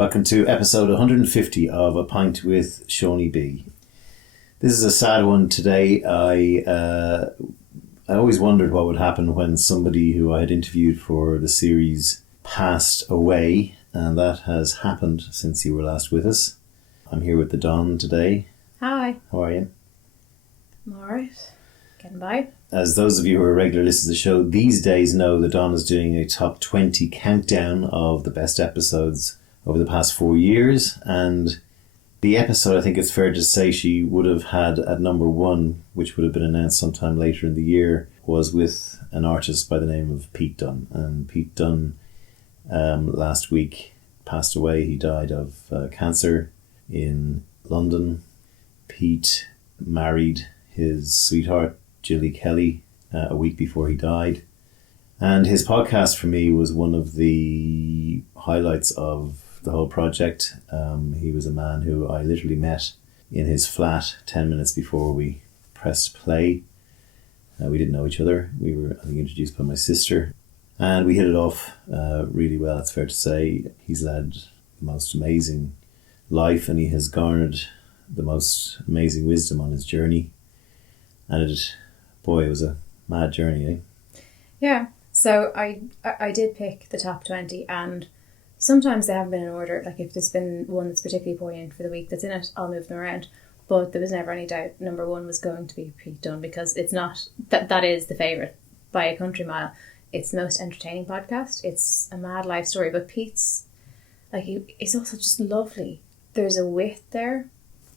Welcome to episode 150 of A Pint with Seaniebee. This is a sad one today. I always wondered what would happen when somebody who I had interviewed for the series passed away, and that has happened since you were last with us. I'm here with the Don today. Hi. How are you? I'm alright. Getting by. As those of you who are regular listeners to the show these days know, that Don is doing a top 20 countdown of the best episodes over the past 4 years, and the episode, I think it's fair to say, she would have had at number one, which would have been announced sometime later in the year, was with an artist by the name of Pete Dunne. And Pete Dunne last week passed away. He died of cancer in London. Pete married his sweetheart Gilly Kelly a week before he died, and his podcast for me was one of the highlights of the whole project. He was a man who I literally met in his flat 10 minutes before we pressed play. We didn't know each other. We were, I think, introduced by my sister, and we hit it off really well, it's fair to say. He's led the most amazing life, and he has garnered the most amazing wisdom on his journey. And it was a mad journey, eh? Yeah. So I did pick the top 20, and sometimes they haven't been in order. Like if there's been one that's particularly poignant for the week that's in it, I'll move them around. But there was never any doubt number one was going to be Pete Dunne, because it's not that is the favourite by a country mile. It's the most entertaining podcast. It's a mad life story, but Pete's it's also just lovely. There's a wit there,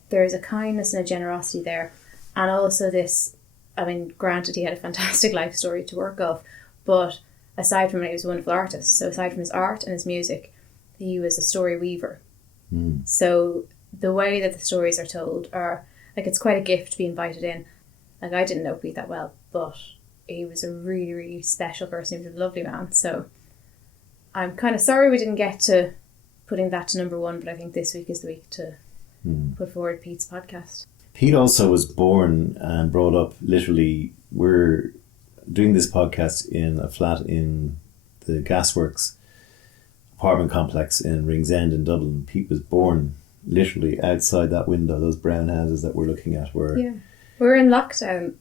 there's a kindness and a generosity there, and also this. I mean, granted, he had a fantastic life story to work off, but aside from it, he was a wonderful artist. So aside from his art and his music, he was a story weaver. So the way that the stories are told are, it's quite a gift to be invited in. I didn't know Pete that well, but he was a really, really special person. He was a lovely man. So I'm kind of sorry we didn't get to putting that to number one, but I think this week is the week to put forward Pete's podcast. Pete also was born and brought up, literally, we're doing this podcast in a flat in the Gasworks apartment complex in Ringsend in Dublin. Pete was born literally outside that window. Those brown houses that we're looking at were... Yeah. We're in lockdown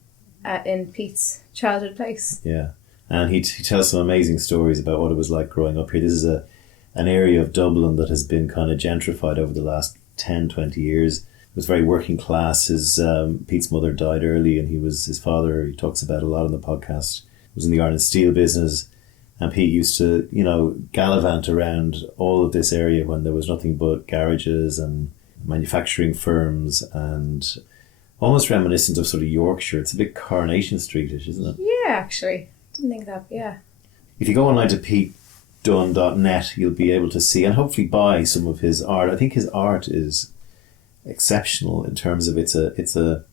in Pete's childhood place. Yeah. And he tells some amazing stories about what it was like growing up here. This is an area of Dublin that has been kind of gentrified over the last 10, 20 years. It was very working class. Pete's mother died early, and his father, he talks about a lot on the podcast, was in the iron and steel business. And Pete used to, gallivant around all of this area when there was nothing but garages and manufacturing firms, and almost reminiscent of sort of Yorkshire. It's a bit Coronation Street-ish, isn't it? Yeah, actually. Didn't think that, yeah. If you go online to PeteDunne.net, you'll be able to see and hopefully buy some of his art. I think his art is exceptional in terms of it's a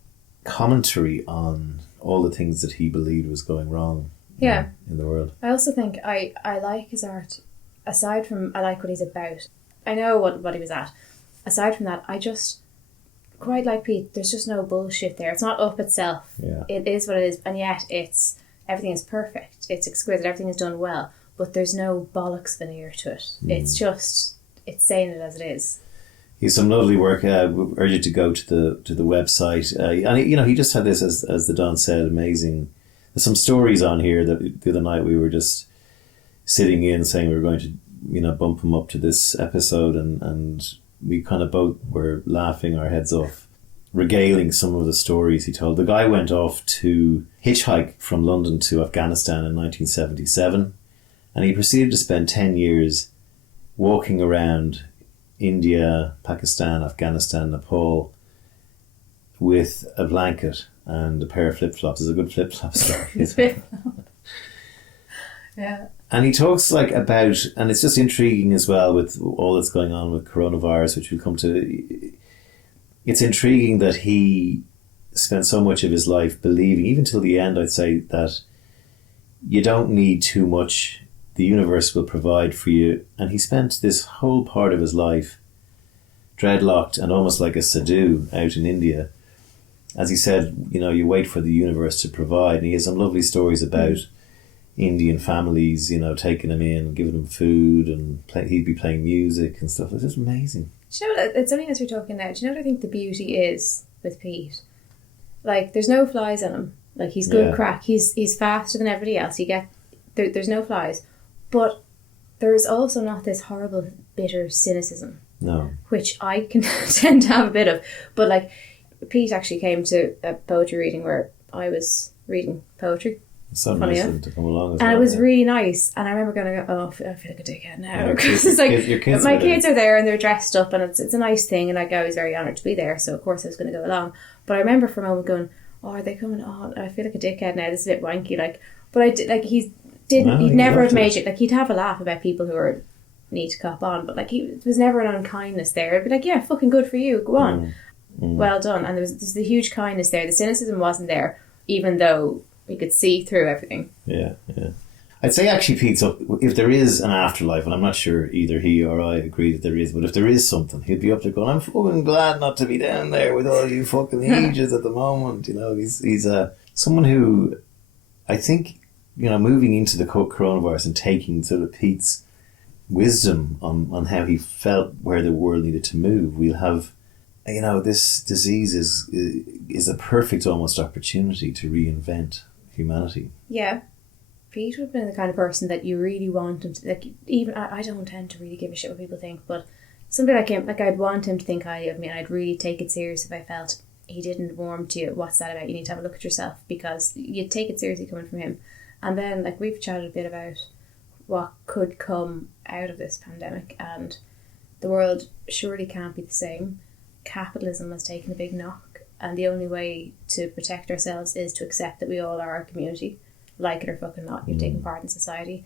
commentary on all the things that he believed was going wrong in the world. I also think I like his art. Aside from I like what he's about, I know what he was at. Aside from that, I just quite like Pete. There's just no bullshit there. It's not up itself. It is what it is, and yet everything is perfect. It's exquisite. Everything is done well, but there's no bollocks veneer to it. It's saying it as it is. He's some lovely work. I urge you to go to the website. And he just had this, as the Don said, amazing. There's some stories on here that the other night we were just sitting in saying we were going to, bump him up to this episode, and we kind of both were laughing our heads off, regaling some of the stories he told. The guy went off to hitchhike from London to Afghanistan in 1977, and he proceeded to spend 10 years walking around India, Pakistan, Afghanistan, Nepal with a blanket and a pair of flip-flops. It's a good flip-flop story. Yeah. And he talks about, and it's just intriguing as well with all that's going on with coronavirus, which we'll come to. It's intriguing that he spent so much of his life believing, even till the end, I'd say, that you don't need too much. The universe will provide for you. And he spent this whole part of his life dreadlocked and almost like a sadhu out in India. As he said, you wait for the universe to provide. And he has some lovely stories about, Indian families, you know, taking him in, giving him food, and he'd be playing music and stuff. It's just amazing. Do you know what, it's only as we're talking now, do you know what I think the beauty is with Pete? Like, there's no flies on him. Like, he's good crack. He's faster than everybody else. You get there's no flies, but there is also not this horrible, bitter cynicism. No. Which I can tend to have a bit of. But, like, Pete actually came to a poetry reading where I was reading poetry. So nice to come along as and well. it was really nice. And I remember going, I feel like a dickhead now. Because Yeah, it's like, your kids my kids are there and they're dressed up and it's a nice thing. And, like, I was very honoured to be there. So, of course, I was going to go along. But I remember for a moment going, are they coming on? I feel like a dickhead now. This is a bit wanky. Like, but I did, like, he'd never have made it. Like, he'd have a laugh about people who need to cop on. But, like, there was never an unkindness there. It'd be like, yeah, fucking good for you. Go on. Well done. And there's the huge kindness there. The cynicism wasn't there, even though we could see through everything. Yeah. I'd say actually, Pete, so if there is an afterlife, and I'm not sure either he or I agree that there is, but if there is something, he'd be up there going, I'm fucking glad not to be down there with all you fucking ages at the moment. You know, he's someone who, I think, you know, moving into the coronavirus and taking sort of Pete's wisdom on how he felt where the world needed to move, we'll have, you know, this disease is a perfect almost opportunity to reinvent humanity. Yeah. Pete would have been the kind of person that you really want him to, like, even, I don't tend to really give a shit what people think, but somebody like him, like, I'd want him to think highly of me, and I'd really take it serious if I felt he didn't warm to you. What's that about? You need to have a look at yourself, because you'd take it seriously coming from him. And then, like, we've chatted a bit about what could come out of this pandemic, and the world surely can't be the same. Capitalism has taken a big knock, and the only way to protect ourselves is to accept that we all are a community. Like it or fucking not, you're taking part in society.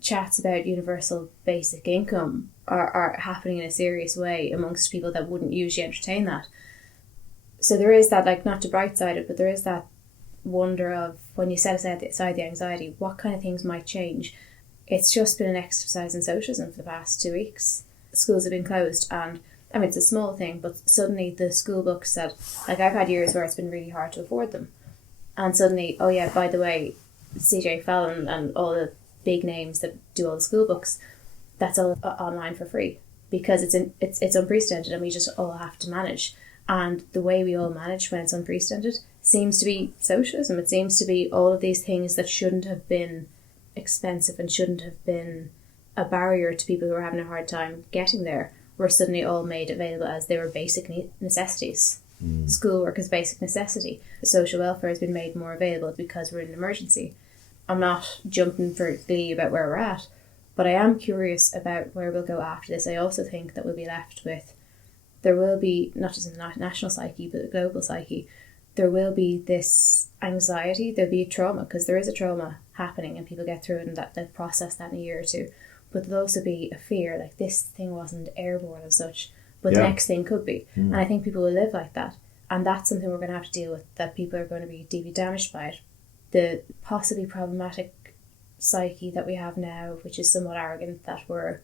Chats about universal basic income are happening in a serious way amongst people that wouldn't usually entertain that. So there is that, like, not to bright side it, but there is that wonder of, when you set aside the anxiety, what kind of things might change. It's just been an exercise in socialism for the past 2 weeks. Schools have been closed, and I mean, it's a small thing, but suddenly the school books that, like, I've had years where it's been really hard to afford them, and suddenly, oh yeah, by the way, CJ Fallon and all the big names that do all the school books, that's all online for free, because it's unprecedented and we just all have to manage. And the way we all manage when it's unprecedented seems to be socialism. It seems to be all of these things that shouldn't have been expensive and shouldn't have been a barrier to people who are having a hard time getting there were suddenly all made available as they were basic necessities. Schoolwork is basic necessity. Social welfare has been made more available because we're in an emergency. I'm not jumping for glee about where we're at, but I am curious about where we'll go after this. I also think that we'll be left with, there will be, not just in the national psyche, but the global psyche, there will be this anxiety, there'll be a trauma, because there is a trauma happening and people get through it and that they'll process that in a year or two. But there'll also be a fear, like, this thing wasn't airborne as such, but the next thing could be. And I think people will live like that. And that's something we're going to have to deal with, that people are going to be deeply damaged by it. The possibly problematic psyche that we have now, which is somewhat arrogant, that we're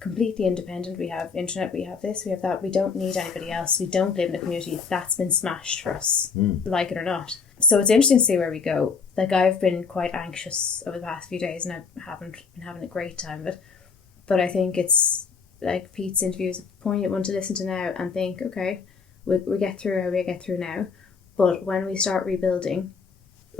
completely independent. We have internet, we have this, we have that. We don't need anybody else. We don't live in a community. That's been smashed for us, like it or not. So it's interesting to see where we go. Like, I've been quite anxious over the past few days and I haven't been having a great time of it. But I think it's, like, Pete's interview is a poignant one to listen to now and think, okay, we get through how we get through now. But when we start rebuilding,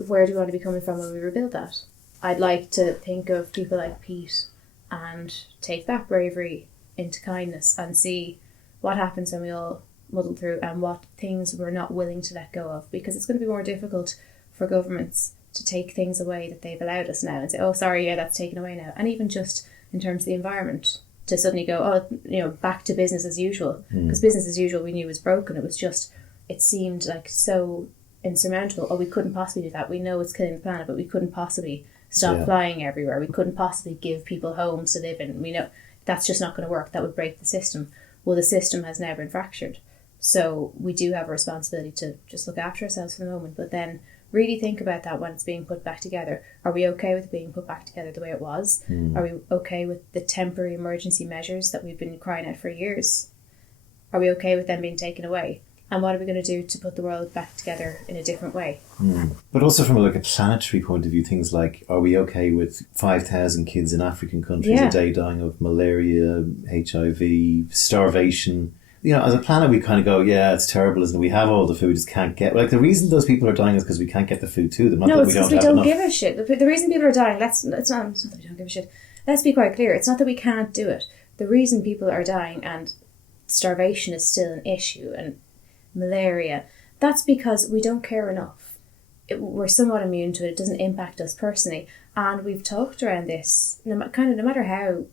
where do we want to be coming from when we rebuild that? I'd like to think of people like Pete and take that bravery into kindness and see what happens when we all muddle through and what things we're not willing to let go of, because it's going to be more difficult for governments to take things away that they've allowed us now and say, oh, sorry, yeah, that's taken away now. And even just in terms of the environment, to suddenly go, oh, you know, back to business as usual, because business as usual we knew was broken. It was just, it seemed like so insurmountable. Oh, we couldn't possibly do that. We know it's killing the planet, but we couldn't possibly stop flying everywhere. We couldn't possibly give people homes to live in. We know that's just not going to work. That would break the system. Well, the system has now been fractured. So we do have a responsibility to just look after ourselves for the moment, but then really think about that when it's being put back together. Are we okay with being put back together the way it was? Are we okay with the temporary emergency measures that we've been crying out for years? Are we okay with them being taken away? And what are we going to do to put the world back together in a different way? But also from a planetary point of view, things like, are we okay with 5,000 kids in African countries a day dying of malaria, HIV, starvation? As a planet, we kind of go, yeah, it's terrible, isn't it? We have all the food, we just can't get... the reason those people are dying is because we can't get the food to them. No, it's because we don't give a shit. The reason people are dying, it's not that we don't give a shit. Let's be quite clear. It's not that we can't do it. The reason people are dying and starvation is still an issue and malaria, that's because we don't care enough. We're somewhat immune to it. It doesn't impact us personally. And we've talked around this, no matter how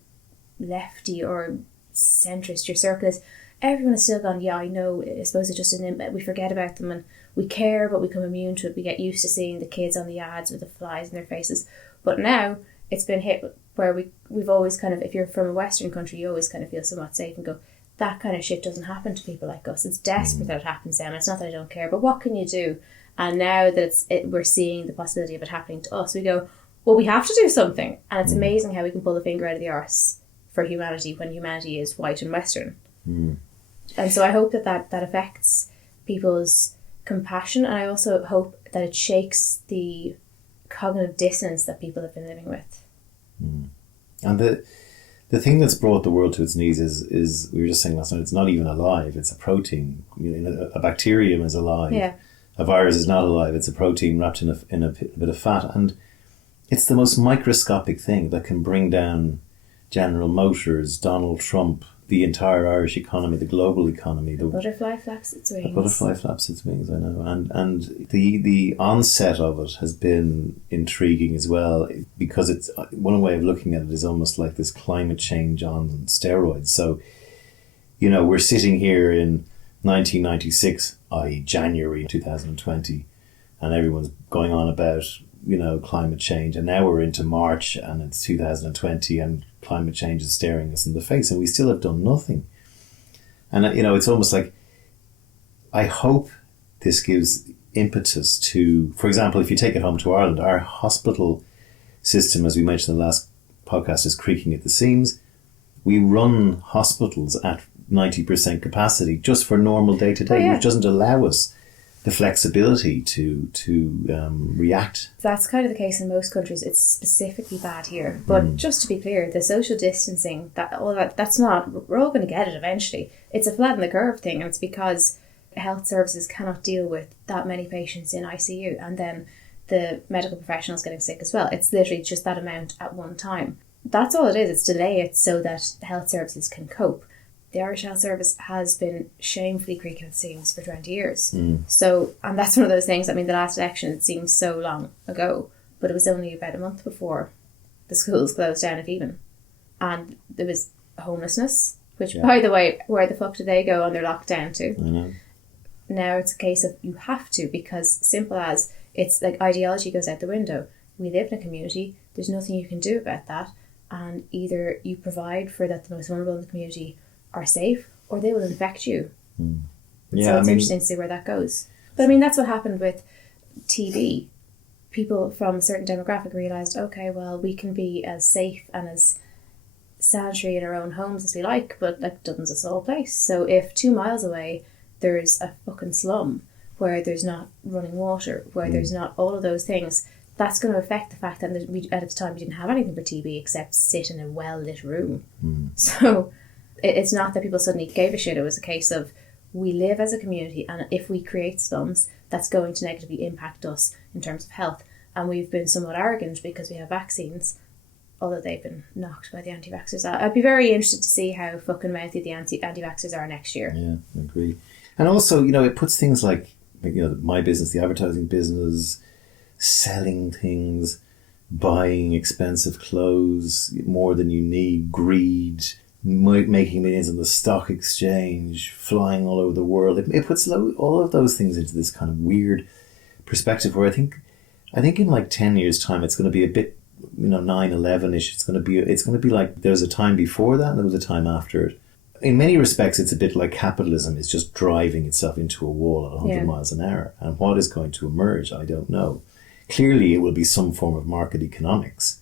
lefty or centrist your circle is, everyone has still gone, yeah, I know, I suppose it's just we forget about them and we care, but we become immune to it. We get used to seeing the kids on the ads with the flies in their faces. But now it's been hit where we've always kind of, if you're from a Western country, you always kind of feel somewhat safe and go, that kind of shit doesn't happen to people like us. It's desperate that it happens to them. It's not that I don't care, but what can you do? And now that we're seeing the possibility of it happening to us, we go, well, we have to do something. And it's amazing how we can pull the finger out of the arse for humanity when humanity is white and Western. And so I hope that affects people's compassion, and I also hope that it shakes the cognitive dissonance that people have been living with. And the thing that's brought the world to its knees is we were just saying last night, it's not even alive, it's a protein. A bacterium is alive. Yeah. A virus is not alive, it's a protein wrapped in a bit of fat. And it's the most microscopic thing that can bring down General Motors, Donald Trump, the entire Irish economy, the global economy. The butterfly flaps its wings. The butterfly flaps its wings, I know. And the onset of it has been intriguing as well, because it's one way of looking at it is almost like this climate change on steroids. So, we're sitting here in 1996, i.e. January 2020, and everyone's going on about, climate change. And now we're into March and it's 2020 and climate change is staring us in the face and we still have done nothing. And, it's almost like, I hope this gives impetus to, for example, if you take it home to Ireland, our hospital system, as we mentioned in the last podcast, is creaking at the seams. We run hospitals at 90% capacity just for normal day-to-day, which doesn't allow us the flexibility to react. That's kind of the case in most countries. It's specifically bad here. But just to be clear, the social distancing, that's not, we're all going to get it eventually. It's a flatten the curve thing, and it's because health services cannot deal with that many patients in ICU and then the medical professionals getting sick as well. It's literally just that amount at one time. That's all it is. It's delay it so that health services can cope. The Irish Health Service has been shamefully creaking at the seams for 20 years. So, and that's one of those things, the last election, it seems so long ago, but it was only about a month before the schools closed down, if even. And there was homelessness, which, by the way, where the fuck did they go on their lockdown to? I know. Now it's a case of you have to, because simple as, it's like ideology goes out the window. We live in a community, there's nothing you can do about that, and either you provide for that the most vulnerable in the community are safe, or they will infect you. So it's interesting to see where that goes. But that's what happened with TB. People from a certain demographic realised, okay, well, we can be as safe and as sanitary in our own homes as we like, but Dublin's a small place. So if 2 miles away there's a fucking slum where there's not running water, where there's not all of those things, that's going to affect the fact that at the time we didn't have anything for TB except sit in a well-lit room. So it's not that people suddenly gave a shit. It was a case of, we live as a community, and if we create slums, that's going to negatively impact us in terms of health. And we've been somewhat arrogant because we have vaccines, although they've been knocked by the anti-vaxxers. I'd be very interested to see how fucking mouthy the anti-vaxxers are next year. Yeah, I agree. And also, it puts things like, my business, the advertising business, selling things, buying expensive clothes more than you need, greed, making millions on the stock exchange, flying all over the world. It puts all of those things into this kind of weird perspective where I think in 10 years' time it's going to be a bit 9/11-ish. It's going to be like there's a time before that and there was a time after it. In many respects, it's a bit like capitalism is just driving itself into a wall at 100 miles an hour. And what is going to emerge, I don't know. Clearly, it will be some form of market economics,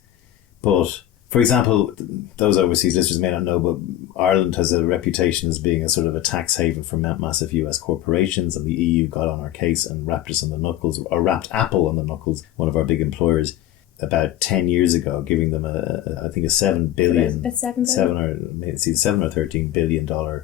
but For example, those overseas listeners may not know, but Ireland has a reputation as being a sort of a tax haven for massive US corporations, and the EU got on our case and wrapped us on the knuckles, or wrapped Apple on the knuckles, one of our big employers, about 10 years ago, giving them I think a $7 billion, It's $7 billion. $7 or $13 billion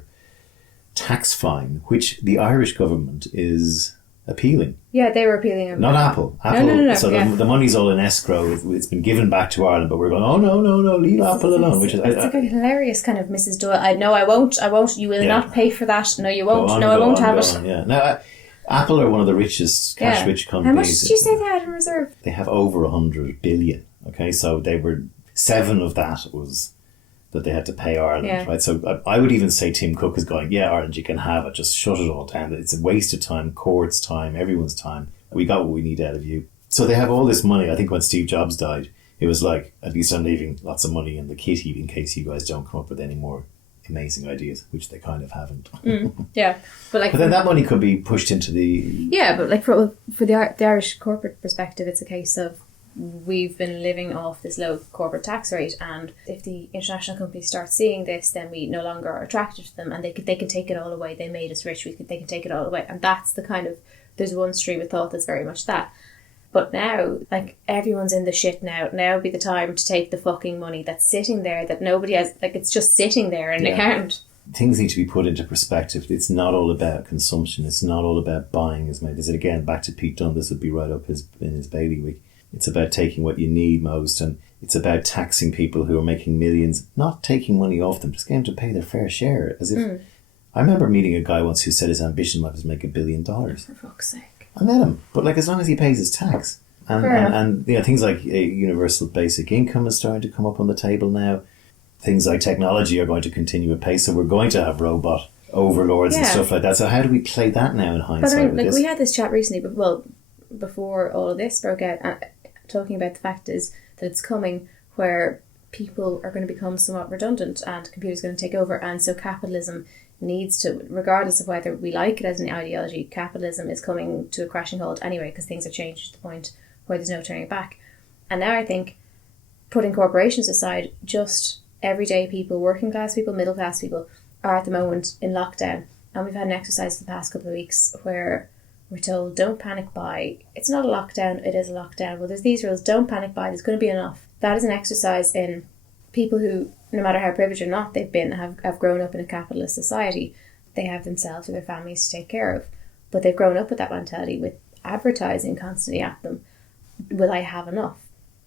tax fine, which the Irish government is appealing. Yeah, they were appealing. Not Apple. No. So yeah. the money's all in escrow. It's been given back to Ireland, but we're going, oh, no, leave Apple alone. Which is it's like a hilarious kind of Mrs. Doyle. I won't. You will not pay for that. No, you won't. I won't have it. Yeah. Now, Apple are one of the richest cash-rich companies. How much did you say they had in reserve? They have over 100 billion. Okay, so they were 7 of that was that they had to pay Ireland, right? So I would even say Tim Cook is going, yeah, Ireland, you can have it. Just shut it all down. It's a waste of time, court's time, everyone's time. We got what we need out of you. So they have all this money. I think when Steve Jobs died, it was like, at least I'm leaving lots of money in the kitty in case you guys don't come up with any more amazing ideas, which they kind of haven't. Yeah, but then that money could be pushed into the... Yeah, but like for the Irish corporate perspective, it's a case of we've been living off this low corporate tax rate, and if the international companies start seeing this, then we no longer are attracted to them, and they can take it all away. They made us rich. They can take it all away, and that's the kind of, there's one stream of thought that's very much that. But now, like, everyone's in the shit now. Now would be the time to take the fucking money that's sitting there that nobody has, like, it's just sitting there in an account. Things need to be put into perspective. It's not all about consumption. It's not all about buying as many. This is again back to Pete Dunne. This would be right up in his bailiwick. It's about taking what you need most, and it's about taxing people who are making millions, not taking money off them, just getting them to pay their fair share. As if I remember meeting a guy once who said his ambition in life was to make $1 billion. For fuck's sake. I met him, but like as long as he pays his tax, and you know, things like a universal basic income is starting to come up on the table now. Things like technology are going to continue at pace, so we're going to have robot overlords and stuff like that. So how do we play that now in hindsight? But I mean, we had this chat recently, before all of this broke out, talking about the fact is that it's coming where people are going to become somewhat redundant and computers are going to take over, and so capitalism needs to, regardless of whether we like it as an ideology, capitalism is coming to a crashing halt anyway, because things have changed to the point where there's no turning back. And now I think, putting corporations aside, just everyday people, working class people, middle class people, are at the moment in lockdown. And we've had an exercise for the past couple of weeks where we're told, don't panic buy. It's not a lockdown, it is a lockdown. Well, there's these rules, don't panic buy, there's going to be enough. That is an exercise in people who, no matter how privileged or not they've been, have grown up in a capitalist society. They have themselves or their families to take care of. But they've grown up with that mentality, with advertising constantly at them. Will I have enough?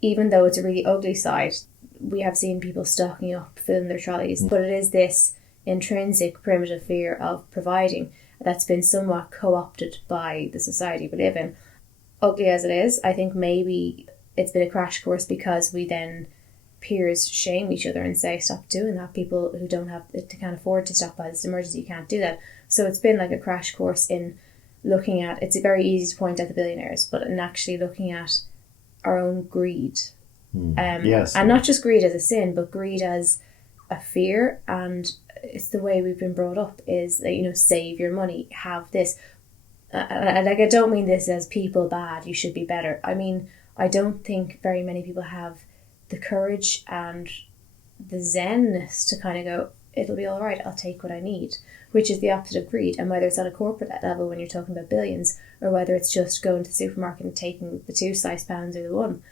Even though it's a really ugly side, we have seen people stocking up, filling their trolleys. But it is this intrinsic primitive fear of providing that's been somewhat co-opted by the society we live in. Ugly as it is, I think maybe it's been a crash course because we then peers shame each other and say, stop doing that. People who can't afford to stop by this emergency can't do that. So it's been like a crash course in looking at, it's very easy to point at the billionaires, but in actually looking at our own greed. Yes. And not just greed as a sin, but greed as a fear. And it's the way we've been brought up is that, save your money, have this. I don't mean this as people bad, you should be better. I mean, I don't think very many people have the courage and the zenness to kind of go, it'll be all right, I'll take what I need, which is the opposite of greed. And whether it's at a corporate level when you're talking about billions, or whether it's just going to the supermarket and taking the 2 slice pounds or the 1,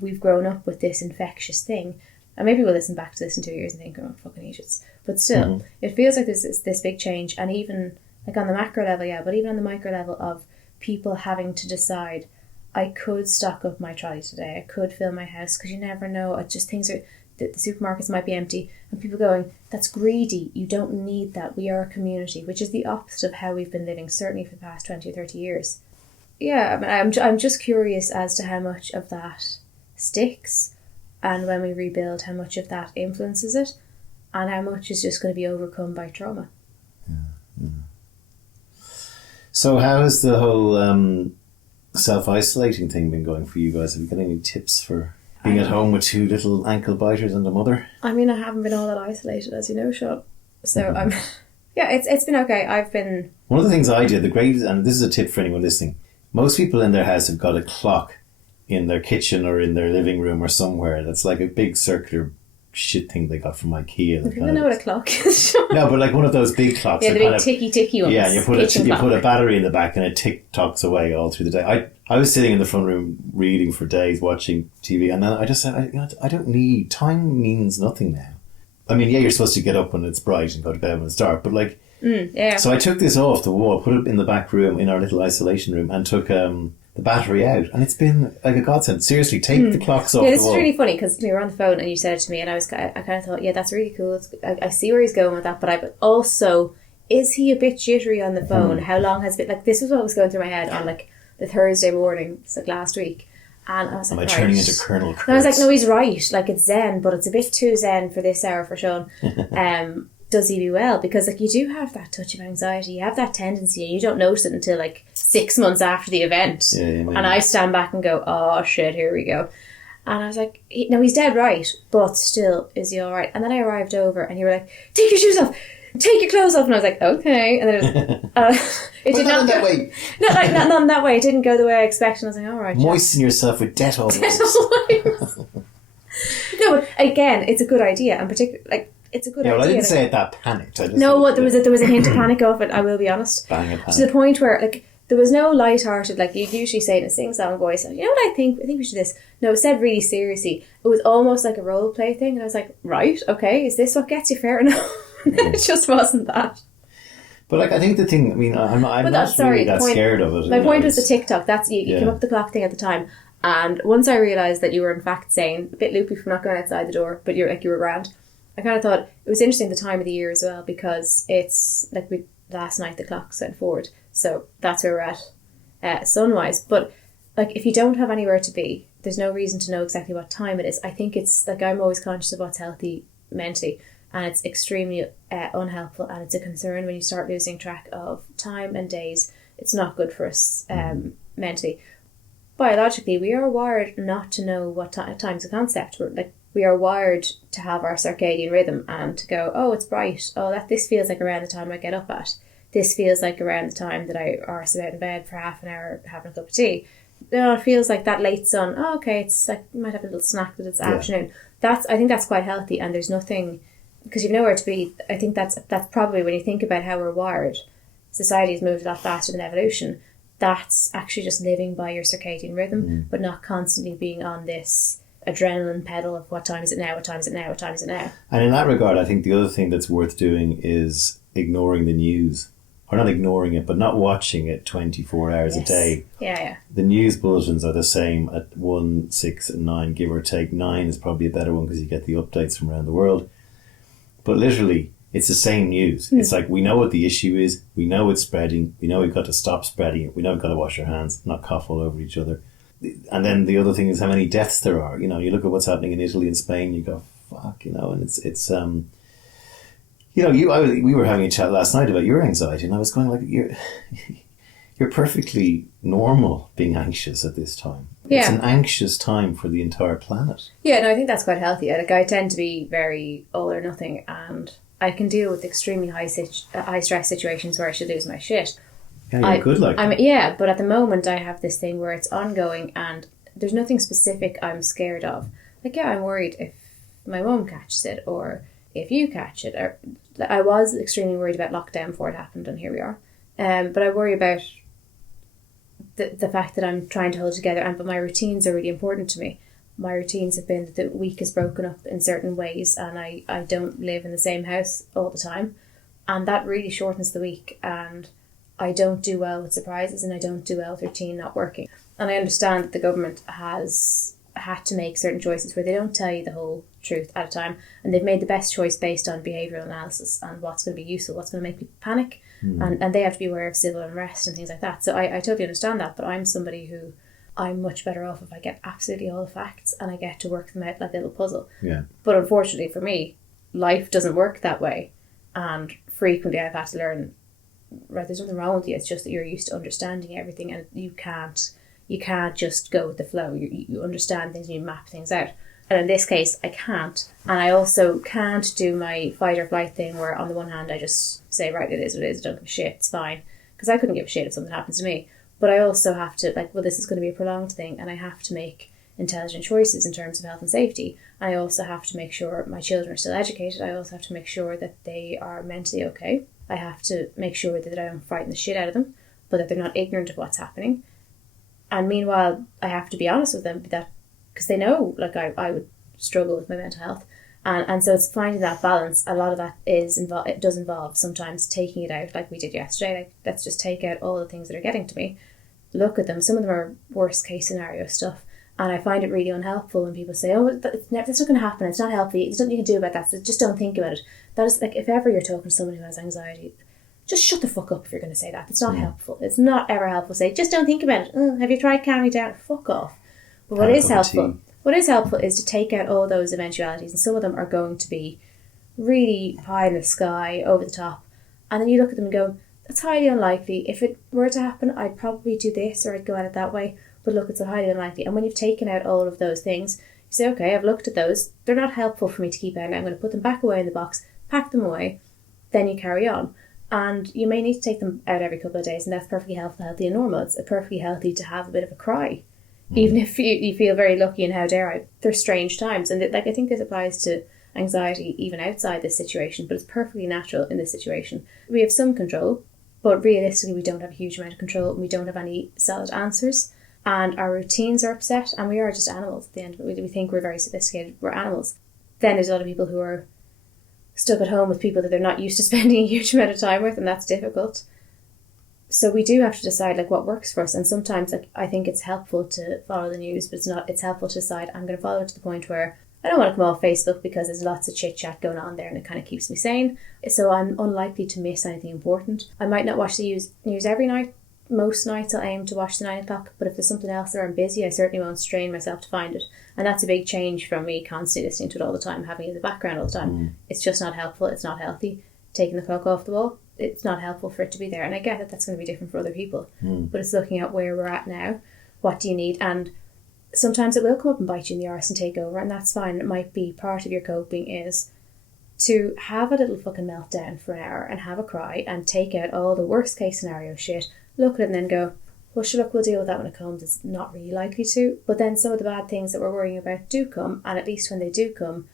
we've grown up with this infectious thing. And maybe we'll listen back to this in 2 years and think, oh, fucking idiots. But still, it feels like there's this big change. And even like on the macro level, but even on the micro level of people having to decide, I could stock up my trolley today, I could fill my house, because you never know. It's just things are, the supermarkets might be empty, and people going, that's greedy, you don't need that, we are a community, which is the opposite of how we've been living, certainly for the past 20 or 30 years. Yeah, I mean, I'm just curious as to how much of that sticks, and when we rebuild, how much of that influences it, and how much is just going to be overcome by trauma. So how has the whole self-isolating thing been going for you guys? Have you got any tips for being at home with 2 little ankle biters and a mother? I mean, I haven't been all that isolated, as you know, Sean. So it's been okay. I've been... One of the things I did, and this is a tip for anyone listening, most people in their house have got a clock in their kitchen or in their living room or somewhere that's like a big circular shit thing they got from IKEA. People know what a clock is. No, but like one of those big clocks. Yeah, the big ticky ones. Yeah, and you put a battery in the back and it tick-tocks away all through the day. I was sitting in the front room reading for days, watching TV, and then I just said, I don't need... Time means nothing now. I mean, yeah, you're supposed to get up when it's bright and go to bed when it's dark, but like... yeah. So I took this off the wall, put it in the back room, in our little isolation room, and took the battery out, and it's been like a godsend. Seriously, take the clocks off the wall. Yeah, this is really funny, because we were on the phone and you said it to me, and I kind of thought, yeah, that's really cool. I see where he's going with that, but also, is he a bit jittery on the phone? How long has it been... Like, this was what was going through my head on, like, the Thursday morning, it's like last week. And I was like, am I turning into Colonel Kurtz? And I was like, no, he's right. Like, it's zen, but it's a bit too zen for this hour for Sean. Does he do well? Because, like, you do have that touch of anxiety. You have that tendency, and you don't notice it until, like, 6 months after the event. Yeah, and I stand back and go, oh, shit, here we go. And I was like, no, he's dead right, but still, is he all right? And then I arrived over, and you were like, take your shoes off! Take your clothes off! And I was like, okay. And then it did not in that way. not in that way. It didn't go the way I expected. I was like, all right. Moisten yourself with Dettol. No, but again, it's a good idea, and particularly, like, it's a good idea. Well, I didn't say it that panicked. I just there was a hint of panic off it, I will be honest. Bang a panic. To the point where, like, there was no light-hearted, like, you'd usually say in a sing-song voice, you know what I think we should do this. No, it was said really seriously. It was almost like a role-play thing, and I was like, right, okay, is this what gets you fair enough? It just wasn't that. But, like, I think the thing, I mean, I'm not really that scared of it. My point was the TikTok. You came up with the clock thing at the time. And once I realised that you were in fact sane, a bit loopy from not going outside the door, but you were grand, I kind of thought it was interesting the time of the year as well, because it's like last night the clocks went forward. So that's where we're at sun-wise. But, like, if you don't have anywhere to be, there's no reason to know exactly what time it is. I think it's, like, I'm always conscious of what's healthy mentally. And it's extremely unhelpful, and it's a concern when you start losing track of time and days. It's not good for us mentally. Biologically, we are wired not to know what time's a concept. We are wired to have our circadian rhythm and to go, oh, it's bright. Oh, this feels like around the time I get up at. This feels like around the time that I arse about in bed for half an hour having a cup of tea. No, it feels like that late sun. Oh, okay, it's like you might have a little snack that it's afternoon. I think that's quite healthy, and there's nothing... Because you've nowhere to be. I think that's probably, when you think about how we're wired, society has moved a lot faster than evolution. That's actually just living by your circadian rhythm, but not constantly being on this adrenaline pedal of what time is it now, what time is it now, what time is it now. And in that regard, I think the other thing that's worth doing is ignoring the news. Or not ignoring it, but not watching it 24 hours a day. Yeah. The news bulletins are the same at 1, 6 and 9, give or take. 9 is probably a better one because you get the updates from around the world. But literally, it's the same news. It's like, we know what the issue is. We know it's spreading. We know we've got to stop spreading it. We know we've got to wash our hands, not cough all over each other. And then the other thing is how many deaths there are. You know, you look at what's happening in Italy and Spain, you go, fuck, you know, and it's you know, we were having a chat last night about your anxiety, and I was going like, you're perfectly normal being anxious at this time. Yeah. It's an anxious time for the entire planet. Yeah, no, I think that's quite healthy. Like, I tend to be very all or nothing, and I can deal with extremely high stress situations where I should lose my shit. Yeah, you're good like that. Yeah, but at the moment I have this thing where it's ongoing, and there's nothing specific I'm scared of. Like, yeah, I'm worried if my mum catches it, or if you catch it. Or I was extremely worried about lockdown before it happened, and here we are. But I worry about the fact that I'm trying to hold together, but my routines are really important to me. My routines have been that the week is broken up in certain ways, and I don't live in the same house all the time, and that really shortens the week, and I don't do well with surprises, and I don't do well with routine not working. And I understand that the government has had to make certain choices where they don't tell you the whole truth at a time, and they've made the best choice based on behavioural analysis and what's going to be useful, what's going to make people panic. And they have to be aware of civil unrest and things like that. So I totally understand that, but I'm somebody who, I'm much better off if I get absolutely all the facts and I get to work them out like a little puzzle. Yeah. But unfortunately for me, life doesn't work that way. And frequently I've had to learn, right, there's nothing wrong with you, it's just that you're used to understanding everything, and you can't just go with the flow. You understand things and you map things out. And in this case, I can't. And I also can't do my fight or flight thing where on the one hand I just say, right, it is what it is, I don't give a shit, it's fine. Because I couldn't give a shit if something happens to me. But I also have to, like, well, this is going to be a prolonged thing, and I have to make intelligent choices in terms of health and safety. I also have to make sure my children are still educated. I also have to make sure that they are mentally okay. I have to make sure that I don't frighten the shit out of them, but that they're not ignorant of what's happening. And meanwhile, I have to be honest with them that because they know, like, I would struggle with my mental health. And so it's finding that balance. A lot of that it does involve sometimes taking it out, like we did yesterday. Like, let's just take out all the things that are getting to me, look at them. Some of them are worst case scenario stuff. And I find it really unhelpful when people say, oh, that's not going to happen. It's not healthy. There's nothing you can do about that. So just don't think about it. That is, like, if ever you're talking to someone who has anxiety, just shut the fuck up if you're going to say that. It's not helpful. It's not ever helpful to say, just don't think about it. Oh, have you tried calming down? Fuck off. But what is helpful is to take out all those eventualities. And some of them are going to be really pie in the sky, over the top. And then you look at them and go, that's highly unlikely. If it were to happen, I'd probably do this or I'd go at it that way. But look, it's so highly unlikely. And when you've taken out all of those things, you say, okay, I've looked at those. They're not helpful for me to keep out. I'm going to put them back away in the box, pack them away. Then you carry on. And you may need to take them out every couple of days. And that's perfectly healthy and normal. It's perfectly healthy to have a bit of a cry. Even if you feel very lucky, and how dare I. They're strange times. And I think this applies to anxiety even outside this situation. But it's perfectly natural in this situation. We have some control. But realistically, we don't have a huge amount of control. And we don't have any solid answers. And our routines are upset, and we are just animals at the end of it. We think we're very sophisticated, we're animals. Then there's a lot of people who are stuck at home with people that they're not used to spending a huge amount of time with, and that's difficult. So we do have to decide, like, what works for us. And sometimes, like, I think it's helpful to follow the news, but it's helpful to decide I'm going to follow it to the point where I don't want to come off Facebook because there's lots of chit chat going on there and it kind of keeps me sane. So I'm unlikely to miss anything important. I might not watch the news every night. Most nights I'll aim to watch the 9 o'clock, but if there's something else that I'm busy, I certainly won't strain myself to find it. And that's a big change from me constantly listening to it all the time, having it in the background all the time. It's just not helpful. It's not healthy. Taking the clock off the wall, it's not helpful for it to be there. And I get that that's going to be different for other people. But it's looking at where we're at now. What do you need? And sometimes it will come up and bite you in the arse and take over, and that's fine. It might be part of your coping is to have a little fucking meltdown for an hour and have a cry and take out all the worst case scenario shit. Look at it and then go, well, sure, look, we'll deal with that when it comes. It's not really likely to. But then some of the bad things that we're worrying about do come, and at least when they do come,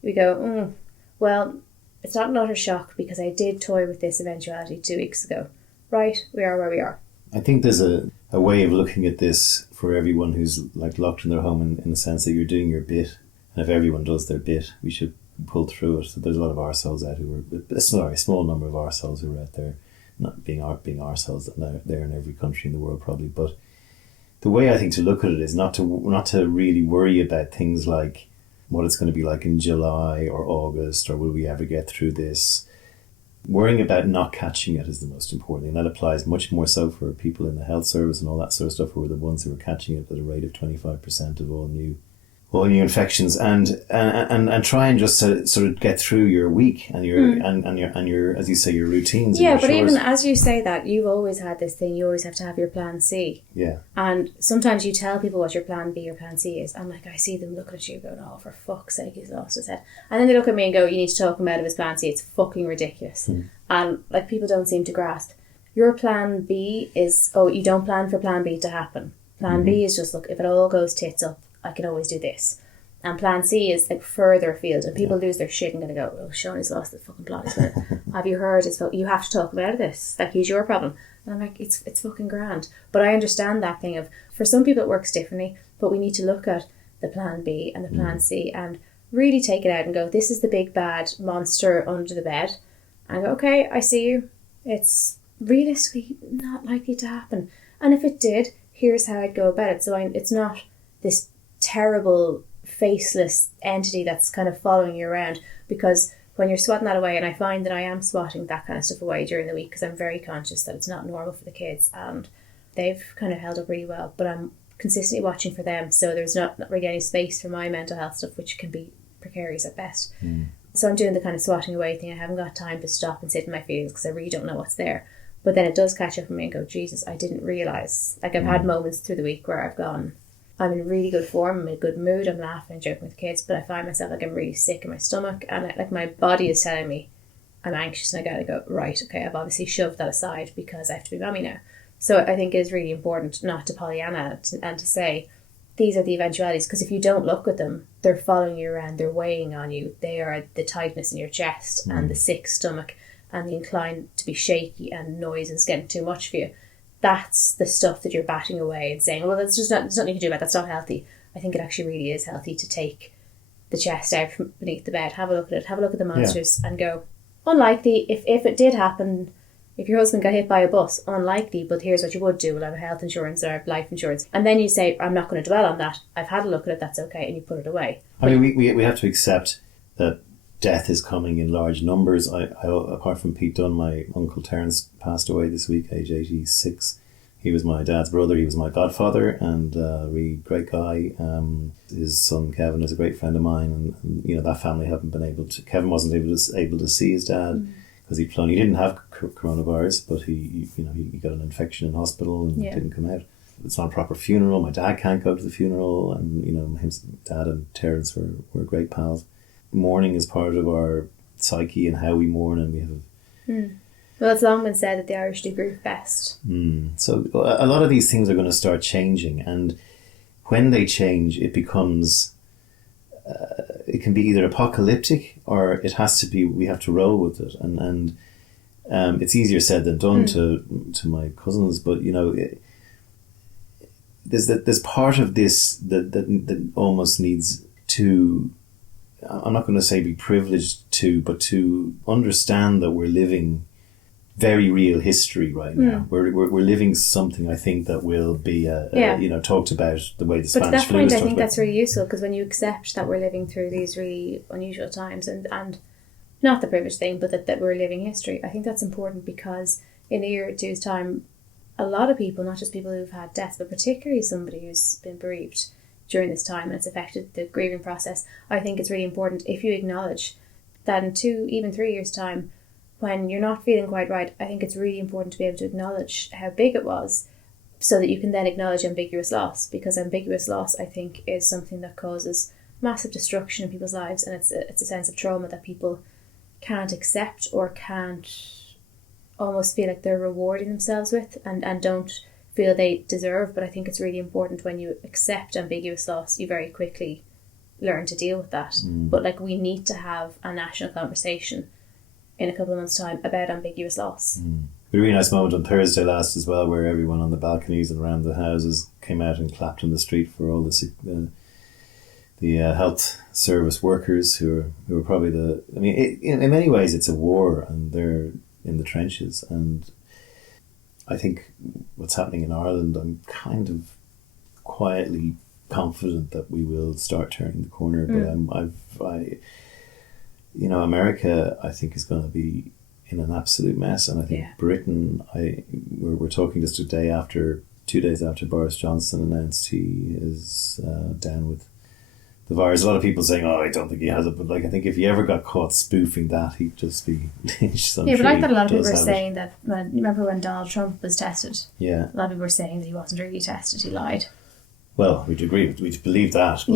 we go, well, it's not an utter shock because I did toy with this eventuality 2 weeks ago. Right, we are where we are. I think there's a way of looking at this for everyone who's, like, locked in their home in the sense that you're doing your bit. And if everyone does their bit, we should pull through it. So there's a lot of arseholes out who are, sorry, a small number of arseholes who are out there. Not being arseholes there in every country in the world probably, but the way I think to look at it is not to really worry about things like what it's going to be like in July or August, or will we ever get through this. Worrying about not catching it is the most important thing. That applies much more so for people in the health service and all that sort of stuff, who are the ones who are catching it at a rate of 25% of all new infections, and try and just sort of get through your week and your as you say, your routines. Yeah, but even as you say that, you've always had this thing. You always have to have your plan C. Yeah. And sometimes you tell people what your plan B or plan C is. And, like, I see them looking at you going, "Oh, for fuck's sake, he's lost his head." And then they look at me and go, "You need to talk him out of his plan C. It's fucking ridiculous." And, like, people don't seem to grasp. Your plan B is, you don't plan for plan B to happen. Plan B is just, look, if it all goes tits up, I can always do this. And plan C is, like, further afield, and people lose their shit and gonna go, "Oh, Shoney's lost the fucking plot. Have you heard? You have to talk about this. Like, he's your problem." And I'm like, it's fucking grand. But I understand that thing of, for some people it works differently, but we need to look at the plan B and the plan C and really take it out and go, this is the big bad monster under the bed. And go, okay, I see you. It's realistically not likely to happen. And if it did, here's how I'd go about it. So it's not this terrible faceless entity that's kind of following you around, because when you're swatting that away, and I find that I am swatting that kind of stuff away during the week because I'm very conscious that it's not normal for the kids, and they've kind of held up really well, but I'm consistently watching for them, so there's not really any space for my mental health stuff, which can be precarious at best. So I'm doing the kind of swatting away thing. I haven't got time to stop and sit in my feelings because I really don't know what's there. But then it does catch up with me and go, Jesus, I didn't realise. Like, I've had moments through the week where I've gone, I'm in really good form, I'm in a good mood, I'm laughing and joking with the kids, but I find myself, like, I'm really sick in my stomach, and my body is telling me I'm anxious, and I gotta go, right, okay, I've obviously shoved that aside because I have to be mommy now. So I think it is really important not to Pollyanna and to say, these are the eventualities, because if you don't look at them, they're following you around, they're weighing on you. They are the tightness in your chest and the sick stomach and the incline to be shaky and noise is getting too much for you. That's the stuff that you're batting away and saying, well, that's just not, there's nothing you can do about that, that's not healthy. I think it actually really is healthy to take the chest out from beneath the bed, have a look at it, have a look at the monsters and go, unlikely, if it did happen, if your husband got hit by a bus, unlikely, but here's what you would do. We'll have health insurance or have life insurance. And then you say, I'm not going to dwell on that. I've had a look at it, that's okay. And you put it away. I mean, we have to accept that death is coming in large numbers. I apart from Pete Dunne, my uncle Terence passed away this week, age 86. He was my dad's brother. He was my godfather and a really great guy. His son Kevin is a great friend of mine. And you know, that family haven't been able to... Kevin wasn't able to see his dad because he'd flown. He didn't have coronavirus, but he got an infection in hospital and didn't come out. It's not a proper funeral. My dad can't go to the funeral. And, you know, his dad and Terence were great pals. Mourning is part of our psyche and how we mourn, and we have... Well, it's long been said that the Irish do grief best. So a lot of these things are going to start changing, and when they change, it becomes... it can be either apocalyptic or it has to be, we have to roll with it. And it's easier said than done to my cousins, but, you know... There's part of this that almost needs to... I'm not going to say be privileged to, but to understand that we're living very real history right now. We're living something, I think, that will be talked about the way the Spanish flu. But to that point, I think that's really useful, because when you accept that we're living through these really unusual times and not the privileged thing, but that we're living history, I think that's important, because in a year or two's time, a lot of people, not just people who've had deaths, but particularly somebody who's been bereaved during this time and it's affected the grieving process, I think it's really important if you acknowledge that in 2, even 3 years' time, when you're not feeling quite right, I think it's really important to be able to acknowledge how big it was, so that you can then acknowledge ambiguous loss, because ambiguous loss, I think, is something that causes massive destruction in people's lives, and it's a sense of trauma that people can't accept or can't almost feel like they're rewarding themselves with and don't feel they deserve. But I think it's really important when you accept ambiguous loss, you very quickly learn to deal with that. But like, we need to have a national conversation in a couple of months' time about ambiguous loss. A really nice moment on Thursday last as well, where everyone on the balconies and around the houses came out and clapped in the street for all the health service workers who are probably in many ways it's a war, and they're in the trenches. And I think what's happening in Ireland, I'm kind of quietly confident that we will start turning the corner. But America, I think, is going to be in an absolute mess, and I think Britain. We're talking just 2 days after Boris Johnson announced he is down with the virus. A lot of people saying, "Oh, I don't think he has it," but like, I think if he ever got caught spoofing that, he'd just be lynched. But I thought a lot of people were saying that. Remember when Donald Trump was tested? Yeah, a lot of people were saying that he wasn't really tested; he lied. Well, we'd agree. We'd believe that. But,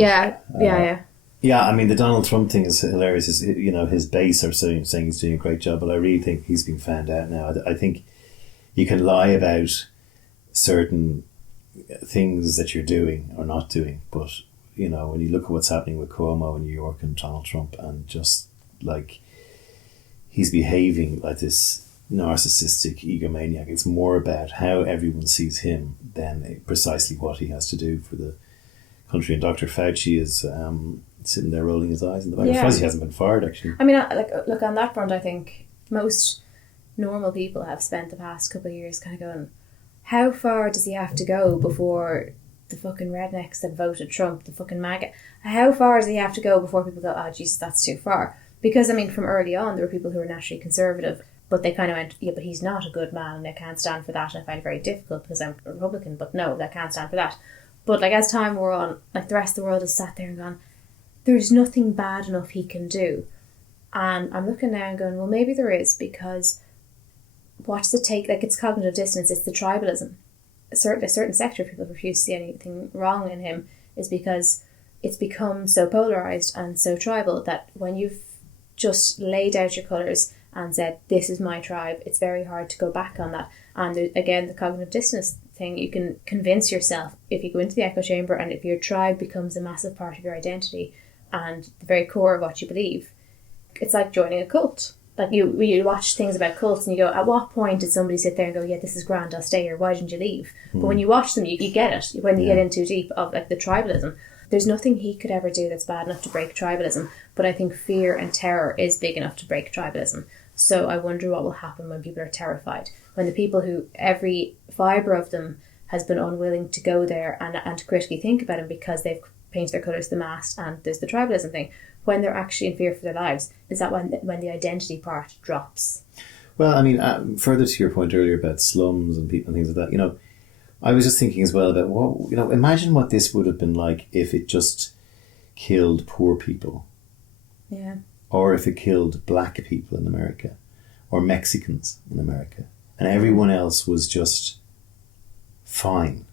Yeah, I mean, the Donald Trump thing is hilarious. His base are saying he's doing a great job, but I really think he's been found out now. I think you can lie about certain things that you're doing or not doing, but when you look at what's happening with Cuomo in New York and Donald Trump, and just like he's behaving like this narcissistic egomaniac, it's more about how everyone sees him than precisely what he has to do for the country. And Dr. Fauci is sitting there rolling his eyes in the back. I'm surprised he hasn't been fired, actually. I mean, look, on that front, I think most normal people have spent the past couple of years kind of going, how far does he have to go before the fucking rednecks that voted Trump, the fucking MAGA, how far does he have to go before people go, oh Jesus, that's too far? Because I mean, from early on, there were people who were naturally conservative, but they kind of went, yeah, but he's not a good man and I can't stand for that, and I find it very difficult because I'm a Republican, but no, I can't stand for that. But like, as time wore on, like, the rest of the world has sat there and gone, there's nothing bad enough he can do. And I'm looking now and going, well, maybe there is, because what does it take? Like, it's cognitive dissonance, it's the tribalism. A certain sector of people refuse to see anything wrong in him is because it's become so polarised and so tribal that when you've just laid out your colours and said, this is my tribe, it's very hard to go back on that. And again, the cognitive dissonance thing. You can convince yourself, if you go into the echo chamber and if your tribe becomes a massive part of your identity and the very core of what you believe, it's like joining a cult. Like you watch things about cults and you go, at what point did somebody sit there and go, yeah, this is grand, I'll stay here, why didn't you leave? But when you watch them, you get it. When you get in too deep of like the tribalism, there's nothing he could ever do that's bad enough to break tribalism. But I think fear and terror is big enough to break tribalism. So I wonder what will happen when people are terrified. When the people who every fibre of them has been unwilling to go there and to critically think about him because they've painted their colours to the mast and there's the tribalism thing, when they're actually in fear for their lives, is that when the identity part drops? Well, I mean, further to your point earlier about slums and people and things like that, I was just thinking as well about what, imagine what this would have been like if it just killed poor people. Yeah. Or if it killed black people in America or Mexicans in America and everyone else was just fine.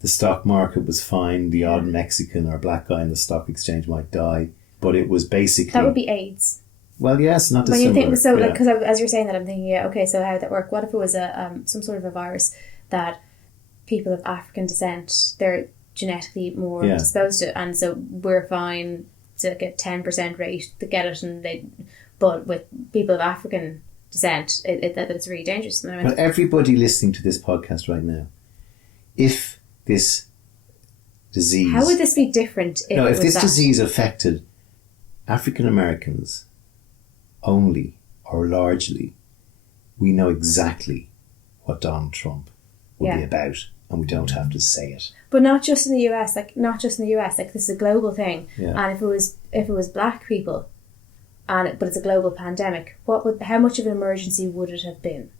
The stock market was fine. The odd Mexican or black guy in the stock exchange might die. But it was basically... That would be AIDS. Well, yes, not dissimilar. When you think, so, because as you're saying that, I'm thinking, okay, so how would that work? What if it was some sort of a virus that people of African descent, they're genetically more disposed to, and so we're fine to get 10% rate to get it, but with people of African descent, it's really dangerous. Well, everybody listening to this podcast right now, if this disease... How would this be different if this disease affected African Americans only or largely, we know exactly what Donald Trump will be about, and we don't have to say it. But not just in the US, like this is a global thing. Yeah. And if it was black people, but it's a global pandemic, how much of an emergency would it have been?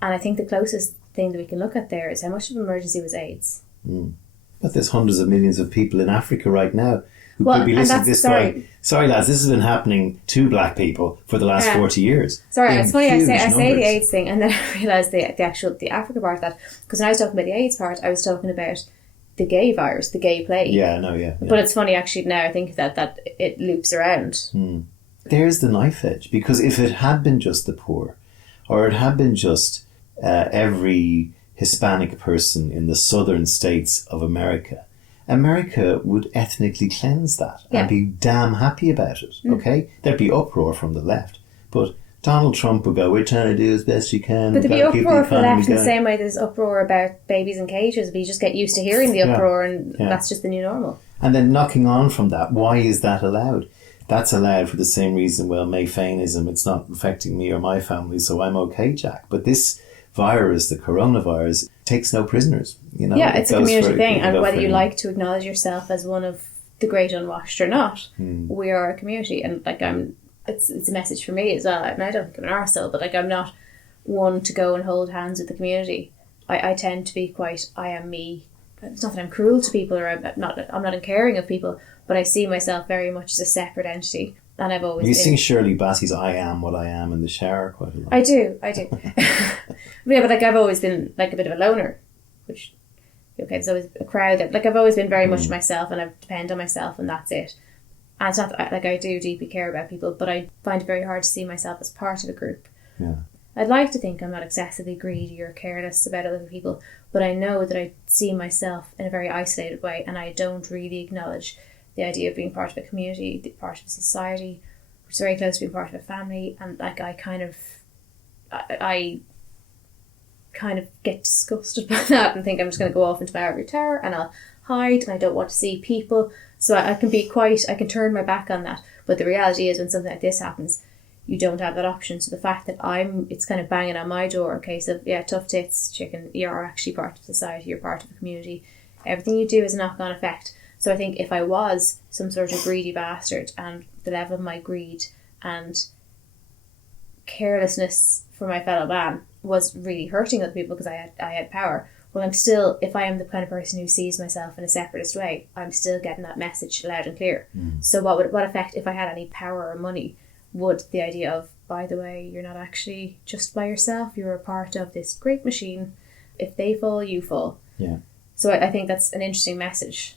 And I think the closest thing that we can look at there is how much of an emergency was AIDS. But there's hundreds of millions of people in Africa right now who could be listening to this going, sorry lads, this has been happening to black people for the last 40 years. Sorry, it's funny, I say the AIDS thing and then I realise the Africa part of that, because when I was talking about the AIDS part, I was talking about the gay virus, the gay plague. Yeah. But it's funny actually now I think that it loops around. There's the knife edge, because if it had been just the poor, or it had been just every Hispanic person in the southern states of America would ethnically cleanse that and be damn happy about it, okay? There'd be uproar from the left. But Donald Trump would go, we're trying to do as best you can. But there'd be uproar from the left in the same way there's uproar about babies in cages, but you just get used to hearing the uproar and that's just the new normal. And then knocking on from that, why is that allowed? That's allowed for the same reason, well, Mayfainism, it's not affecting me or my family, so I'm okay, Jack. But this virus, the coronavirus, takes no prisoners. Yeah, it's a community thing, and whether you like to acknowledge yourself as one of the great unwashed or not, we are a community, and it's a message for me as well. And I don't think I'm an arsehole, but I'm not one to go and hold hands with the community. I tend to be quite, I am me. It's not that I'm cruel to people or I'm not uncaring of people, but I see myself very much as a separate entity. And I've always You sing Shirley Bassey's I Am What I Am in the shower quite a lot. I do. But I've always been like a bit of a loner, which, there's always a crowd that, I've always been very much myself and I depend on myself and that's it. And it's not that, I do deeply care about people, but I find it very hard to see myself as part of a group. Yeah. I'd like to think I'm not excessively greedy or careless about other people, but I know that I see myself in a very isolated way and I don't really acknowledge the idea of being part of a community, part of a society, which is very close to being part of a family, and I kind of get disgusted by that and think I'm just going to go off into my ivory tower and I'll hide and I don't want to see people. So I can turn my back on that. But the reality is when something like this happens, you don't have that option. So the fact that it's kind of banging on my door, okay, so tough tits, chicken, you're actually part of society, you're part of the community. Everything you do is a knock-on effect. So I think if I was some sort of greedy bastard and the level of my greed and carelessness for my fellow man was really hurting other people because I had power, well, I'm still, if I am the kind of person who sees myself in a separatist way, I'm still getting that message loud and clear. So what effect, if I had any power or money, would the idea of, by the way, you're not actually just by yourself, you're a part of this great machine. If they fall, you fall. Yeah. So I think that's an interesting message.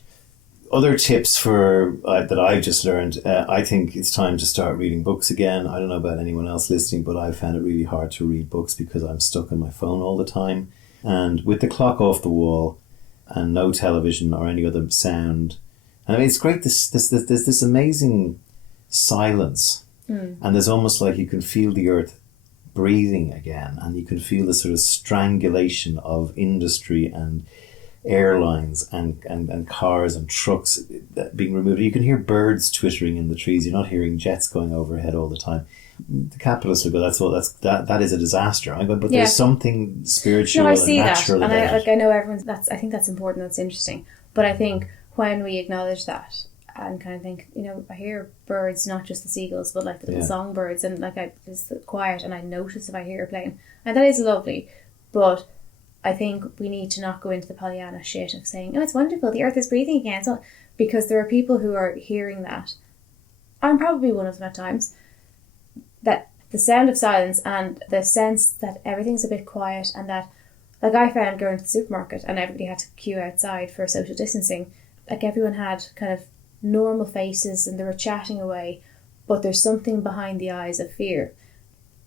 Other tips that I've just learned, I think it's time to start reading books again. I don't know about anyone else listening, but I found it really hard to read books because I'm stuck on my phone all the time. and with the clock off the wall and no television or any other sound. And I mean, it's great, there's this amazing silence, and there's almost like you can feel the earth breathing again, and you can feel the sort of strangulation of industry and airlines and cars and trucks being removed. You can hear birds twittering in the trees. You're not hearing jets going overhead all the time. The capitalists will go, that is a disaster. I go, but there's something spiritual and natural about it. I know everyone's. I think that's important. That's interesting. But I think when we acknowledge that and kind of think, I hear birds, not just the seagulls, but like the little songbirds, and like it's quiet, and I notice if I hear a plane, and that is lovely. But I think we need to not go into the Pollyanna shit of saying, it's wonderful, the earth is breathing again. So, because there are people who are hearing that. I'm probably one of them at times. That the sound of silence and the sense that everything's a bit quiet, and that, like, I found going to the supermarket and everybody had to queue outside for social distancing. Like, everyone had kind of normal faces and they were chatting away, but there's something behind the eyes of fear.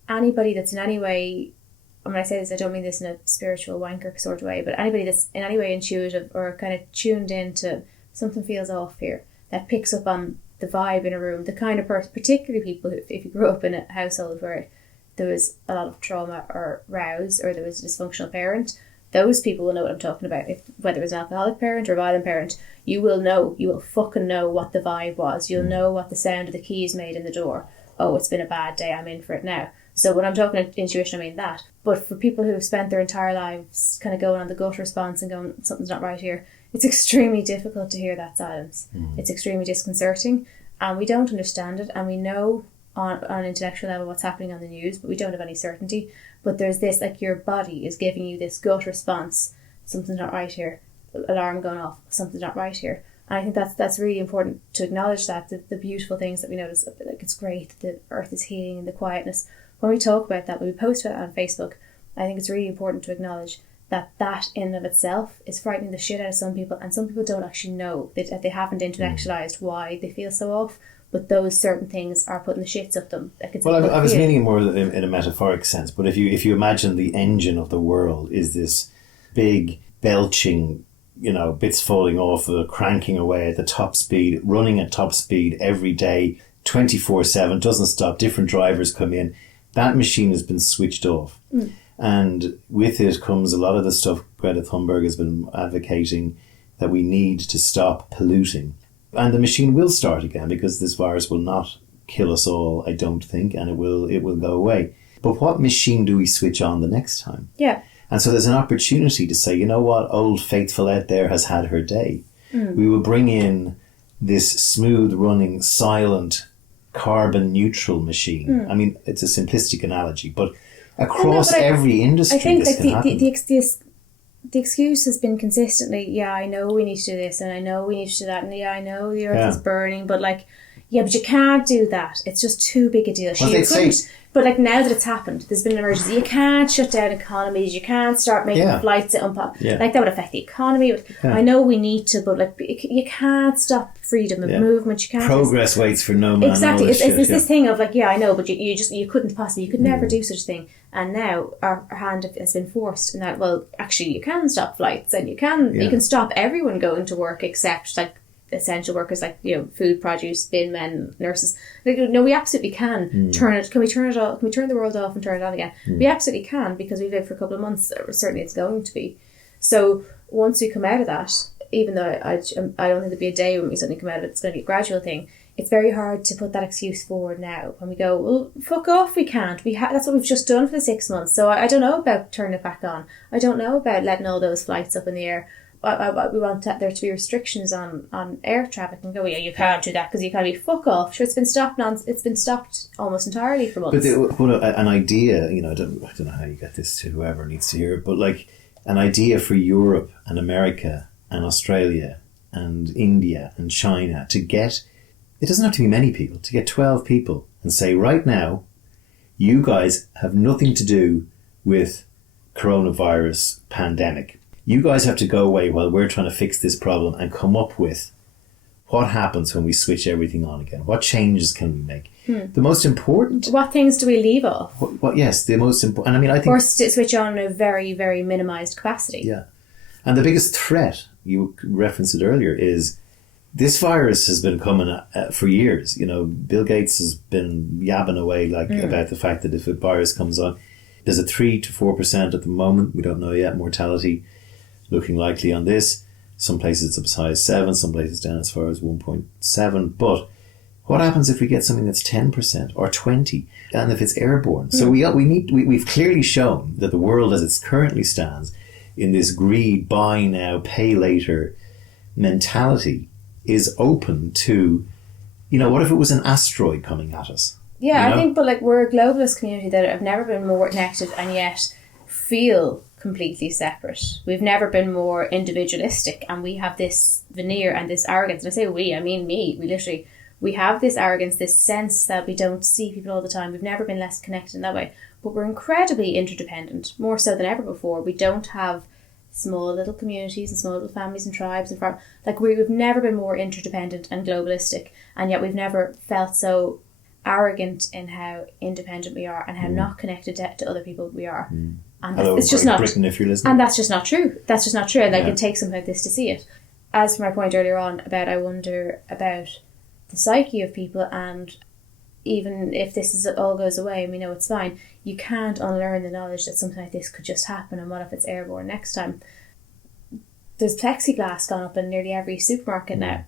Anybody that's in any way, when I say this, I don't mean this in a spiritual wanker sort of way, but anybody that's in any way intuitive or kind of tuned into something feels off here, that picks up on the vibe in a room, the kind of person, particularly people who, if you grew up in a household where there was a lot of trauma or rows, or there was a dysfunctional parent, those people will know what I'm talking about. Whether it was an alcoholic parent or a violent parent, you will fucking know what the vibe was. You'll know what the sound of the keys made in the door. Oh, it's been a bad day, I'm in for it now. So when I'm talking intuition, I mean that. But for people who have spent their entire lives kind of going on the gut response and going, something's not right here, it's extremely difficult to hear that silence. It's extremely disconcerting, and we don't understand it, and we know on an intellectual level what's happening on the news, but we don't have any certainty. But there's this, like, your body is giving you this gut response, something's not right here, alarm going off, something's not right here. And I think that's really important to acknowledge that, the beautiful things that we notice, like, it's great that the earth is healing in the quietness. When we talk about that, when we post about that on Facebook, I think it's really important to acknowledge that in and of itself is frightening the shit out of some people, and some people don't actually know, they haven't intellectualized why they feel so off, but those certain things are putting the shits up them. Like, it's I was meaning more in a metaphoric sense, but if you imagine the engine of the world is this big belching, bits falling off, cranking away at the top speed, running at top speed every day, 24/7, doesn't stop, different drivers come in, that machine has been switched off. And with it comes a lot of the stuff Greta Thunberg has been advocating, that we need to stop polluting. And the machine will start again, because this virus will not kill us all, I don't think, and it will go away. But what machine do we switch on the next time? Yeah. And so there's an opportunity to say, you know what, old faithful out there has had her day. We will bring in this smooth running, silent, carbon neutral machine. I mean, it's a simplistic analogy, but across every industry, I think, this can happen. The excuse has been consistently, I know we need to do this, and I know we need to do that, and I know the earth is burning, but but you can't do that. It's just too big a deal. But now that it's happened, there's been an emergency. You can't shut down economies. You can't start making flights that that would affect the economy. I know we need to, but you can't stop freedom of movement. You can't. Progress waits for no man. Exactly. It's this thing of I know, but you couldn't possibly. You could never do such a thing. And now our hand has been forced in that. Well, actually, you can stop flights, and you can stop everyone going to work except essential workers, food, produce, bin men, nurses. No, we absolutely can turn it. Can we turn it off? Can we turn the world off and turn it on again? We absolutely can, because we've lived for a couple of months. Certainly, it's going to be. So once we come out of that, even though I don't think there'll be a day when we suddenly come out of it, it's going to be a gradual thing. It's very hard to put that excuse forward now when we go, well, fuck off, we can't. That's what we've just done for the 6 months. So I don't know about turning it back on. I don't know about letting all those flights up in the air. We want there to be restrictions on air traffic, and go, you can't do that because you can't be fuck off. Sure, it's been stopped almost entirely for months. But an idea, I don't know how you get this to whoever needs to hear it, but an idea for Europe and America and Australia and India and China to get, it doesn't have to be many people, to get 12 people and say, right now, you guys have nothing to do with coronavirus pandemic. You guys have to go away while we're trying to fix this problem and come up with what happens when we switch everything on again? What changes can we make? The most important... What things do we leave off? Yes, the most important... And I mean, I think... Or switch on in a very, very minimised capacity. Yeah. And the biggest threat, you referenced it earlier, is this virus has been coming for years. You know, Bill Gates has been yabbing away about the fact that if a virus comes on, there's a 3 to 4% at the moment, we don't know yet, mortality looking likely on this. Some places it's as high as 7, some places down as far as 1.7. But what happens if we get something that's 10% or 20%, and if it's airborne? So we've clearly shown that the world as it currently stands in this greed, buy now, pay later mentality is open to, what if it was an asteroid coming at us? Yeah, I think, but we're a globalist community that have never been more connected and yet feel completely separate. We've never been more individualistic, and we have this veneer and this arrogance. And I say we, I mean me. We have this arrogance, this sense that we don't see people all the time. We've never been less connected in that way. But we're incredibly interdependent, more so than ever before. We don't have small little communities and small little families and tribes and we've never been more interdependent and globalistic, and yet we've never felt so arrogant in how independent we are and how not connected to other people we are. And it's just not Britain, if you're listening. And that's just not true. That's just not true. And it takes something like this to see it. As for my point earlier on about, I wonder about the psyche of people, and even if all goes away and we know it's fine, you can't unlearn the knowledge that something like this could just happen, and what if it's airborne next time? There's plexiglass gone up in nearly every supermarket now.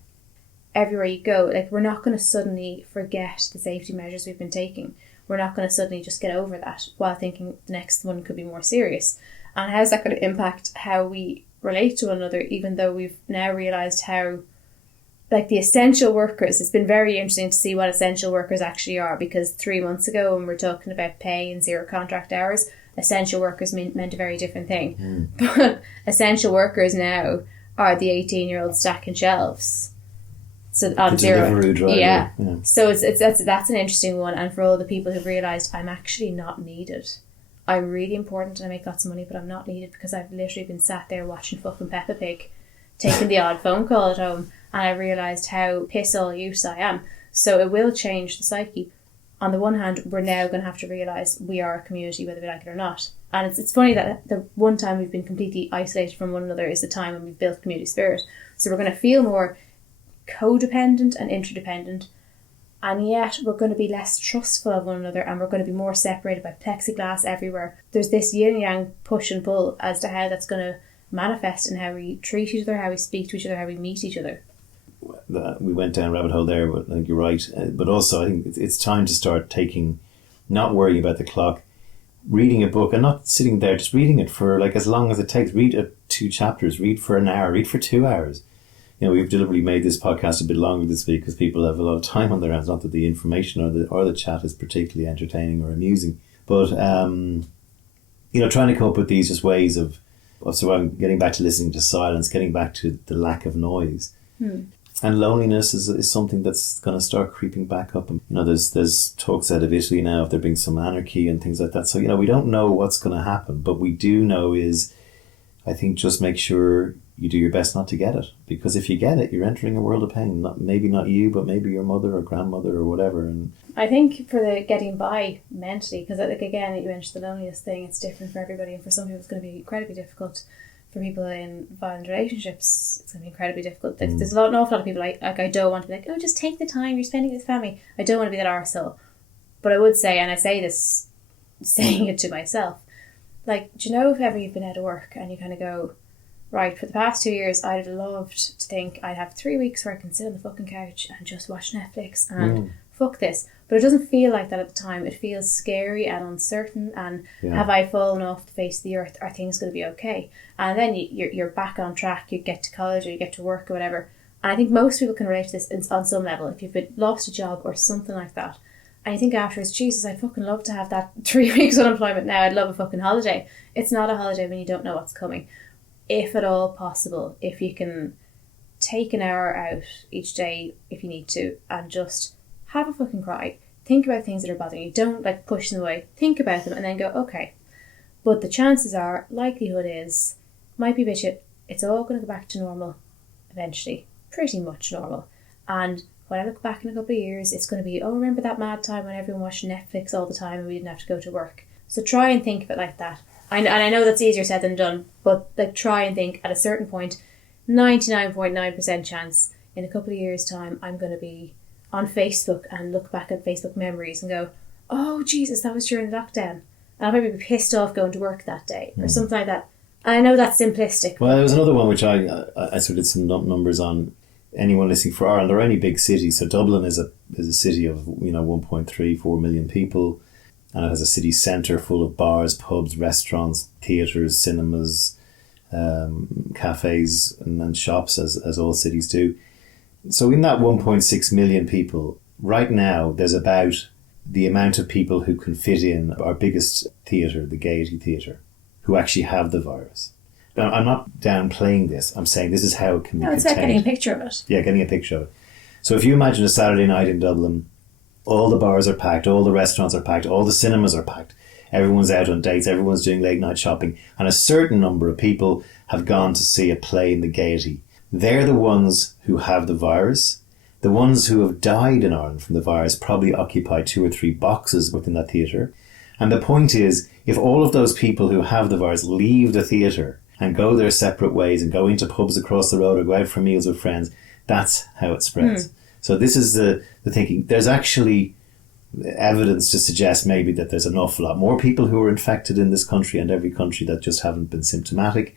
Everywhere you go, we're not going to suddenly forget the safety measures we've been taking. We're not going to suddenly just get over that while thinking the next one could be more serious. And how's that going to impact how we relate to one another, even though we've now realised how, the essential workers, it's been very interesting to see what essential workers actually are, because 3 months ago when we were talking about pay and zero contract hours, essential workers meant a very different thing. But essential workers now are the 18-year-old stacking shelves. So on zero. Driver, yeah. So that's an interesting one. And for all the people who've realised, I'm actually not needed. I'm really important and I make lots of money, but I'm not needed because I've literally been sat there watching fucking Peppa Pig, taking the odd phone call at home, and I realised how piss all use I am. So it will change the psyche. On the one hand, we're now going to have to realise we are a community, whether we like it or not. And it's funny that the one time we've been completely isolated from one another is the time when we've built community spirit. So we're going to feel more codependent and interdependent, and yet we're going to be less trustful of one another, and we're going to be more separated by plexiglass everywhere. There's this yin and yang push and pull as to how that's going to manifest in how we treat each other, how we speak to each other, how we meet each other. We went down a rabbit hole there, but I think you're right. But also I think it's time to start not worrying about the clock, reading a book and not sitting there just reading it for as long as it takes. Read 2 chapters, read for an hour, read for 2 hours. We've deliberately made this podcast a bit longer this week because people have a lot of time on their hands. Not that the information or the chat is particularly entertaining or amusing, but trying to come up with these just ways of surviving, getting back to listening to silence, getting back to the lack of noise. And loneliness is something that's going to start creeping back up. And there's talks out of Italy now of there being some anarchy and things like that. So we don't know what's going to happen, but we do know is, I think, just make sure you do your best not to get it, because if you get it, you're entering a world of pain. Maybe not you, but maybe your mother or grandmother or whatever. And I think for the getting by mentally, because again, you mentioned the loneliness thing, it's different for everybody, and for some people it's going to be incredibly difficult. For people in violent relationships, it's going to be incredibly difficult. There's an awful lot of people I don't want to be oh, just take the time you're spending with family. I don't want to be that arsehole. But I would say, and I say this saying it to myself, do you know if ever you've been out of work and you kind of go, right, for the past 2 years I'd have loved to think I'd have 3 weeks where I can sit on the fucking couch and just watch Netflix and fuck this. But it doesn't feel like that at the time. It feels scary and uncertain, and have I fallen off the face of the earth? Are things going to be okay? And then you're back on track, you get to college or you get to work or whatever. And I think most people can relate to this on some level. If you've lost a job or something like that, and you think afterwards, Jesus, I'd fucking love to have that 3 weeks unemployment now. I'd love a fucking holiday. It's not a holiday when you don't know what's coming. If at all possible, if you can take an hour out each day if you need to and just have a fucking cry. Think about things that are bothering you. Don't push them away. Think about them and then go, okay. But the chances are, likelihood is, might be a bit shit. It's all going to go back to normal eventually. Pretty much normal. And when I look back in a couple of years, it's going to be, oh, remember that mad time when everyone watched Netflix all the time and we didn't have to go to work. So try and think of it like that. And I know that's easier said than done, but like try and think at a certain point, 99.9% chance in a couple of years' time, I'm going to be on Facebook and look back at Facebook memories and go, oh, Jesus, that was during lockdown. And I'll probably be pissed off going to work that day or something like that. And I know that's simplistic. Well, there was another one which I sort of did some numbers on. Anyone listening for Ireland or any big city. So Dublin is a city of 1.34 million people, and it has a city centre full of bars, pubs, restaurants, theatres, cinemas, cafes, and shops, as all cities do. So in that 1.6 million people, right now there's about the amount of people who can fit in our biggest theatre, the Gaiety Theatre, who actually have the virus. Now, I'm not downplaying this. I'm saying this is how it can be contained. It's about getting a picture of it. Yeah, getting a picture of it. So if you imagine a Saturday night in Dublin, all the bars are packed, all the restaurants are packed, all the cinemas are packed, everyone's out on dates, everyone's doing late night shopping, and a certain number of people have gone to see a play in the Gaiety. They're the ones who have the virus. The ones who have died in Ireland from the virus probably occupy 2 or 3 boxes within that theatre. And the point is, if all of those people who have the virus leave the theatre and go their separate ways and go into pubs across the road or go out for meals with friends, that's how it spreads. So this is the thinking. There's actually evidence to suggest maybe that there's an awful lot more people who are infected in this country and every country that just haven't been symptomatic.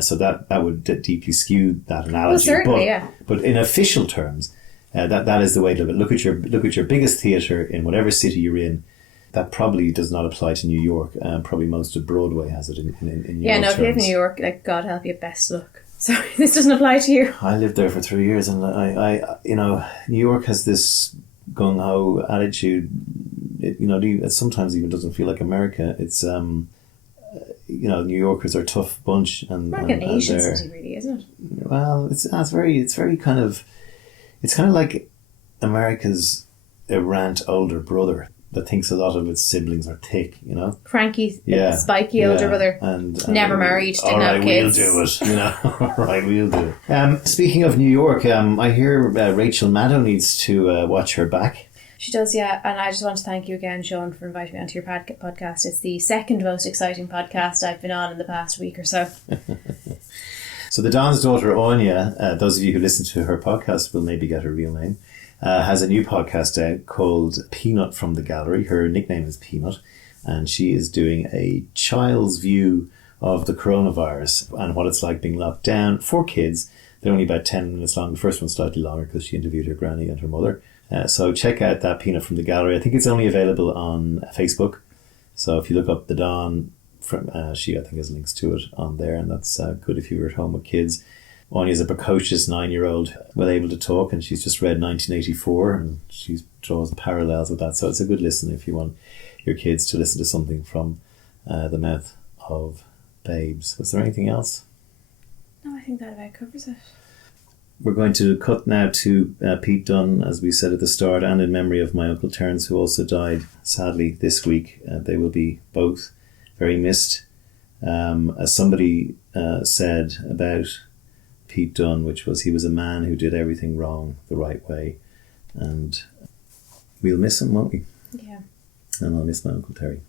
So that would deeply skew that analogy. Well, certainly, but in official terms, that is the way to look at your biggest theatre in whatever city you're in. That probably does not apply to New York. Probably most of Broadway has it in New York if you live in New York, like, God help you, best luck. Sorry, this doesn't apply to you. I lived there for 3 years, and I New York has this gung ho attitude. It sometimes even doesn't feel like America. It's New Yorkers are a tough bunch, and like an Asian city, really, isn't it? Well, it's very kind of, it's kind of like America's errant older brother that thinks a lot of its siblings are thick, Cranky, spiky older brother, and never married, didn't have kids. We'll do it, right, we'll do it. Speaking of New York, I hear Rachel Maddow needs to watch her back. She does, yeah, and I just want to thank you again, Sean, for inviting me onto your podcast. It's the second most exciting podcast I've been on in the past week or so. So the Don's daughter, Anya, those of you who listen to her podcast will maybe get her real name, has a new podcast out called Peanut from the Gallery. Her nickname is Peanut, and she is doing a child's view of the coronavirus and what it's like being locked down for kids. They're only about 10 minutes long. The first one's slightly longer because she interviewed her granny and her mother. So check out that Peanut from the Gallery. I think it's only available on Facebook. So if you look up the Don, she I think has links to it on there, and that's good if you were at home with kids. Anya's a precocious 9-year-old, well able to talk, and she's just read 1984, and she draws parallels with that. So it's a good listen if you want your kids to listen to something from the mouth of babes. Was there anything else? No, I think that about covers it. We're going to cut now to Pete Dunne, as we said at the start, and in memory of my Uncle Terence, who also died, sadly, this week. They will be both very missed. As somebody said about Pete Dunne, which was he was a man who did everything wrong the right way. And we'll miss him, won't we? Yeah. And I'll miss my Uncle Terry.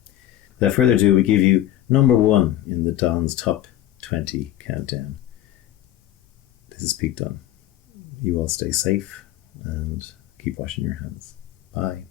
Without further ado, we give you number 1 in the Don's Top 20 countdown. This is Pete Dunne. You all stay safe and keep washing your hands. Bye.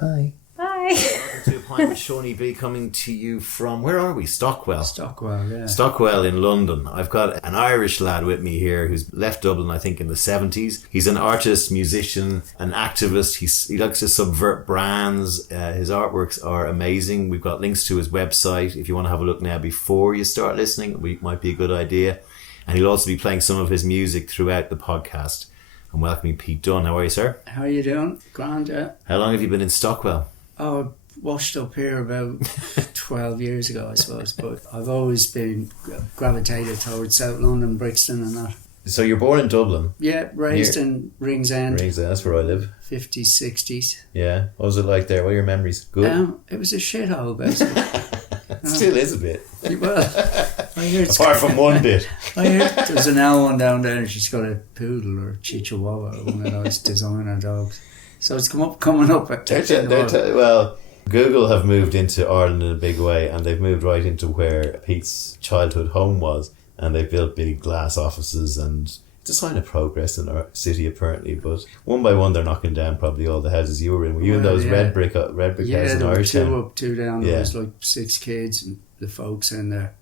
Bye. Bye. To a Pint with Seaniebee, coming to you from, where are we? Stockwell. Stockwell, yeah. Stockwell in London. I've got an Irish lad with me here who's left Dublin, I think, in the 70s. He's an artist, musician, an activist. He likes to subvert brands. His artworks are amazing. We've got links to his website. If you want to have a look now before you start listening, it might be a good idea. And he'll also be playing some of his music throughout the podcast. I'm welcoming Pete Dunne. How are you, sir? How are you doing? Grand, yeah. How long have you been in Stockwell? Oh, I washed up here about 12 years ago, I suppose. But I've always been gravitated towards South London, Brixton and that. So you're born in Dublin? Yeah, raised in Ringsend. Ringsend, that's where I live. 50s, 60s. Yeah. What was it like there? What are your memories? Good? It was a shithole, basically. Still is a bit. Well, I hear apart from one bit. I hear there's an owl one down there and she's got a poodle or a chihuahua or one of those designer dogs. So it's coming up at well, Google have moved into Ireland in a big way, and they've moved right into where Pete's childhood home was, and they've built big glass offices, and it's a sign of progress in our city apparently. But one by one, they're knocking down probably all the houses you were in. Were you in those red brick houses in Irish Town? Two up, two down. There was like 6 kids and the folks in there.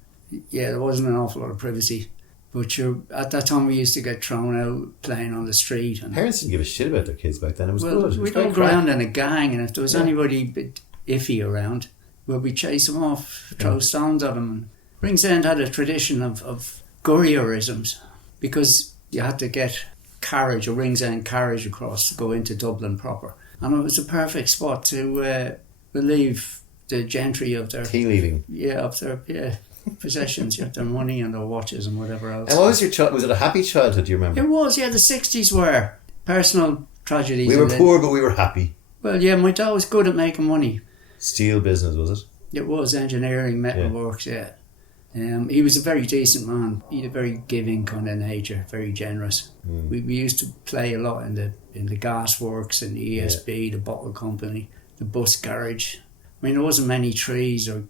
Yeah, there wasn't an awful lot of privacy. But at that time we used to get thrown out playing on the street. And parents didn't give a shit about their kids back then. It was good. We'd all go around in a gang, and if there was anybody a bit iffy around, we'd chase them off, throw stones at them. Ringsend had a tradition of courierisms, because you had to get carriage, a Ringsend carriage across to go into Dublin proper. And it was a perfect spot to relieve the gentry of their... tea leaving. Yeah, of their... possessions, their money and their watches and whatever else. And what was your was it a happy childhood, do you remember? It was, yeah. The 60s were personal tragedies. We were poor, but we were happy. Well, yeah, my dad was good at making money. Steel business, was it? It was engineering, metalworks, yeah. He was a very decent man. He had a very giving kind of nature, very generous. We used to play a lot in the gas works, in the ESB, the bottle company, the bus garage. I mean, there wasn't many trees or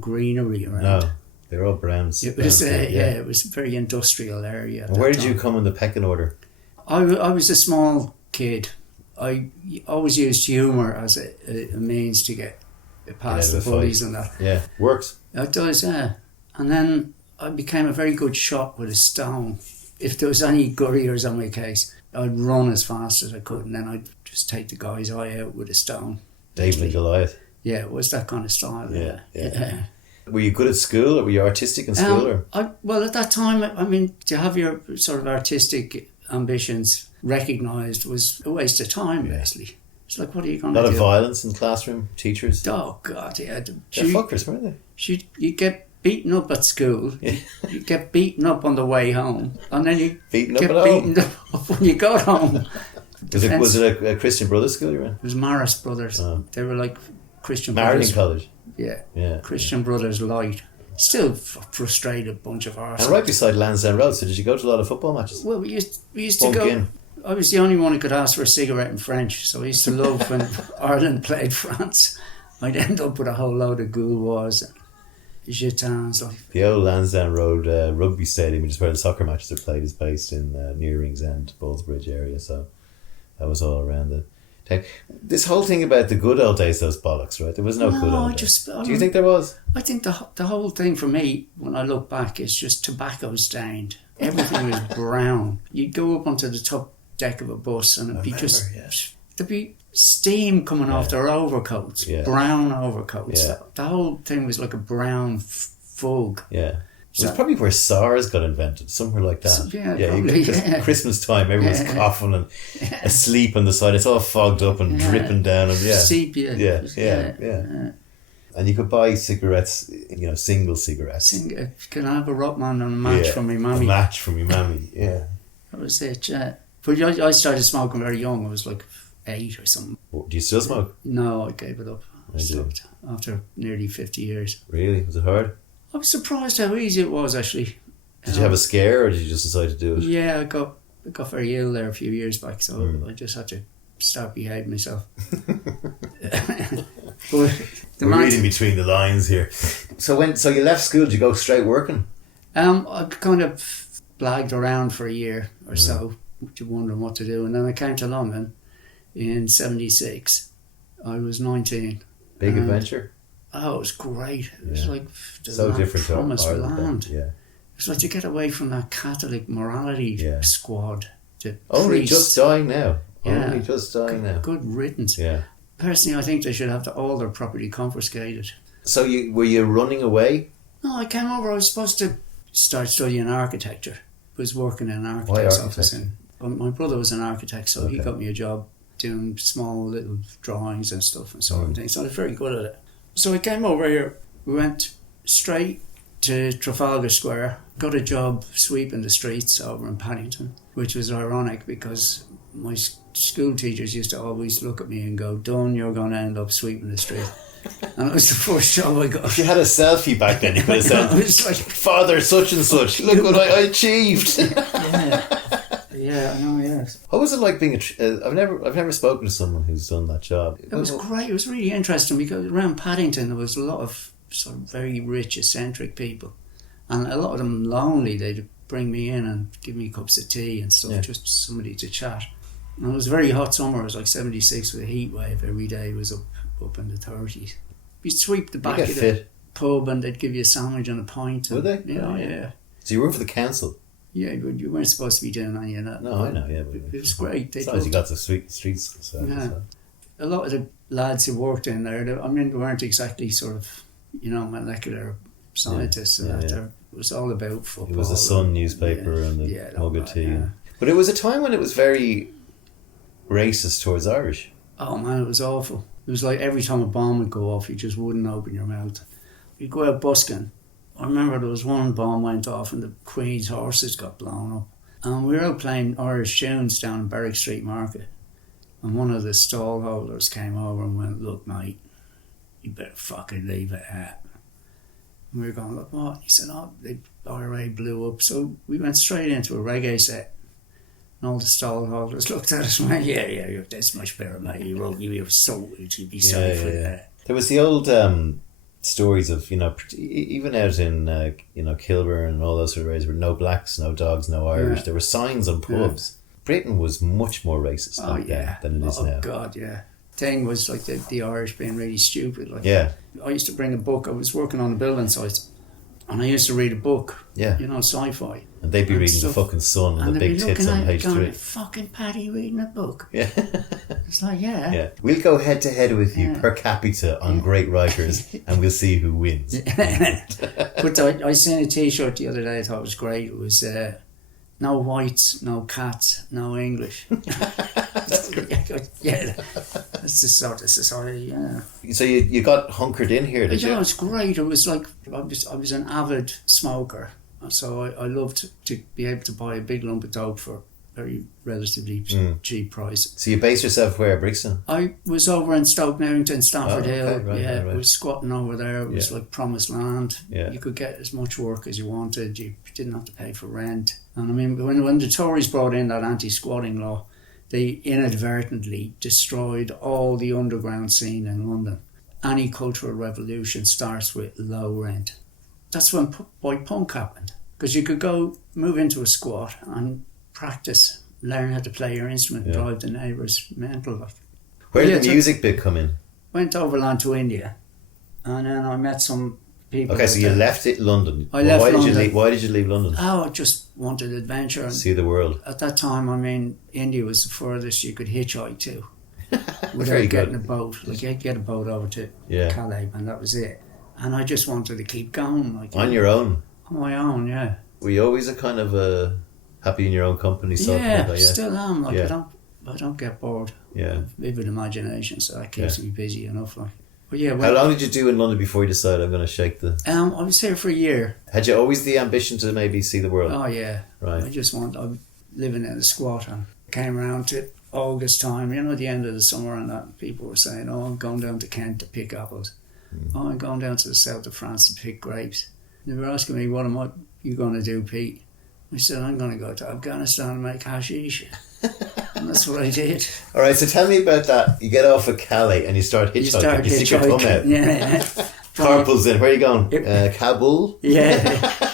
greenery around. No, they're all browns. It was, it was a very industrial area. And where did you come in the pecking order? I was a small kid. I always used humour as a means to get past the bullies and that. Yeah, works. It does, yeah. And then I became a very good shot with a stone. If there was any gurriers on my case, I'd run as fast as I could, and then I'd just take the guy's eye out with a stone. David and Goliath. Yeah, it was that kind of style. Yeah. Were you good at school, or were you artistic in school? Well, at that time, I mean, to have your sort of artistic ambitions recognised was a waste of time, basically. It's like, what are you going to do? A lot of violence in classroom, teachers. Oh, God, yeah. They're fuckers, weren't they? You get beaten up at school, you get beaten up on the way home, and then you beaten up when you got home. Was it a Christian Brothers school you were in? It was Marist Brothers. Oh. They were like Christian Marion Brothers. College. Yeah. Christian Brothers Light. Still frustrated bunch of arse. And right beside Lansdowne Road, so did you go to a lot of football matches? Well, we used to go in. I was the only one who could ask for a cigarette in French, so I used to love when Ireland played France. I'd end up with a whole load of gouloirs and gitans. The old Lansdowne Road rugby stadium, which is where the soccer matches are played, is based in near Ringsend, Ballsbridge area, so that was all around the town. This whole thing about the good old days, those bollocks, right? There was no good old days. Do you think there was? I think the whole thing for me, when I look back, is just tobacco stained. Everything was brown. You'd go up onto the top deck of a bus and there'd be steam coming off their overcoats, brown overcoats. Yeah. The whole thing was like a brown fog. Yeah. So it's probably where SARS got invented, somewhere like that. Christmas time, everyone's coughing and asleep on the side. It's all fogged up and dripping down. And sepia. Yeah. And you could buy cigarettes, single cigarettes. Can I have a Rockman and a match from my mammy? A match from your mammy, yeah. That was it, yeah. But I started smoking very young. I was like 8 or something. Do you still smoke? No, I gave it up. I stopped after nearly 50 years. Really? Was it hard? I was surprised how easy it was, actually. Did you have a scare, or did you just decide to do it? Yeah, I got very ill there a few years back, so I just had to start behaving myself. We're reading between the lines here. So you left school, did you go straight working? I kind of blagged around for a year or so, wondering what to do, and then I came to London in 76. I was 19. Big adventure? Oh, it was great. It was like so different to promised land. Yeah. It's like to get away from that Catholic morality squad. Only just dying now. Yeah. Only just dying now. Good riddance. Yeah. Personally, I think they should have all their property confiscated. So were you running away? No, I came over. I was supposed to start studying architecture. I was working in an architect's office. My brother was an architect, so he got me a job doing small little drawings and stuff and sort of things. So I was very good at it. So I came over here. We went straight to Trafalgar Square, got a job sweeping the streets over in Paddington, which was ironic because my school teachers used to always look at me and go, "Dunne, you're going to end up sweeping the street." And it was the first job I got. If you had a selfie back then, you could have said, I was like, Father such and such, look what I achieved. Yeah, I know, yes. What was it like being I've never spoken to someone who's done that job. It was great. It was really interesting because around Paddington there was a lot of sort of very rich, eccentric people. And a lot of them lonely. They'd bring me in and give me cups of tea and stuff, just somebody to chat. And it was a very hot summer. It was like 76 with a heat wave. Every day was up in the 30s. You'd sweep the back of the pub and they'd give you a sandwich and a pint. Would they? Yeah. So you worked for the council? Yeah, you weren't supposed to be doing any of that. No, I know, yeah. But it was great. As long as you got the streets. So. A lot of the lads who worked in there, they weren't exactly sort of, molecular scientists. It was all about football. It was the Sun newspaper and the mug of tea. Yeah. But it was a time when it was very racist towards Irish. Oh man, it was awful. It was like every time a bomb would go off, you just wouldn't open your mouth. You'd go out busking. I remember there was one bomb went off and the Queen's horses got blown up. And we were out playing Irish tunes down in Berwick Street Market. And one of the stall holders came over and went, "Look, mate, you better fucking leave it out." And we were going, "Look, what?" He said, "Oh, the IRA blew up." So we went straight into a reggae set. And all the stall holders looked at us and went, yeah, that's much better, mate. You were so, you'd be sorry for that. There was the old stories of, even out in, Kilburn and all those sort of areas where no blacks, no dogs, no Irish. Yeah. There were signs on pubs. Yeah. Britain was much more racist than it is now. Oh, God, yeah. Thing was like the Irish being really stupid. Like, I used to bring a book. I was working on a building site and I used to read a book, sci-fi. And they'd be reading the fucking Sun and the big tits on page 3. Fucking Paddy reading a book. Yeah. It's like, yeah. We'll go head to head with you per capita on great writers and we'll see who wins. But I seen a t-shirt the other day I thought was great. It was no whites, no cats, no English. That's great. Yeah. That's the sort of society, So you got hunkered in here, did you? Yeah, it was great. It was like, I was an avid smoker. So I loved to be able to buy a big lump of dope for very relatively cheap price. So you based yourself where, Brixton? I was over in Stoke Newington, Stafford Hill. Right. I was squatting over there. It was like promised land. Yeah. You could get as much work as you wanted. You didn't have to pay for rent. And I mean, when the Tories brought in that anti-squatting law, they inadvertently destroyed all the underground scene in London. Any cultural revolution starts with low rent. That's when boy punk happened, because you could go move into a squat and practice, learn how to play your instrument, drive the neighbours mental. Like. Where did the music bit come in? Went overland to India, and then I met some people. Okay, so you left London. I left London. Why did you leave London? Oh, I just wanted adventure and see the world. At that time, I mean, India was the furthest you could hitchhike to without getting a boat. Like you had to get a boat over to Calais, and that was it. And I just wanted to keep going. Like, on your own? On my own, yeah. Were you always a kind of happy in your own company? Still am. Like, I don't get bored. Yeah. Vivid imagination, so that keeps me busy enough. Like. But yeah. How long did you do in London before you decided I'm going to shake the... I was here for a year. Had you always the ambition to maybe see the world? Oh, yeah. Right. I'm living in a squat and came around to August time, the end of the summer and that. People were saying, I'm going down to Kent to pick apples. Oh, I'm going down to the south of France to pick grapes. They were asking me, what am you going to do, Pete? I said, I'm going to go to Afghanistan and make hashish. And that's what I did. All right, so tell me about that. You get off at Calais and you start hitchhiking. You stick your thumb out. Yeah. Car pulls in. Where are you going? Kabul? Yeah.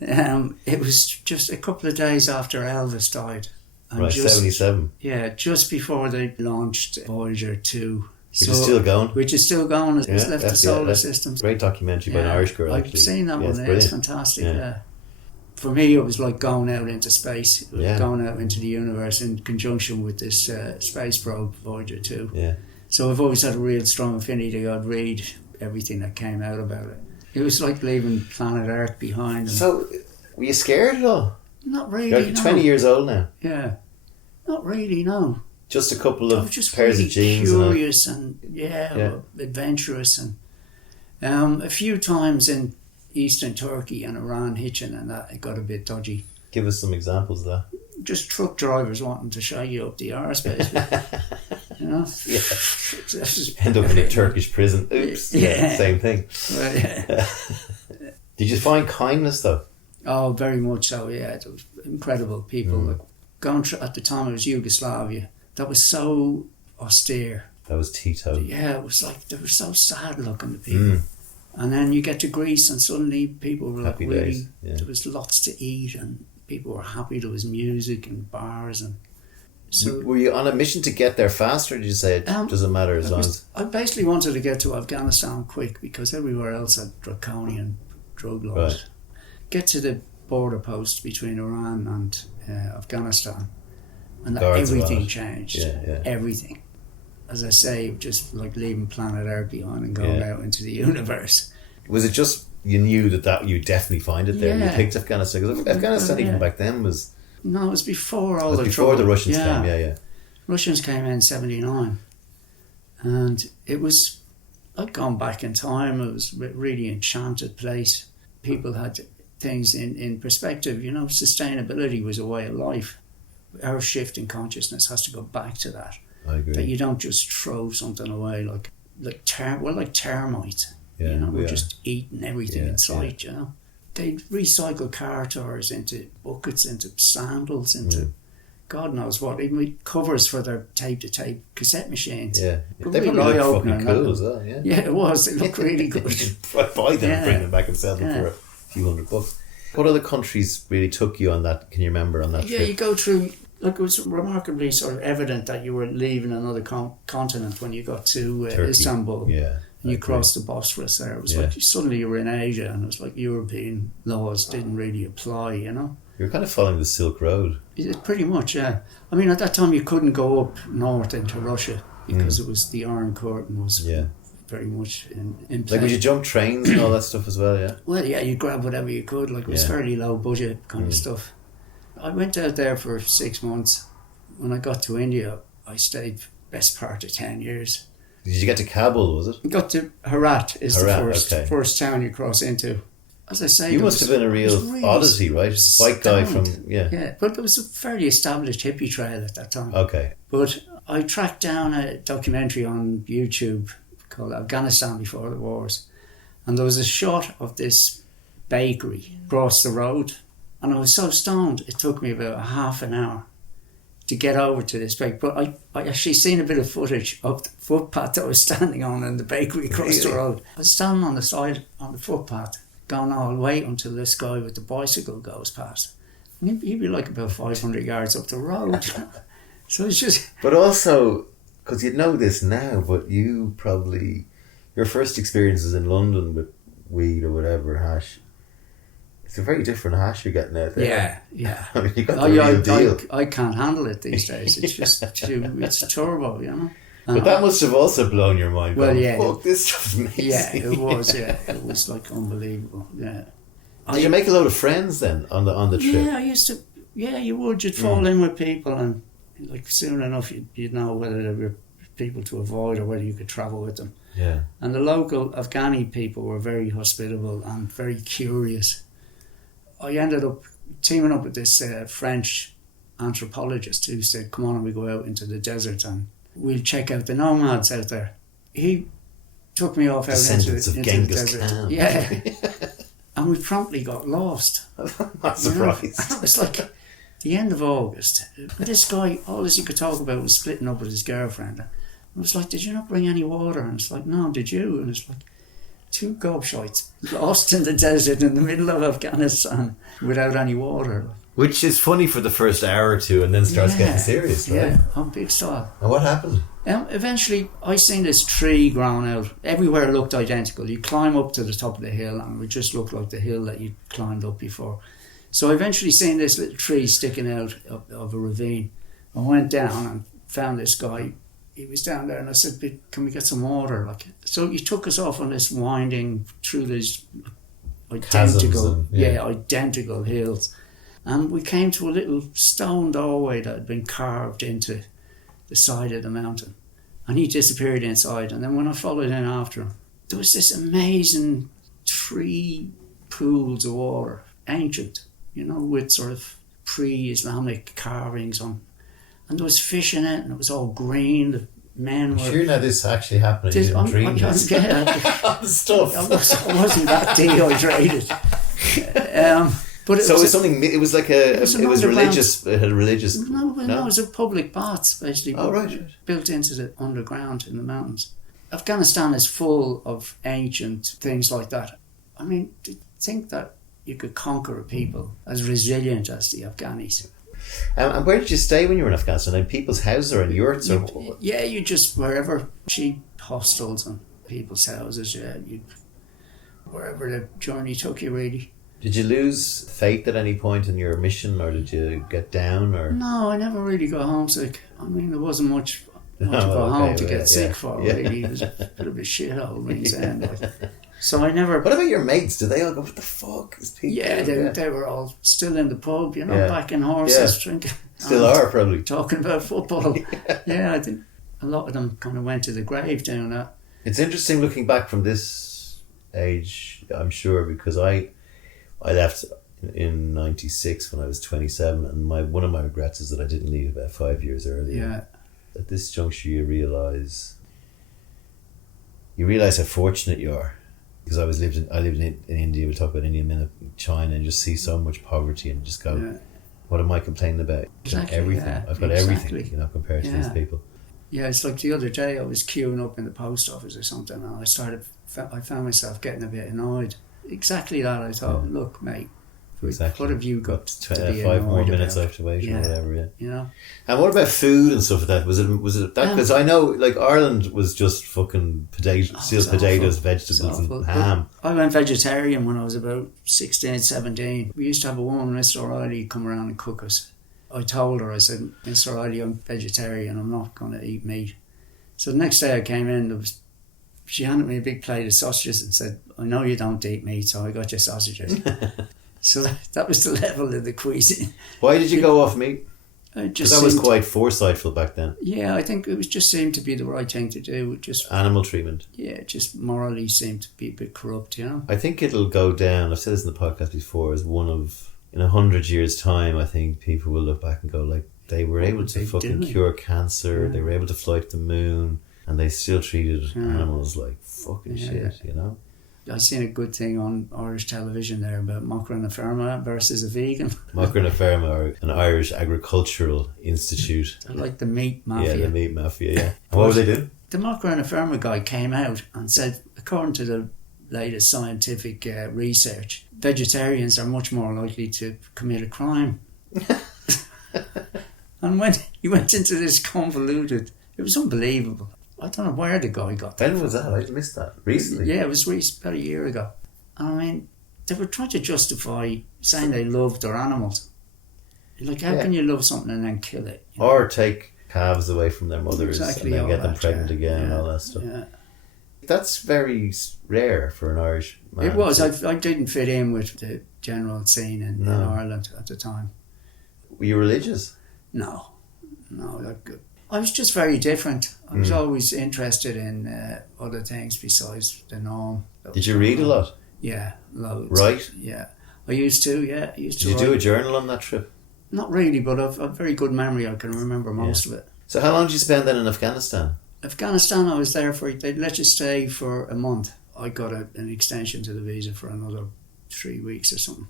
It was just a couple of days after Elvis died. Right, 77. Yeah, just before they launched Voyager 2. Which is still going. Which is still going. It's left the solar system. Great documentary by an Irish girl, actually. I've seen that one. It's fantastic. Yeah. For me, it was like going out into space. It was going out into the universe in conjunction with this space probe, Voyager 2. Yeah. So I've always had a real strong affinity. I'd read everything that came out about it. It was like leaving planet Earth behind. So, were you scared at all? Not really, You're 20 years old now. Yeah. Not really, no. Just a couple of just pairs really of jeans. Curious and adventurous, and a few times in eastern Turkey and Iran hitching, and that it got a bit dodgy. Give us some examples of that. Just truck drivers wanting to shag you up the arse, basically. You know? Yeah. End up in a Turkish prison. Oops. Yeah. Same thing. Well, yeah. Did you find kindness though? Oh, very much so, yeah. It was incredible people. Like going through, at the time it was Yugoslavia. That was so austere. That was Tito. Yeah, it was like, they were so sad looking, the people. And then you get to Greece and suddenly people were Happy like really, days, yeah. There was lots to eat and people were happy. There was music and bars. And so, were you on a mission to get there faster, or did you say it doesn't matter as long as... I basically wanted to get to Afghanistan quick because everywhere else had draconian drug laws. Right. Get to the border post between Iran and Afghanistan, and Guards everything changed. Yeah. Everything. As I say, just like leaving planet Earth behind and going out into the universe. Was it just you knew that you definitely find it there? You picked Afghanistan because Afghanistan even back then was... No, it was before all it was the before trouble. the Russians came. Yeah. Russians came in 1979, and it was... I'd gone back in time. It was a really enchanted place. People had things in perspective. You know, sustainability was a way of life. Our shift in consciousness has to go back to that. I agree. That you don't just throw something away like termites. Yeah, you know, we're just eating everything in sight. Yeah. You know, they'd recycle car tires into buckets, into sandals, into God knows what. Even with covers for their tape-to-tape cassette machines. Yeah, They probably look fucking cool as well. Yeah, it was. It looked really good. Buy them, and bring them back and sell them for a few $100. What other countries really took you on that? Can you remember on that trip? Yeah, you go through. Like, it was remarkably sort of evident that you were leaving another continent when you got to Istanbul. Yeah. And you crossed the Bosphorus there. It was like suddenly you were in Asia, and it was like European laws didn't really apply, you know? You were kind of following the Silk Road. Pretty much, yeah. I mean, at that time you couldn't go up north into Russia because it was the Iron Curtain was very much in play. Like, would you jump trains and all that stuff as well, yeah? Well, yeah, you grab whatever you could. Like, it was fairly low budget kind of stuff. I went out there for 6 months. When I got to India, I stayed best part of 10 years. Did you get to Kabul, was it? I got to Herat the first town you cross into. As I say... You must have been a real oddity, right? White guy from... Yeah, but there was a fairly established hippie trail at that time. Okay. But I tracked down a documentary on YouTube called Afghanistan Before the Wars. And there was a shot of this bakery across the road. And I was so stoned, it took me about half an hour to get over to this bakery. But I actually seen a bit of footage of the footpath that I was standing on in the bakery across the road. I was standing on the side, on the footpath, going, I'll wait until this guy with the bicycle goes past. And he'd be like about 500 yards up the road. So it's just... But also, because you'd know this now, but you probably... Your first experiences in London with weed or whatever, hash... It's a very different hash you're getting out there. Yeah. I mean, you got the real deal. I can't handle it these days. It's just it's turbo, you know. But that must have also blown your mind. Well, going, yeah. Fuck, this stuff's amazing. Yeah, it was. Yeah, it was like unbelievable. Yeah. Did you make a load of friends then on the trip? Yeah, I used to. Yeah, you would. You'd fall in with people, and like soon enough, you'd know whether there were people to avoid or whether you could travel with them. Yeah. And the local Afghani people were very hospitable and very curious. I ended up teaming up with this French anthropologist who said, come on, and we go out into the desert and we'll check out the nomads out there. He took me off out into the desert. Khan. Yeah. And we promptly got lost. I'm not surprised. It was like the end of August. But this guy, all he could talk about was splitting up with his girlfriend. I was like, did you not bring any water? And it's like, no, did you? And it's like, two gobshites lost in the desert in the middle of Afghanistan without any water. Which is funny for the first hour or two and then starts getting serious, right? Yeah, on big style. And what happened? Eventually, I seen this tree growing out. Everywhere it looked identical. You climb up to the top of the hill and it just looked like the hill that you climbed up before. So I eventually seen this little tree sticking out of a ravine. I went down and found this guy. He was down there and I said, can we get some water? So he took us off on this winding through these identical hills. And we came to a little stone doorway that had been carved into the side of the mountain. And he disappeared inside. And then when I followed in after him, there was this amazing 3 pools of water, ancient, you know, with sort of pre-Islamic carvings on. And there was fish in it, and it was all green. men were... Sure, now this actually happened and you didn't dream this. Stuff. I wasn't that dehydrated. But it was something. It was like it was religious. It had a religious. No, it was a public baths basically. Oh, right. Built into the underground in the mountains. Afghanistan is full of ancient things like that. I mean, to think that you could conquer a people as resilient as the Afghanis. And where did you stay when you were in Afghanistan? In people's houses or in yurts? Yeah, you just wherever, cheap hostels and people's houses. Yeah, wherever the journey took you, really. Did you lose faith at any point in your mission, or did you get down? Or no, I never really got homesick. I mean, there wasn't much to go home to get sick for. Really, it was a bit of a shithole means end. So I never. What about your mates? Did they all go? What the fuck is Pete? Yeah, they were all still in the pub, backing horses, drinking. Still are probably talking about football. Yeah, I think a lot of them kind of went to the grave doing that. It's interesting looking back from this age, I'm sure, because I left in 96 when I was 27, and one of my regrets is that I didn't leave about 5 years earlier. Yeah. At this juncture, you realise how fortunate you are. Because I lived in India, we'll talk about India in a minute, China, and just see so much poverty and just go, what am I complaining about? Exactly, everything. yeah, I've got everything, compared to these people. Yeah, it's like the other day I was queuing up in the post office or something, and I found myself getting a bit annoyed. Exactly that. I thought, look, mate, exactly. What have you got to be 5 more minutes about? I have to wait or whatever, And what about food and stuff like that? Was it that? Because I know, like, Ireland was just fucking potatoes, vegetables and ham. I went vegetarian when I was about 16, 17. We used to have a woman, Miss O'Reilly, come around and cook us. I told her, I said, Miss O'Reilly, I'm vegetarian, I'm not going to eat meat. So the next day I came in, she handed me a big plate of sausages and said, I know you don't eat meat, so I got you sausages. So that was the level of the cuisine. Why did you go off meat? Because that was quite foresightful back then. Yeah, I think it just seemed to be the right thing to do. Animal treatment. Yeah, it just morally seemed to be a bit corrupt, I think it'll go down, I've said this in the podcast before, as one of, in 100 years' time, I think people will look back and go, like, they were able to fucking cure cancer, they were able to fly to the moon, and they still treated animals like fucking shit, I seen a good thing on Irish television there about Macra na Ferma versus a vegan. Macra na Ferma are an Irish agricultural institute. They're like the meat mafia. Yeah, the meat mafia, yeah. And what would they do? The Macra na Ferma guy came out and said, according to the latest scientific research, vegetarians are much more likely to commit a crime. And when he went into this convoluted, it was unbelievable. I don't know where the guy got that. When was that? I missed that. Recently? Yeah, it was about a year ago. I mean, they were trying to justify saying they loved their animals. Like, how can you love something and then kill it? Or take calves away from their mothers and then get them pregnant again and all that stuff. Yeah. That's very rare for an Irish man. It was. I didn't fit in with the general scene in Ireland at the time. Were you religious? No. I was just very different. I was always interested in other things besides the norm. Did you read a lot? Yeah, loads. Right? Yeah. I used to write. Did you do a journal on that trip? Not really, but I've a very good memory. I can remember most of it. So how long did you spend then in Afghanistan? Afghanistan, I was there they'd let you stay for a month. I got an extension to the visa for another 3 weeks or something.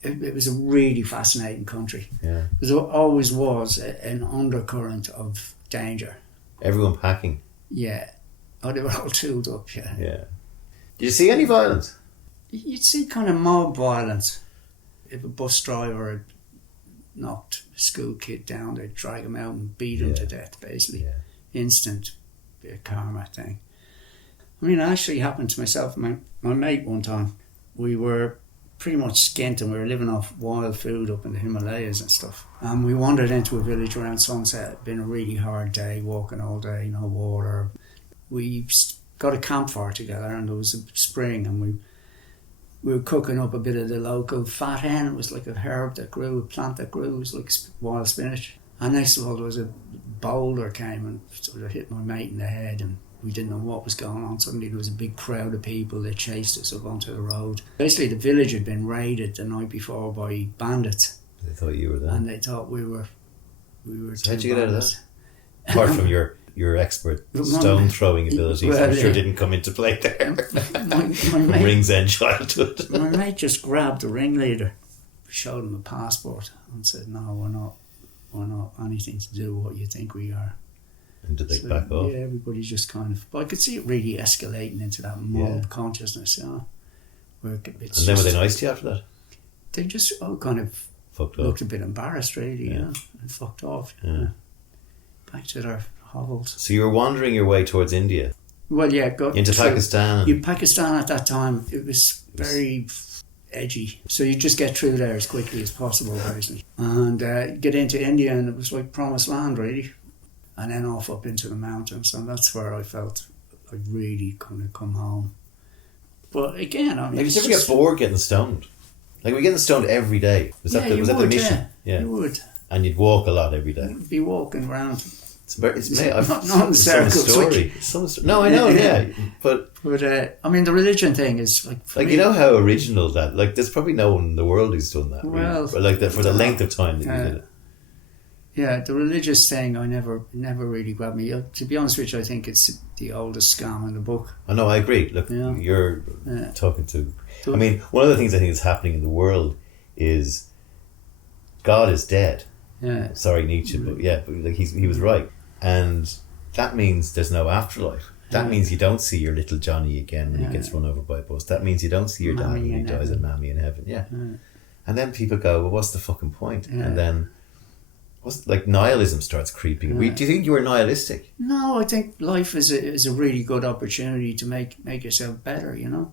It was a really fascinating country. Yeah. There always was an undercurrent of danger. Everyone packing. Yeah. Oh, they were all tooled up, yeah. Yeah. Did you see any violence? You'd see kind of mob violence. If a bus driver had knocked a school kid down, they'd drag him out and beat him to death, basically. Yeah. Instant karma thing. I mean, it actually happened to myself and my mate one time. We were pretty much skint and we were living off wild food up in the Himalayas and stuff. And we wandered into a village around sunset. It'd been a really hard day, walking all day, no water. We got a campfire together and there was a spring and we were cooking up a bit of the local fat hen. It was like a herb that grew, a plant that grew. It was like wild spinach. And next of all, there was a boulder came and sort of hit my mate in the head and we didn't know what was going on. Suddenly there was a big crowd of people that chased us up onto the road. Basically the village had been raided the night before by bandits. They thought you were there. And they thought we were So how'd you get out of that? Apart from your your expert stone throwing abilities, I'm sure didn't come into play there. My mate, Rings End childhood. my mate just grabbed the ringleader, showed him a passport, and said, "No, we're not anything to do with what you think we are." And did they back off? Yeah, everybody's just kind of. But I could see it really escalating into that mob consciousness, where it's and then were they nice to you after that? They just all kind of looked a bit embarrassed, really, and fucked off. Yeah. Back to their hovels. So you were wandering your way towards India? Well, yeah, into Pakistan. Pakistan at that time, it was very edgy. So you just get through there as quickly as possible, basically. And get into India, and it was like promised land, really. And then off up into the mountains, and that's where I felt I really couldn't come home. But again, I mean, did you ever get bored getting stoned? Like, we're getting stoned every day. Was that the mission? Yeah, you would. And you'd walk a lot every day. You'd be walking around. I've not in circles. No, I know, but I mean, the religion thing is like me, you know how original that. Like, there's probably no one in the world who's done that. Well, really. But like for the length of time that you did it. Yeah, the religious thing I never really grabbed me. To be honest with you, I think it's the oldest scam in the book. I know, I agree. Look, you're talking to. I mean, one of the things I think is happening in the world is God is dead. Yeah. Sorry, Nietzsche, but like he was right, and that means there's no afterlife. That means you don't see your little Johnny again when he gets run over by a bus. That means you don't see your dad when he dies at Mammy in heaven. Yeah. And then people go, well, what's the fucking point? And then nihilism starts creeping. Do you think you were nihilistic? No, I think life is a really good opportunity to make yourself better, you know.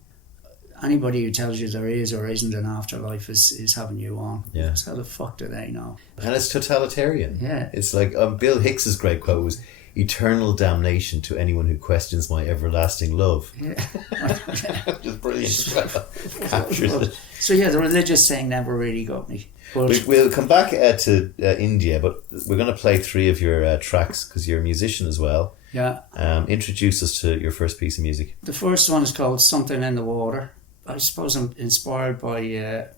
Anybody who tells you there is or isn't an afterlife is having you on. Yeah. So how the fuck do they know? And it's totalitarian. Yeah. It's like Bill Hicks's great quote was, "Eternal damnation to anyone who questions my everlasting love." Yeah. Just brilliant. Captures it. So the religious thing never really got me. But we'll come back to India, but we're going to play 3 of your tracks because you're a musician as well. Yeah. Introduce us to your first piece of music. The first one is called Something in the Water. I suppose I'm inspired by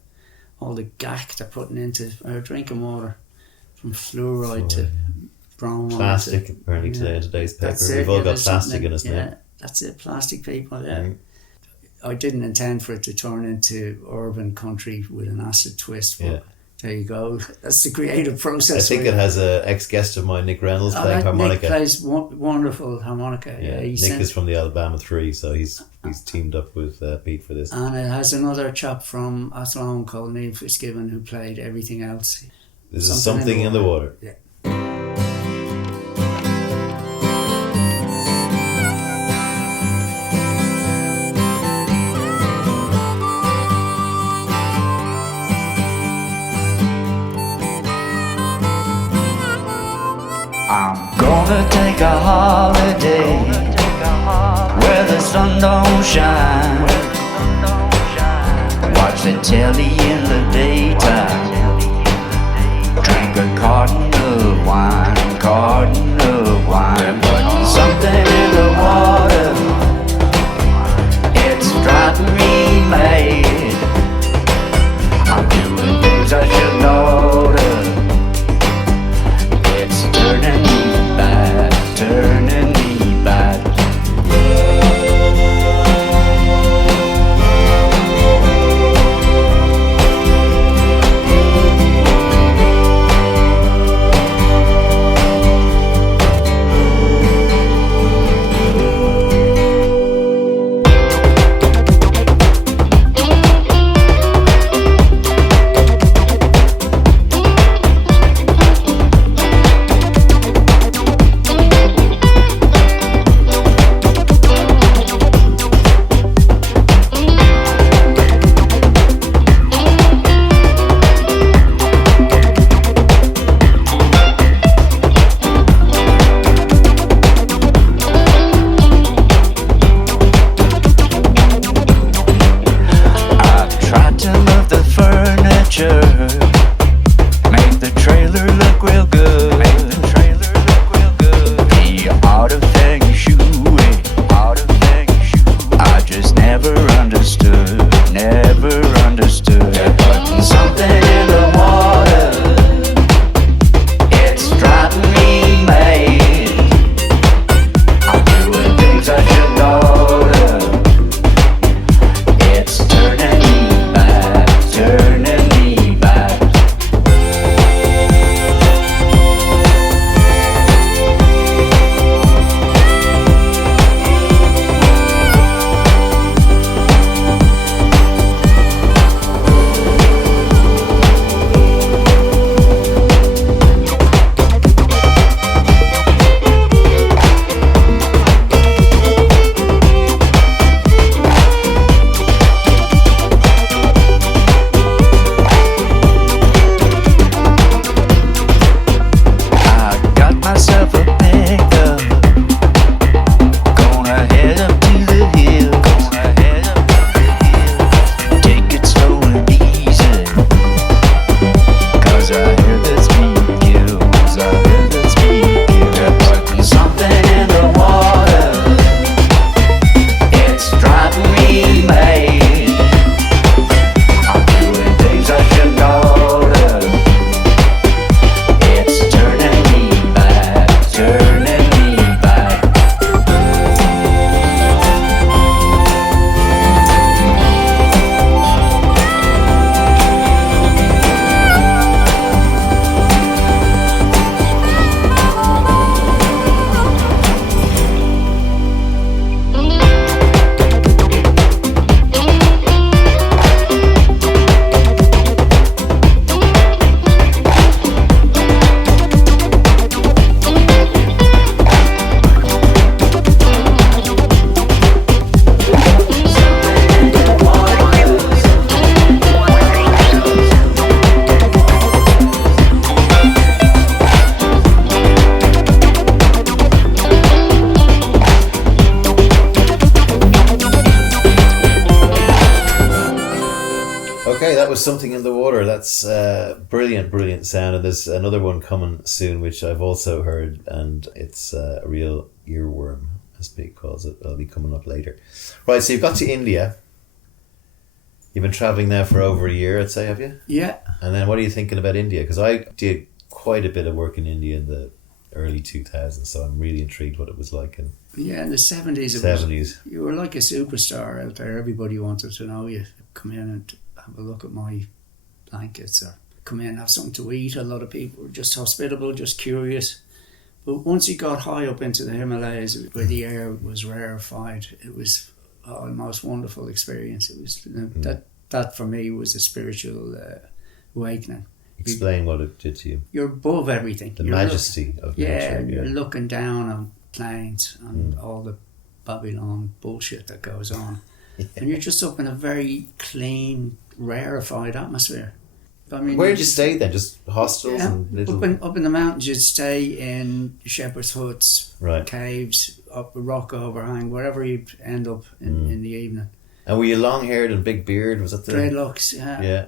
all the gack they're putting into drinking water, from fluoride to bromide. Plastic, apparently, today in today's paper. We've all got plastic in us now. Yeah, that's it, plastic people, I didn't intend for it to turn into urban country with an acid twist, but there you go. That's the creative process. I think it has an ex-guest of mine, Nick Reynolds, playing harmonica. Nick plays wonderful harmonica. Yeah, Nick is from the Alabama 3, so he's teamed up with Pete for this. And it has another chap from Athlone called Neil Fitzgibbon who played everything else. This is Something in the Water. Yeah. I'm gonna take a holiday where the sun don't shine. Watch the telly in the daytime. Drink a carton of wine. Put something in the water. It's driving me mad. I'm doing things I should notice. It's turning me bad. Okay, that was Something in the Water. That's brilliant sound. And there's another one coming soon, which I've also heard, and it's a real earworm, as Pete calls it. It'll be coming up later. Right, so you've got to India. You've been travelling there for over a year, I'd say, have you? Yeah. And then what are you thinking about India? Because I did quite a bit of work in India in the early 2000s, so I'm really intrigued what it was like in the 70s. 70s. You were like a superstar out there. Everybody wanted to know you. Come in and have a look at my blankets, or come in and have something to eat. A lot of people were just hospitable, just curious. But once you got high up into the Himalayas, where the air was rarefied, it was the most wonderful experience. It was that for me was a spiritual awakening. Explain what it did to you. You're above everything. The majesty of nature. Yeah, and you're looking down on planes and all the Babylon bullshit that goes on. And you're just up in a very clean, rarefied atmosphere. I mean, where did you stay then? Just hostels and little... Up in the mountains, you'd stay in shepherd's huts, right. Caves, up a rock overhang, wherever you'd end up in the evening. And were you long-haired and big beard? Was that the... Dreadlocks, yeah. Yeah.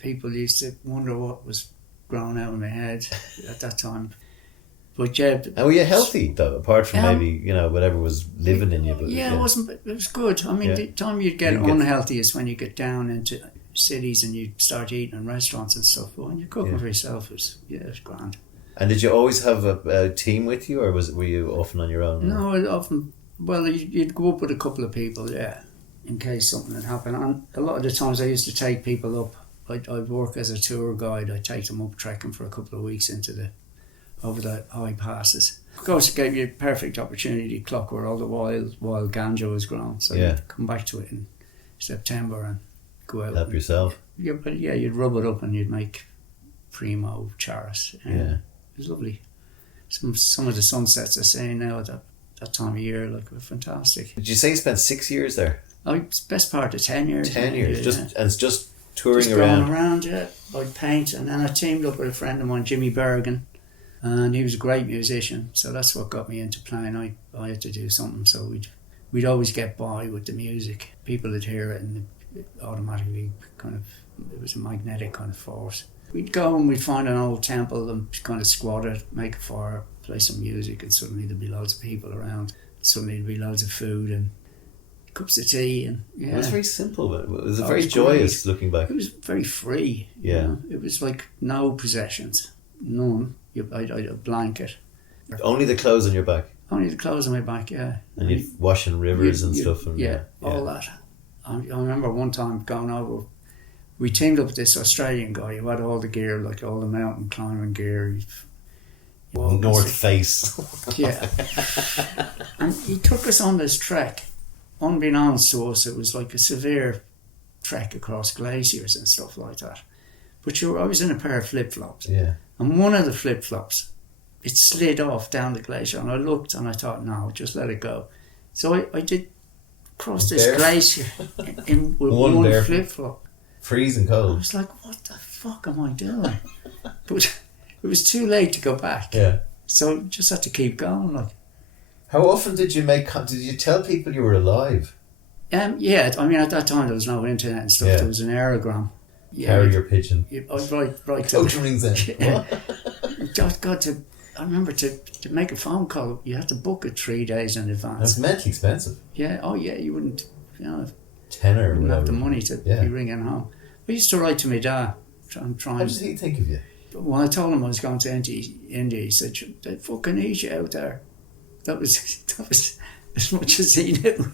People used to wonder what was growing out of my head at that time. But yeah... And were you healthy, though, apart from maybe, whatever was living in you? But, it was good. I mean, the time you'd get unhealthy is when you get down into cities and you start eating in restaurants and stuff. But when you're cooking for yourself, it's grand. And did you always have a team with you, or were you often on your own? No, often... Well, you'd go up with a couple of people, in case something had happened. And a lot of the times I used to take people up. I'd work as a tour guide. I'd take them up trekking for a couple of weeks over the high passes. Of course, it gave you a perfect opportunity to clock where all the wild ganja was grown. So you'd come back to it in September and go out. Help yourself. Yeah, but you'd rub it up and you'd make primo charas. It was lovely. Some of the sunsets I say now at that time of year were fantastic. Did you say you spent 6 years there? It's best part of 10 years. 10 years, and it's just touring just around. Going around, I'd paint, and then I teamed up with a friend of mine, Jimmy Bergen, and he was a great musician, so that's what got me into playing. I had to do something, so we'd always get by with the music. People would hear it and it automatically it was a magnetic kind of force. We'd go and we'd find an old temple and kind of squat it, make a fire, play some music, and suddenly there'd be loads of people around. Suddenly there'd be loads of food and cups of tea, and It was very simple, but it was very joyous looking back. It was very free. Yeah. It was like no possessions, none. I had a blanket. Only the clothes on your back. Only the clothes on my back, yeah. And you'd wash in rivers and stuff. And, all that. I remember one time going over. We teamed up with this Australian guy who had all the gear, like all the mountain climbing gear. North Face. Yeah. And he took us on this trek. Unbeknownst to us, it was like a severe trek across glaciers and stuff like that. But I was in a pair of flip-flops. Yeah. And one of the flip-flops, it slid off down the glacier. And I looked and I thought, no, just let it go. So I did cross this glacier with one flip-flop. Freezing cold. I was like, what the fuck am I doing? But it was too late to go back. Yeah. So just had to keep going. How often did you tell people you were alive? Yeah, I mean, at that time there was no internet and stuff. There was an aerogram. Carrier pigeon. I'd write Coach rings in. I remember to make a phone call, you had to book it 3 days in advance. That's mentally expensive. Yeah, you wouldn't, tenner or wouldn't whatever. have the money to be ringing home. I used to write to my dad. What did he think of you? When I told him I was going to India, he said, they fucking eat you out there. That was as much as he knew.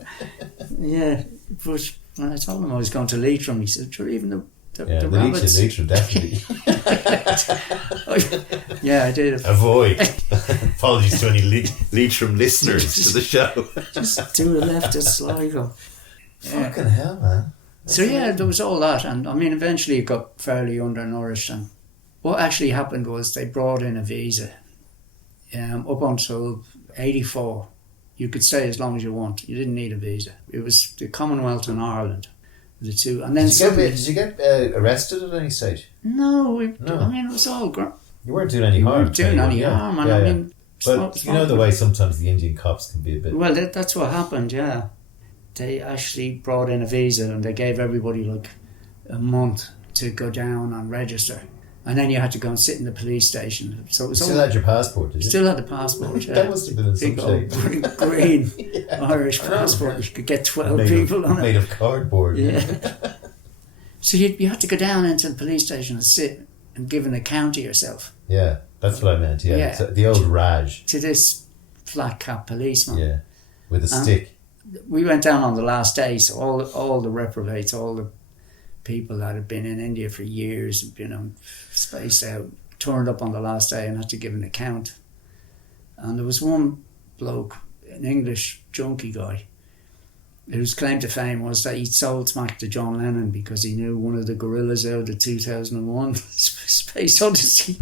Yeah, but when I told him I was going to Leitrim, he said, sure, even the rabbits. Leitrim, definitely. Yeah, I did. Avoid. Apologies to any Leitrim listeners to the show. Just do a leftist Sligo. Fucking hell, man. So there was all that, and I mean, eventually it got fairly undernourished, and what actually happened was they brought in a visa. Up until 84, you could stay as long as you want. You didn't need a visa. It was the Commonwealth and Ireland, the two. And then did you get arrested at any stage? No. I mean, it was all. You weren't doing any harm. You weren't doing any harm, and I mean. But you know the way sometimes the Indian cops can be a bit. Well, that's what happened. Yeah, they actually brought in a visa, and they gave everybody like a month to go down and register. And then you had to go and sit in the police station. So it was You still had your passport, did you? Still had the passport, yeah. That must have been in some Big old shape. green Irish passport. You could get 12 Made people on it. Made of cardboard. Yeah. So you had to go down into the police station and sit and give an account of yourself. Yeah, that's what I meant, yeah. Yeah. So the old Raj. To this flat cap policeman. Yeah, with a stick. We went down on the last day, so all the reprobates, all the people that had been in India for years, spaced out, turned up on the last day and had to give an account. And there was one bloke, an English junkie guy, whose claim to fame was that he'd sold smack to John Lennon because he knew one of the gorillas out of 2001 Space Odyssey.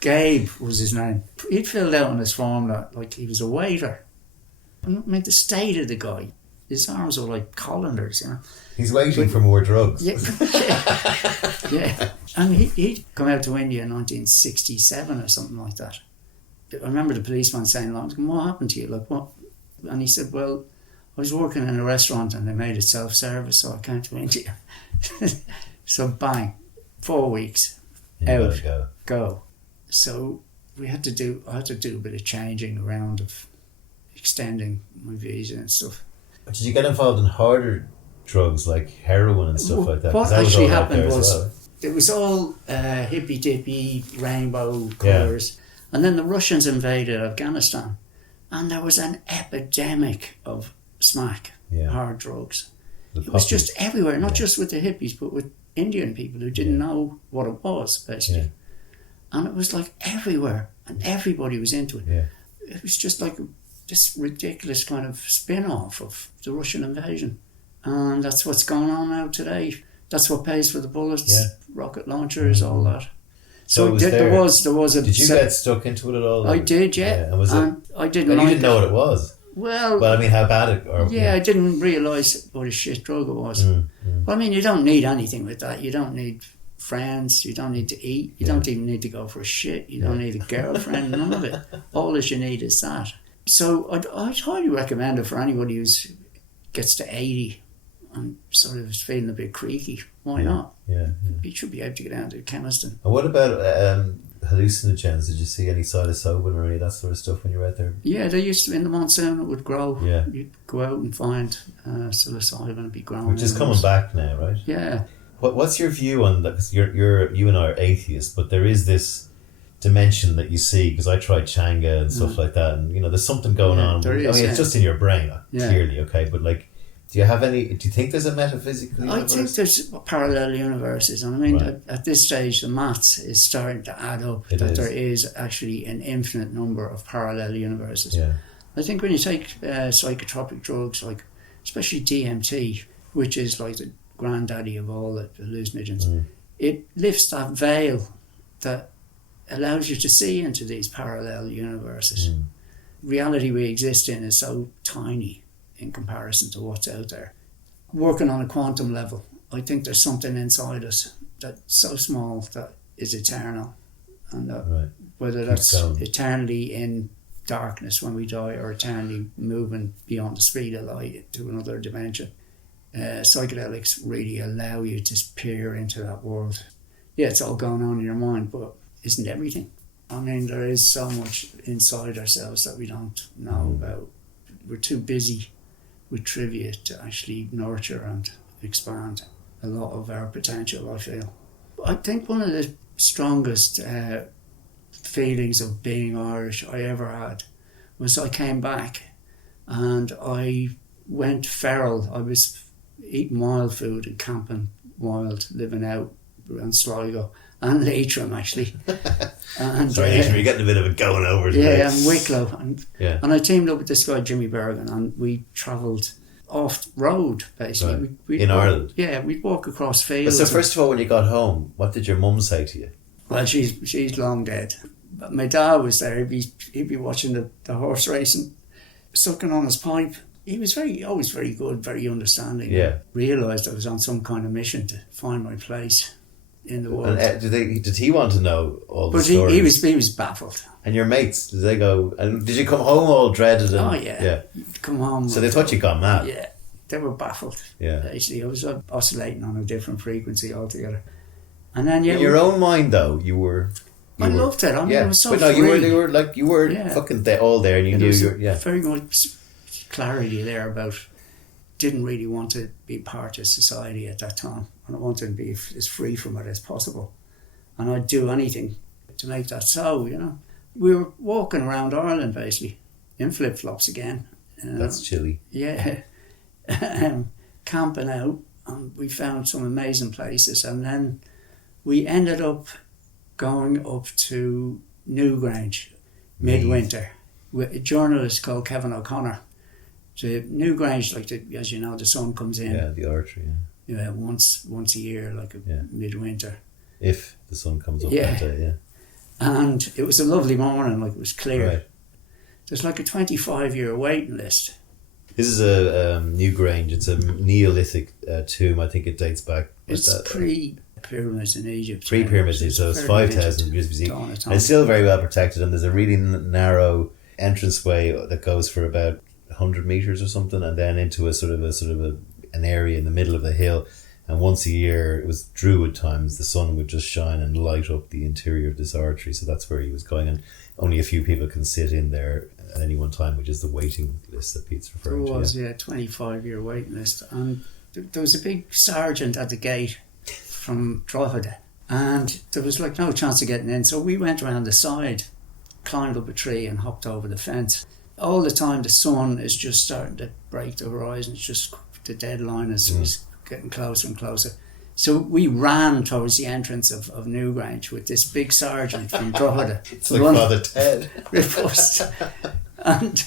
Gabe was his name. He'd filled out on his form that like he was a waiter. I mean, the state of the guy, his arms were like colanders, He's waiting for more drugs. Yeah. Yeah. And he'd come out to India in 1967 or something like that. I remember the policeman saying, like, what happened to you? Like, what? And he said, well, I was working in a restaurant and they made it self-service, so I came to India. So bang, 4 weeks, out, go. So I had to do a bit of changing around of extending my visa and stuff. Did you get involved in harder drugs like heroin and stuff like that? What that actually was all happened was, well. it was all hippy-dippy, rainbow colours. And then the Russians invaded Afghanistan. And there was an epidemic of smack, hard drugs. It was just everywhere, not just with the hippies, but with Indian people who didn't know what it was, basically. Yeah. And it was like everywhere, and everybody was into it. Yeah. It was just like this ridiculous kind of spin-off of the Russian invasion. And that's what's going on now today. That's what pays for the bullets, rocket launchers, all that. So there was a... Did you get stuck into it at all? I did, yeah. And was it? I didn't. And you didn't know what it was. Well, I mean, how bad it? I didn't realise what a shit drug it was. But I mean, you don't need anything with that. You don't need friends. You don't need to eat. You don't even need to go for a shit. You don't need a girlfriend. None of it. All that you need is that. So I'd highly recommend it for anybody who gets to 80 and sort of is feeling a bit creaky. Why not? Yeah. You should be able to get down to the chemist. And what about hallucinogens? Did you see any psilocybin or any of that sort of stuff when you were out there? Yeah, they used to, in the monsoon it would grow. Yeah. You'd go out and find psilocybin and be growing. Which is coming back now, right? Yeah. What's your view on that? Because you and I are atheists, but there is this dimension that you see, because I tried Changa and stuff like that, and there's something going on. There is, it's just in your brain, clearly, okay, but like, do you think there's a metaphysical universe? I think there's parallel universes, and I mean, at this stage the maths is starting to add up there is actually an infinite number of parallel universes. Yeah. I think when you take psychotropic drugs, like especially DMT, which is like the granddaddy of all the hallucinogens, it lifts that veil that allows you to see into these parallel universes. Reality we exist in is so tiny in comparison to what's out there. Working on a quantum level, I think there's something inside us that's so small that is eternal, and that whether that's eternally in darkness when we die or eternally moving beyond the speed of light to another dimension. Psychedelics really allow you to peer into that world. Yeah, it's all going on in your mind, but isn't everything? I mean, there is so much inside ourselves that we don't know about. We're too busy with trivia to actually nurture and expand a lot of our potential, I feel. I think one of the strongest feelings of being Irish I ever had was I came back and I went feral. I was eating wild food and camping wild, living out around Sligo and Leitrim, actually. And, sorry, Leitrim, you're getting a bit of a going over. Yeah, and Wicklow. And I teamed up with this guy, Jimmy Bergen, and we travelled off-road, basically. Right. In Ireland? Yeah, we'd walk across fields. So first of all, when you got home, what did your mum say to you? Well, she's long dead. But my dad was there. He'd be watching the horse racing, sucking on his pipe. He was always very good, very understanding. Yeah. Realised I was on some kind of mission to find my place in the world. And did he want to know all the stories? He was baffled. And your mates, did they go? And did you come home all dreaded? And, yeah. You'd come home. So they thought you got mad. Yeah. they were baffled. Yeah. Basically, I was oscillating on a different frequency altogether. And then In your own mind, though, you were. I loved it. I mean, it was so but no, free. you were fucking all there, and you knew you were. Very much clarity there about. Didn't really want to be part of society at that time, and I wanted to be as free from it as possible, and I'd do anything to make that so. You know, we were walking around Ireland basically in flip flops again. That's chilly. Yeah, camping out, and we found some amazing places, and then we ended up going up to Newgrange midwinter with a journalist called Kevin O'Connor. So Newgrange, as you know, the sun comes in. Yeah, the archery. Yeah, once a year, midwinter. If the sun comes up Yeah. that day, yeah. And it was a lovely morning, it was clear. Right. There's a 25-year waiting list. This is a Newgrange. It's a Neolithic tomb. I think it dates back. It's pre-pyramids in Egypt. Pre-pyramids, so it's 5,000 years BC. And it's still very well protected, and there's a really narrow entranceway that goes for about 100 meters or something, and then into a sort of an area in the middle of the hill. And once a year, it was Druid times, the sun would just shine and light up the interior of this archery. So that's where he was going, and only a few people can sit in there at any one time, which is the waiting list that Pete's referring to. There was, 25-year waiting list, and there was a big sergeant at the gate from Drogheda, and there was no chance of getting in. So we went around the side, climbed up a tree, and hopped over the fence. All the time the sun is just starting to break the horizon. It's just the deadline is getting closer and closer. So we ran towards the entrance of Newgrange with this big sergeant from Drogheda. It's like Father Ted. And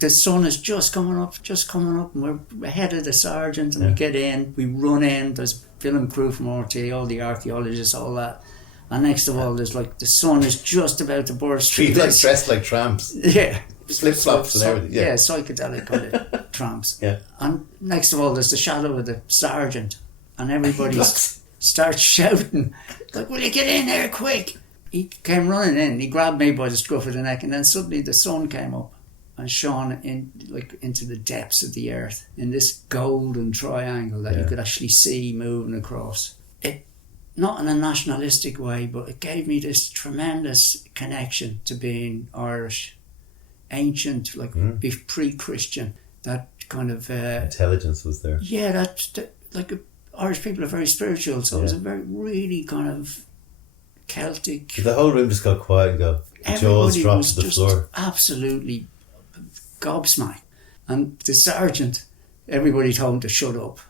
the sun is just coming up, and we're ahead of the sergeant, and we get in, we run in, there's film crew from RT, all the archaeologists, all that. And next of all, there's the sun is just about to burst. People dressed like tramps. Yeah. Flip flops and everything. Yeah, psychedelic kind of tramps. Yeah. And next of all, there's the shadow of the sergeant, and everybody starts shouting, will you get in there quick? He came running in, he grabbed me by the scruff of the neck, and then suddenly the sun came up and shone into the depths of the earth in this golden triangle that you could actually see moving across. Not in a nationalistic way, but it gave me this tremendous connection to being Irish, ancient, pre-Christian. That kind of intelligence was there. Yeah, Irish people are very spiritual, so it was a really kind of Celtic. The whole room just got quiet and jaws dropped to the floor. Absolutely gobsmacked, and the sergeant, everybody told him to shut up,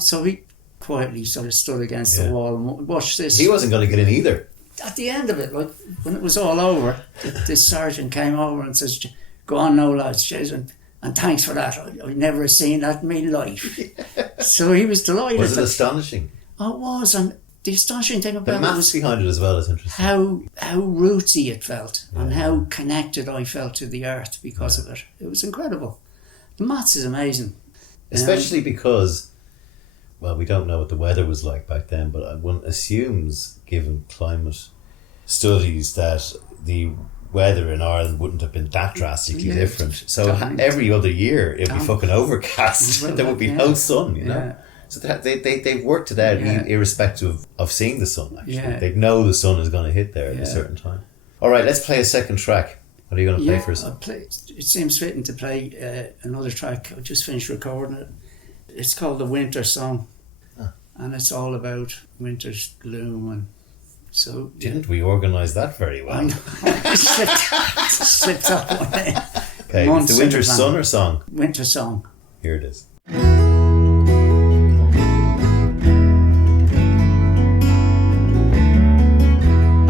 so he quietly sort of stood against the wall and watched this. He wasn't going to get in either. At the end of it, when it was all over, this sergeant came over and says, "Go on now, lads, Jason, and thanks for that. I've never seen that in my life." So he was delighted. Was it astonishing? Oh, it was, and the astonishing thing about the maths was behind it as well is interesting. How rootsy it felt and how connected I felt to the earth because of it. It was incredible. The maths is amazing. Especially because, well, we don't know what the weather was like back then, but one assumes, given climate studies, that the weather in Ireland wouldn't have been that drastically different. So every other year it'd be fucking overcast. There would be no sun, Yeah. So they've worked it out irrespective of seeing the sun, actually. Yeah. They know the sun is going to hit there at a certain time. All right, let's play a second track. What are you going to play for us? It seems fitting to play another track. I just finished recording it. It's called The Winter Song. And it's all about winter's gloom. And so didn't we organise that very well? I know. slipped that one in. Okay, it's the Winter Sun or Song? Winter Song. Here it is.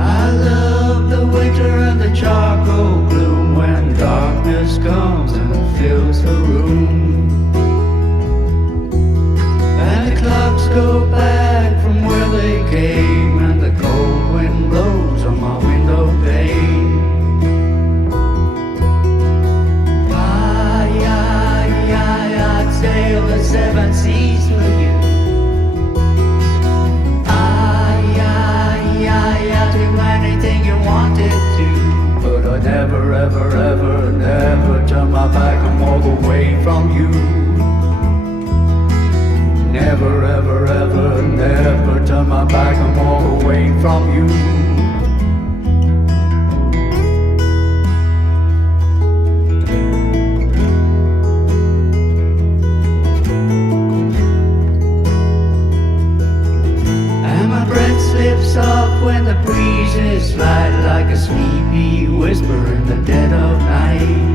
I love the winter and the charcoal gloom when darkness comes and fills the room. And the clocks go back from where they came, and the cold wind blows on my window pane. I'd sail the from you. And my breath slips off when the breezes fly like a sleepy whisper in the dead of night.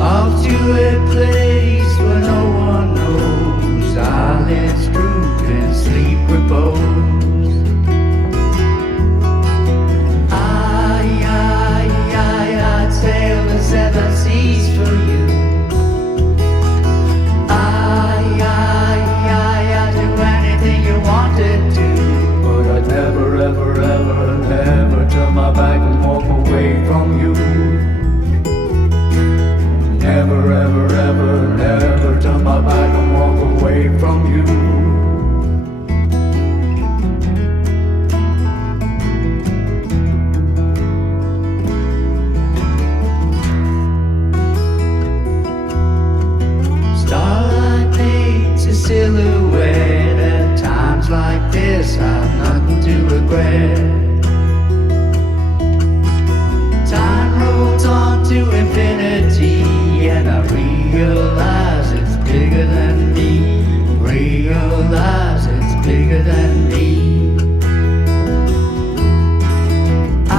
Off to a place where no one knows, eyelids droop and sleep repose. I'd sail the seven seas for you. I'd do anything you wanted to, but I'd never, ever, ever, never turn my back and walk away from you. Never, ever, ever, never turn my back and walk away from you. Starlight paints a silhouette. At times like this I've nothing to regret. Time rolls on to infinity, and I realize it's bigger than me. Realize it's bigger than me. I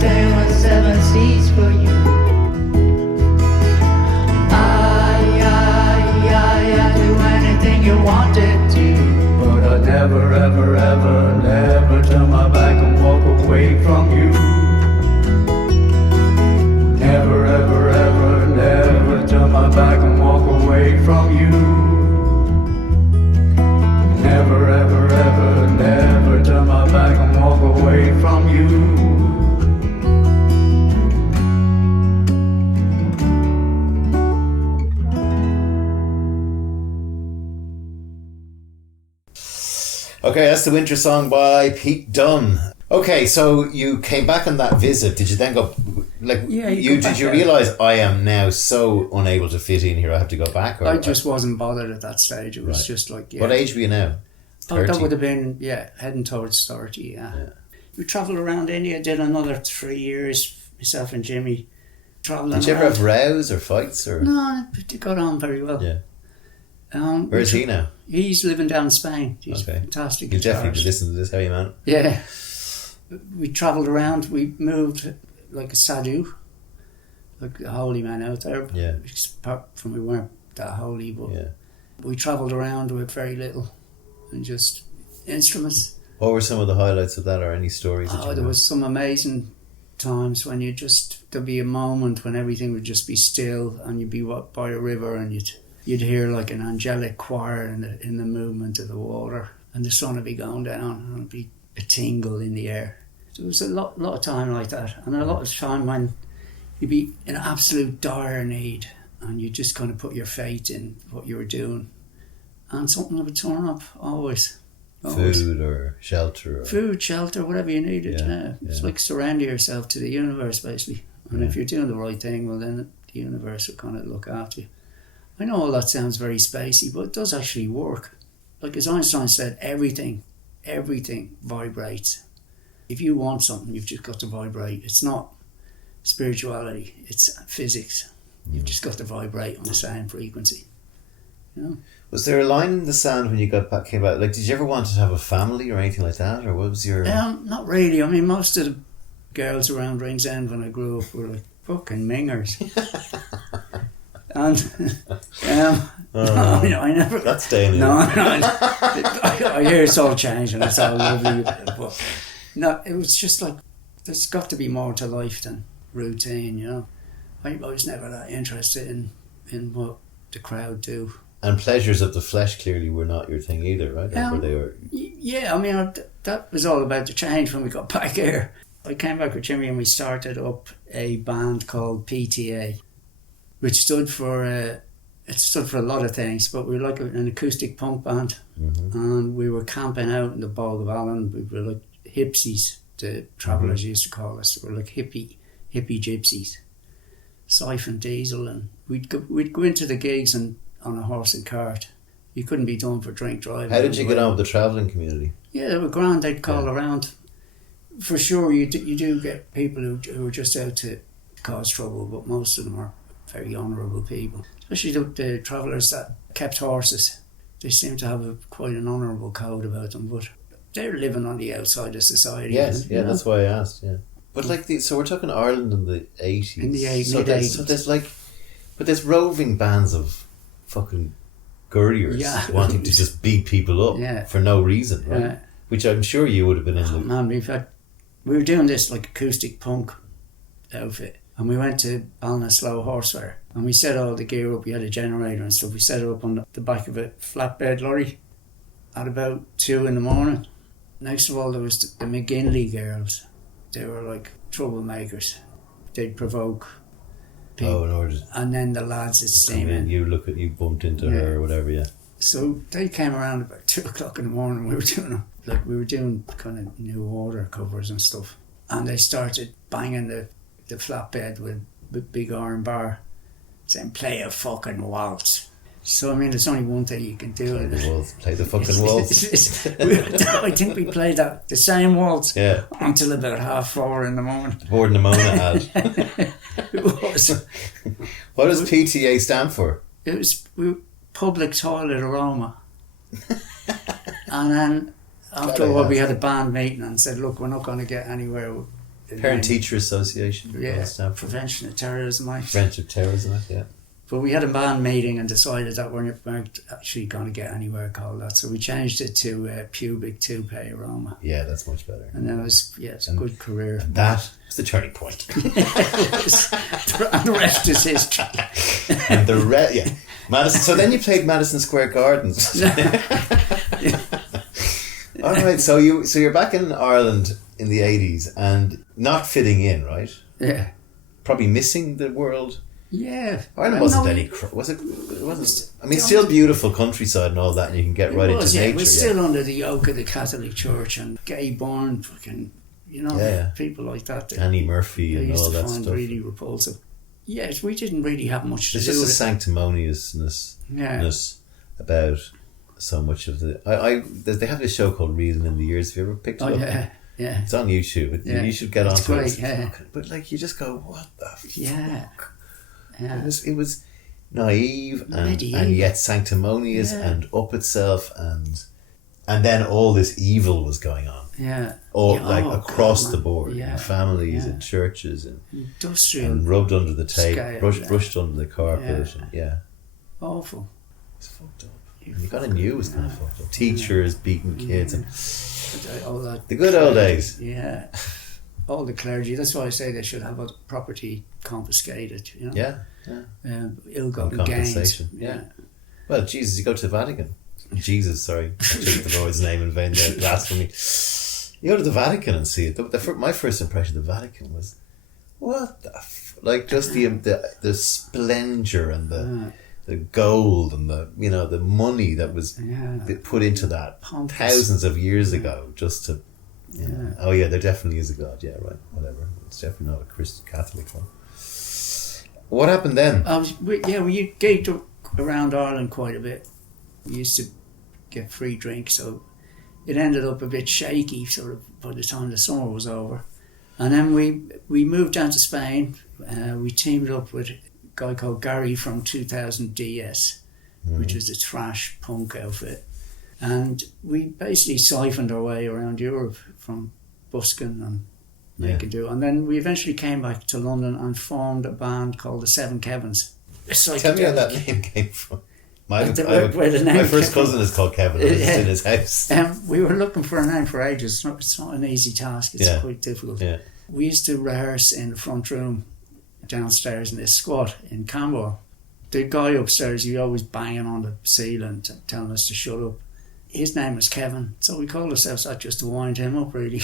sail the seven seas for you. I do anything you wanted to, but I'd never, ever, ever, never turn my back and walk away from you. Never, ever, ever, never turn my back and walk away from you. Never, ever, ever, never turn my back and walk away from you. Okay, that's the winter song by Pete Dunne. Okay, so you came back on that visit. Did you then go, like, Yeah, did you realise I am now so unable to fit in here, I have to go back? Or, I just wasn't bothered at that stage. It was Right. just like, yeah. What age were you now? Oh, that 30? would have been, heading towards 30, yeah. We travelled around India, did another 3 years, myself and Jimmy, travelling Did you ever around. have rows or fights? Or? No, it got on very well. Yeah. Where is he now? He's living down in Spain. He's Okay. fantastic. You definitely guitarist. should listen to this, hey man. Yeah. We travelled around, we moved like a sadhu, like a holy man out there. Yeah. Apart from we weren't that holy, but Yeah. we travelled around with very little and just instruments. What were some of the highlights of that, or any stories that you There know? was some amazing times when there'd be a moment when everything would just be still, and you'd be by a river and you'd hear like an angelic choir in the movement of the water, and the sun would be going down and it'd be a tingle in the air. There was a lot of time like that, and a lot of time when you'd be in absolute dire need and you just kind of put your faith in what you were doing, and something would turn up always. Food or shelter? Or... Food, shelter, whatever you needed. Yeah, It's yeah. like surrender yourself to the universe, basically. And Yeah. if you're doing the right thing, well, then the universe will kind of look after you. I know all that sounds very spacey, but it does actually work. Like as Einstein said, everything vibrates. If you want something, you've just got to vibrate. It's not spirituality, it's physics. You've just got to vibrate on the same frequency. You know? Was there a line in the sand when you came back? Like, did you ever want to have a family or anything like that? Or what was your... Not really. I mean, most of the girls around Ringsend when I grew up were like fucking mingers. And I never... That's staying in. No, I hear it's all changed and it's all lovely. But no, it was just like, there's got to be more to life than routine, you know. I was never that interested in what the crowd do. And pleasures of the flesh clearly were not your thing either, right? Or they were... Yeah, I mean, that was all about the change when we got back here. I came back with Jimmy and we started up a band called PTA, which stood for a lot of things, but we were like an acoustic punk band. Mm-hmm. And we were camping out in the Bog of Allen. We were like hipsies, the travellers used to call us. We were like hippie gypsies. Siphon diesel, and we'd go into the gigs and on a horse and cart, You couldn't be done for drink driving. How did you get on with the travelling community? Yeah, they were grand. They'd call around. For sure, you do get people who are just out to cause trouble, but most of them are very honourable people. Especially the travellers that kept horses. They seem to have quite an honourable code about them, but they're living on the outside of society. Yes, you know? that's why I asked, yeah. But like, so we're talking Ireland in the 80s. In the mid-80s. So there's like, but there's roving bands of fucking gurriers wanting to just beat people up for no reason, right? Yeah. Which I'm sure you would have been in. Man, we were doing this like acoustic punk outfit, and we went to Ballinasloe Horse Fair, and we set all the gear up. We had a generator and stuff. We set it up on the back of a flatbed lorry at about 2 a.m. Next of all, there was the McGinley girls. They were like troublemakers. They'd provoke people. In order. And then the lads at steaming. You bumped into her or whatever, yeah. So they came around about 2 o'clock in the morning. We were doing kind of New Order covers and stuff, and they started banging the flatbed with big iron bar, saying "Play a fucking waltz." So I mean, there's only one thing you can do. Play the fucking waltz. I think we played the same waltz until about 4:30 in the morning. More than Mona had. It was. What does PTA stand for? It was Public Toilet Aroma. And then after a while we had a band meeting and said, look, we're not going to get anywhere. Parent Teacher Association. Yeah, Prevention of Terrorism Act. Prevention of Terrorism Act, yeah. But we had a band meeting and decided that we weren't actually going to get anywhere called that. So we changed it to Pubic Toupee Aroma. Yeah, that's much better. And then it's a good career. And that was the turning point. And the rest is history. And the rest, yeah. Madison. So then you played Madison Square Gardens. All right, so you're back in Ireland in the 80s and not fitting in, right? Yeah. Probably missing the world. Yeah. Ireland wasn't was it? It wasn't. I mean, still beautiful countryside and all that, and you can get right into nature. It was still under the yoke of the Catholic Church and gay born fucking, people like that. Annie Murphy and all that stuff. They used to find really repulsive. Yes, we didn't really have much to do with it. There's just a sanctimoniousness about so much of the... they have this show called Reeling in the Years. Have you ever picked it up? Yeah. It's on YouTube. You should get onto it. Yeah. But like, you just go, what the fuck? Yeah. It was naive and yet sanctimonious and up itself, and then all this evil was going on. Yeah. Across the board. In families and churches and industrial and rubbed under the tape, brushed under the carpet. Awful. It's fucked up. You kind of knew it was kind of fucked up. Teachers beating kids and all that. The good old days. Yeah. All the clergy. That's why I say they should have a property confiscated. Ill-gotten gains. Yeah. Well, Jesus, you go to the Vatican. Jesus, sorry, I took the Lord's name in vain there. Blasphemy. You go to the Vatican and see it. My first impression of the Vatican was, what the just the splendour and the gold and the money that was put into that thousands of years ago just to. Yeah. Oh yeah, there definitely is a God. Yeah, right. Whatever. It's definitely not a Christian Catholic one. What happened then? We gigged around Ireland quite a bit. We used to get free drinks, so it ended up a bit shaky sort of by the time the summer was over. And then we moved down to Spain. We teamed up with a guy called Gary from 2000 DS, which was a thrash punk outfit. And we basically siphoned our way around Europe from busking and making do. And then we eventually came back to London and formed a band called the Seven Kevins. Tell me how that name came from. My first cousin is called Kevin. It's in his house. We were looking for a name for ages. It's not an easy task. It's quite difficult. Yeah. We used to rehearse in the front room downstairs in this squat in Camberwell. The guy upstairs, he was always banging on the ceiling telling us to shut up. His name was Kevin, so we called ourselves that just to wind him up, really.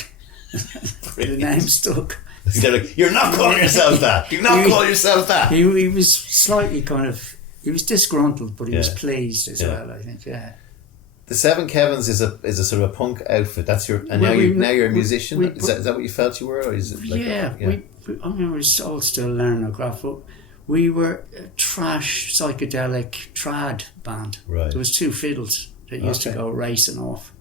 The name stuck. They're like, you're not calling yourself that. Do not call yourself that. He was slightly he was disgruntled, but he was pleased as well, I think, The Seven Kevins is a sort of a punk outfit. That's your... And now you're a musician? Is that what you felt you were? Or is it like... we all still learning our craft, but We were a trash psychedelic trad band. Right. There was 2 fiddles that used to go racing off.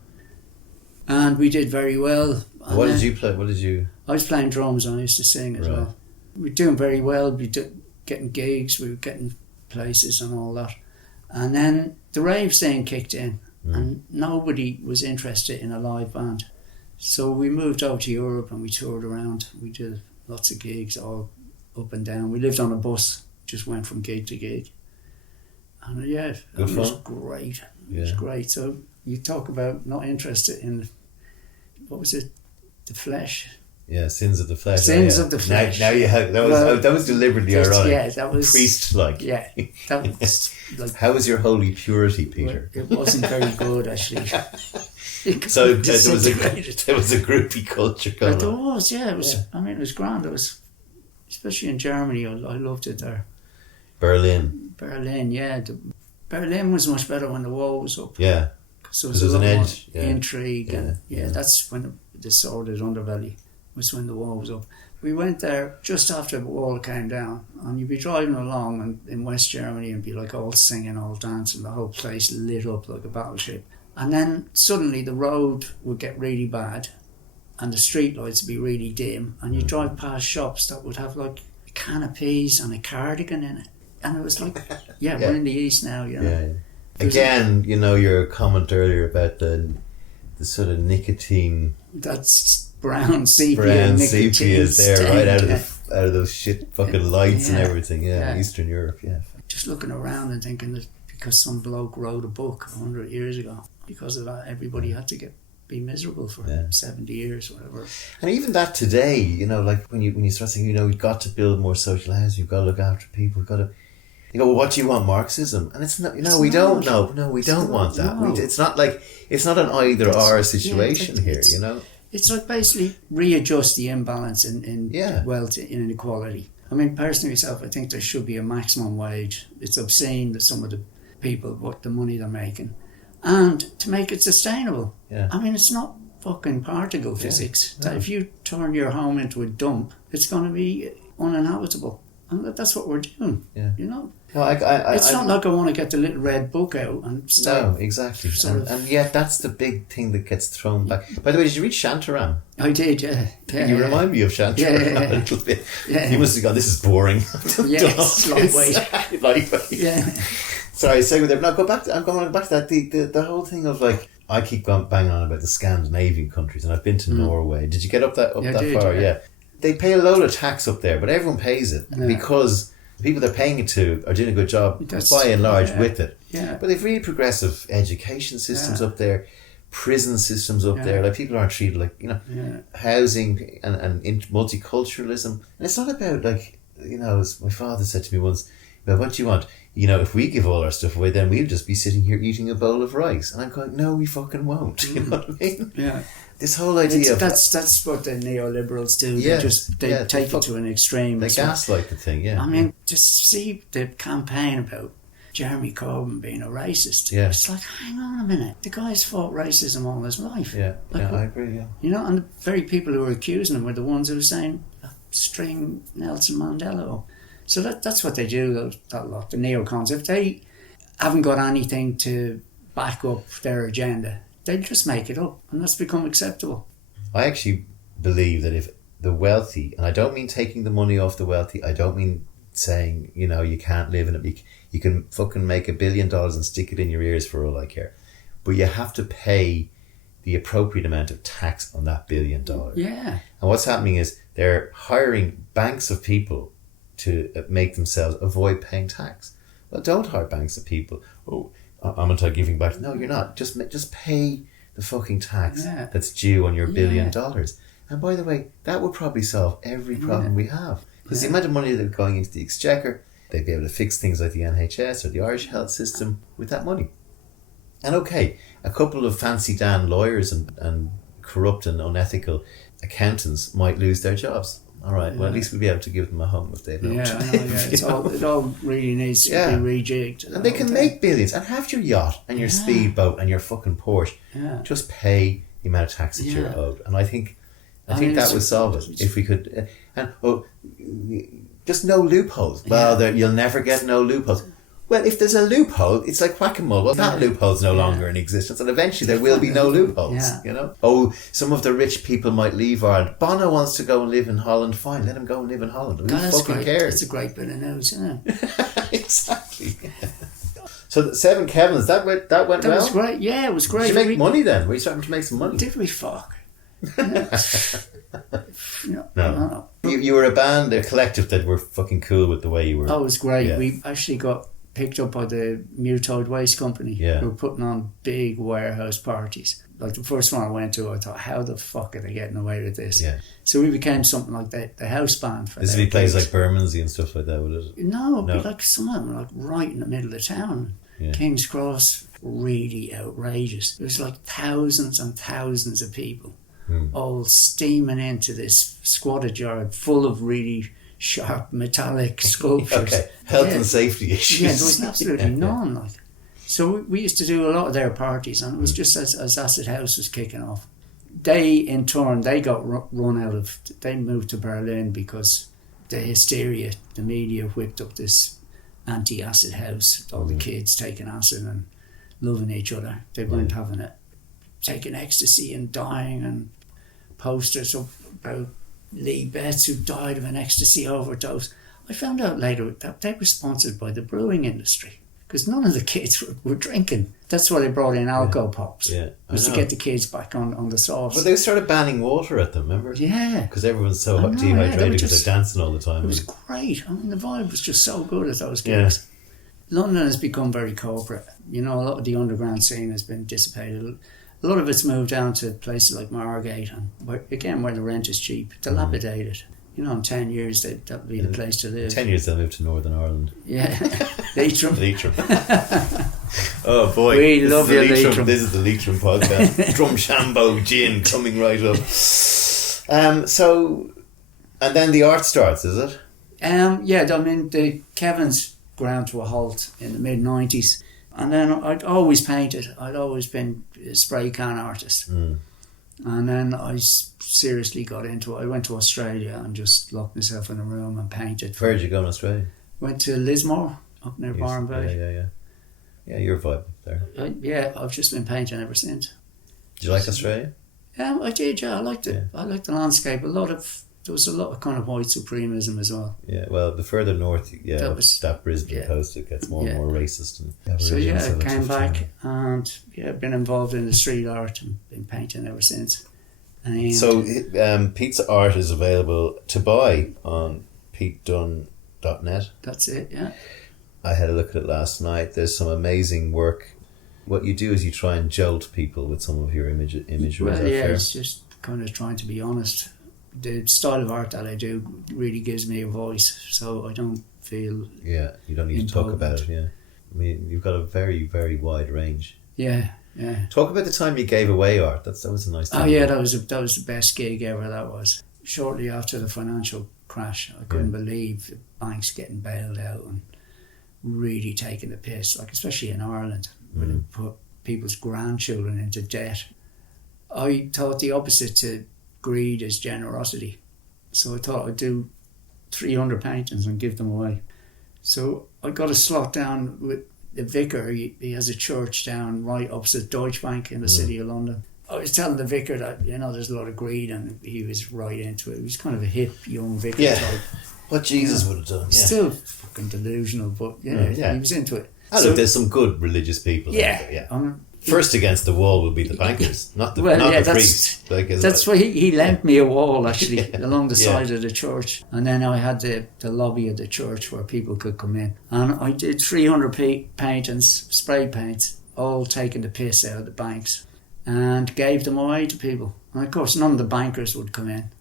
And we did very well. And what did you play? What did you... I was playing drums and I used to sing as well. We were doing very well. We were getting gigs, we were getting places and all that. And then the rave scene kicked in and nobody was interested in a live band. So we moved out to Europe and we toured around. We did lots of gigs all up and down. We lived on a bus, just went from gig to gig. And it was great. It was great. So you talk about not interested in, what was it, the flesh? Yeah, sins of the flesh. Sins of the flesh. Now you have, that was deliberately ironic. Yeah, that was priest-like. Yeah, that was like. How was your holy purity, Peter? It wasn't very good, actually. So there was a groupie culture going on. There was, yeah. It was. I mean, it was grand. It was, especially in Germany. I loved it there. Berlin, yeah. Berlin was much better when the wall was up. Yeah, because there was a lot more intrigue, and that's when the sordid underbelly was, when the wall was up. We went there just after the wall came down, and you'd be driving along and in West Germany and be like all singing, all dancing, the whole place lit up like a battleship. And then suddenly the road would get really bad and the street lights would be really dim, and you'd drive past shops that would have like a can of peas and a cardigan in it. And it was like, we're in the East now, you know. Yeah. Again, your comment earlier about the sort of nicotine... That's brown sepia is there, right out of those shit fucking lights and everything. Eastern Europe. Just looking around and thinking that because some bloke wrote a book 100 years ago, because of that everybody had to be miserable for 70 years, whatever. And even that today, like when you start saying, we've got to build more social housing, we've got to look after people, we've got to... well, what do you want, Marxism? And it's not. We don't want that. No. It's not like, it's not an either or situation here. It's like basically readjust the imbalance in wealth inequality. I mean, personally myself, I think there should be a maximum wage. It's obscene that some of the people, what the money they're making, and to make it sustainable. Yeah. I mean, it's not fucking particle physics. That if you turn your home into a dump, it's going to be uninhabitable. And that's what we're doing. Yeah. No, it's not like I want to get the little red book out and start. No, exactly. And yet that's the big thing that gets thrown back. By the way, did you read Shantaram? I did, yeah. You remind me of Shantaram a little bit. Yeah. You must have gone, this is boring. Yes, lightweight. Lightweight. Yeah. Sorry, segue there. No, I'm going back to that. The whole thing of like, I keep banging on about the Scandinavian countries, and I've been to Norway. Did you get up that far? Yeah. They pay a load of tax up there, but everyone pays it because the people they're paying it to are doing a good job by and large with it. Yeah. But they've really progressive education systems up there, prison systems up there. Like people aren't treated like, housing and multiculturalism. And it's not about like, as my father said to me once, well, what do you want? If we give all our stuff away, then we'll just be sitting here eating a bowl of rice. And I'm going, no, we fucking won't. You know what I mean? Yeah. This whole idea of... That's what the neoliberals do. Yeah, they take it to an extreme. They gaslight the thing, I mean, just see the campaign about Jeremy Corbyn being a racist. Yeah. It's like, hang on a minute. The guy's fought racism all his life. Yeah, I agree, and the very people who were accusing him were the ones who were saying, string Nelson Mandela up. So that's what they do, that lot, the neocons. If they haven't got anything to back up their agenda, they just make it up, and that's become acceptable. I actually believe that if the wealthy, and I don't mean taking the money off the wealthy, I don't mean saying, you can't live in it, you can fucking make $1 billion and stick it in your ears for all I care. But you have to pay the appropriate amount of tax on that $1 billion. Yeah. And what's happening is they're hiring banks of people to make themselves avoid paying tax. Well, don't hire banks of people. Oh, I'm anti-giving back. No, you're not. Just pay the fucking tax that's due on your $1 billion. And by the way, that would probably solve every problem we have. Because the amount of money that's going into the exchequer, they'd be able to fix things like the NHS or the Irish health system with that money. And okay, a couple of fancy Dan lawyers and corrupt and unethical accountants might lose their jobs. All right, well, at least we'll be able to give them a home if they don't. It all really needs to be rejigged. And they can make billions. And have your yacht and your speedboat and your fucking Porsche. Yeah. Just pay the amount of tax that you're owed. And I think that would solve it if we could. And Just no loopholes. Well, you'll never get no loopholes. Well, if there's a loophole, it's like whack-a-mole. Well, that loophole's no longer in existence, and eventually there will be no loopholes, you know? Oh, some of the rich people might leave Ireland. Bono wants to go and live in Holland. Fine, let him go and live in Holland. Who fucking cares? It's a great bit of news, isn't it? Exactly. So the 7 Kevins, that went well? That was great. Yeah, it was great. Did you make money then? Were you starting to make some money? Did we fuck? No. You were a band, a collective that were fucking cool with the way you were. Oh, it was great. Yeah. We actually got picked up by the Mutoid Waste Company. Yeah. Who were putting on big warehouse parties. Like the first one I went to, I thought, how the fuck are they getting away with this? Yeah. So we became something like the house band for This would be places like Bermondsey and stuff like that, would it? No, it'd be like some of them, like right in the middle of the town. Yeah. King's Cross, really outrageous. There was like thousands and thousands of people all steaming into this squatted yard full of really sharp metallic sculptures. Okay, health and safety issues. Yeah, there was absolutely none. Like, so we used to do a lot of their parties, and it was just as Acid House was kicking off. They, in turn, they got run out of. They moved to Berlin because the hysteria, the media whipped up this anti-acid house. All the kids taking acid and loving each other. They weren't having it. Taking ecstasy and dying, and posters up about Lee Betts who died of an ecstasy overdose. I found out later that they were sponsored by the brewing industry because none of the kids were drinking. That's why they brought in alcohol pops. Yeah, was to get the kids back on the sauce. But they started banning water at them, remember? Yeah. Because everyone's so dehydrated because they're dancing all the time. It was great. I mean, the vibe was just so good at those gigs. Yeah. London has become very corporate. You know, a lot of the underground scene has been dissipated. A lot of it's moved down to places like Margate, and where the rent is cheap, dilapidated. You know, in 10 years, that'll be the place to live. 10 years they'll move to Northern Ireland. Yeah. Leitrim. Oh boy. We love you, Leitrim. This is the Leitrim podcast. Drumshambo gin coming right up. So, and then the art starts, is it? Yeah, I mean, the Kevin's ground to a halt in the mid-90s. And then I'd always painted. I'd always been a spray can artist. And then I seriously got into it. I went to Australia and just locked myself in a room and painted. Where did you go in Australia? Went to Lismore, up near Byron Bay. Yeah, your vibe there. I've just been painting ever since. Did you like Australia? Yeah, I did, I liked it. I liked the landscape. There was a lot of kind of white supremism as well. Yeah, well, the further north, that Brisbane coast, it gets more and more racist. And so I came back and been involved in the street art and been painting ever since. And so Pete's art is available to buy on PeteDunne.net. That's it, yeah. I had a look at it last night. There's some amazing work. What you do is you try and jolt people with some of your imagery. Well, it's just kind of trying to be honest. The style of art that I do really gives me a voice, so I don't feel... Yeah, you don't need to talk about it, yeah. I mean, you've got a very, very wide range. Yeah. Talk about the time you gave away art. That was a nice thing. Oh, yeah, that was the best gig ever, that was. Shortly after the financial crash, I couldn't believe the banks getting bailed out and really taking the piss, like especially in Ireland, where they put people's grandchildren into debt. I thought the opposite to greed is generosity. So I thought I'd do 300 paintings and give them away. So I got a slot down with the vicar. He has a church down right opposite Deutsche Bank in the city of London. I was telling the vicar that, there's a lot of greed, and he was right into it. He was kind of a hip young vicar type. What Jesus would have done. Yeah. Still fucking delusional, but he was into it. Look, there's some good religious people. First against the wall would be the bankers, not the priest. That's why he lent me a wall actually along the side of the church, and then I had the lobby of the church where people could come in, and I did 300 paintings, spray paints, all taking the piss out of the banks, and gave them away to people. And of course, none of the bankers would come in.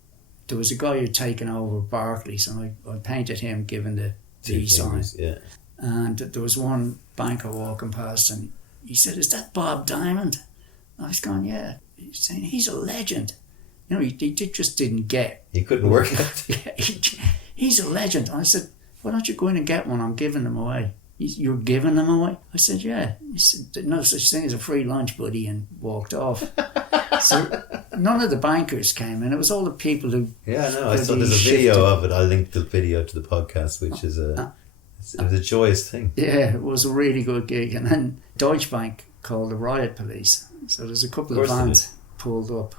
There was a guy who'd taken over Barclays, and I painted him, given the V sign. Yeah. And there was one banker walking past, and he said, "Is that Bob Diamond?" I was going, "Yeah." He's saying, "He's a legend." He just didn't get. He couldn't work it. He's a legend. And I said, "Why don't you go in and get one? I'm giving them away." You're giving them away? I said, yeah. He said, no such thing as a free lunch, buddy, and walked off. So none of the bankers came, and it was all the people who... Yeah, no, I saw there's a video of it. I'll link the video to the podcast, which is it was a joyous thing. Yeah, it was a really good gig. And then Deutsche Bank called the riot police. So there's a couple of vans pulled up.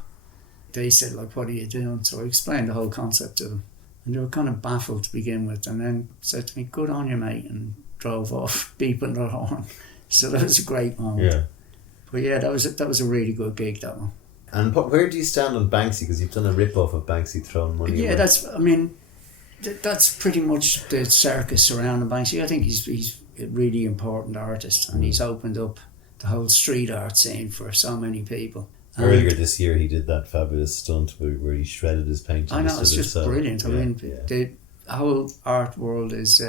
They said, like, what are you doing? So I explained the whole concept to them. And they were kind of baffled to begin with, and then said to me, good on you, mate, and drove off, beeping their horn. So that was a great moment. Yeah. But yeah, that was a really good gig, that one. And where do you stand on Banksy? Because you've done a rip-off of Banksy throwing money away. That's pretty much the circus surrounding Banksy. I think he's a really important artist, and he's opened up the whole street art scene for so many people. Earlier this year, he did that fabulous stunt where he shredded his painting. I know, it's just brilliant. The whole art world is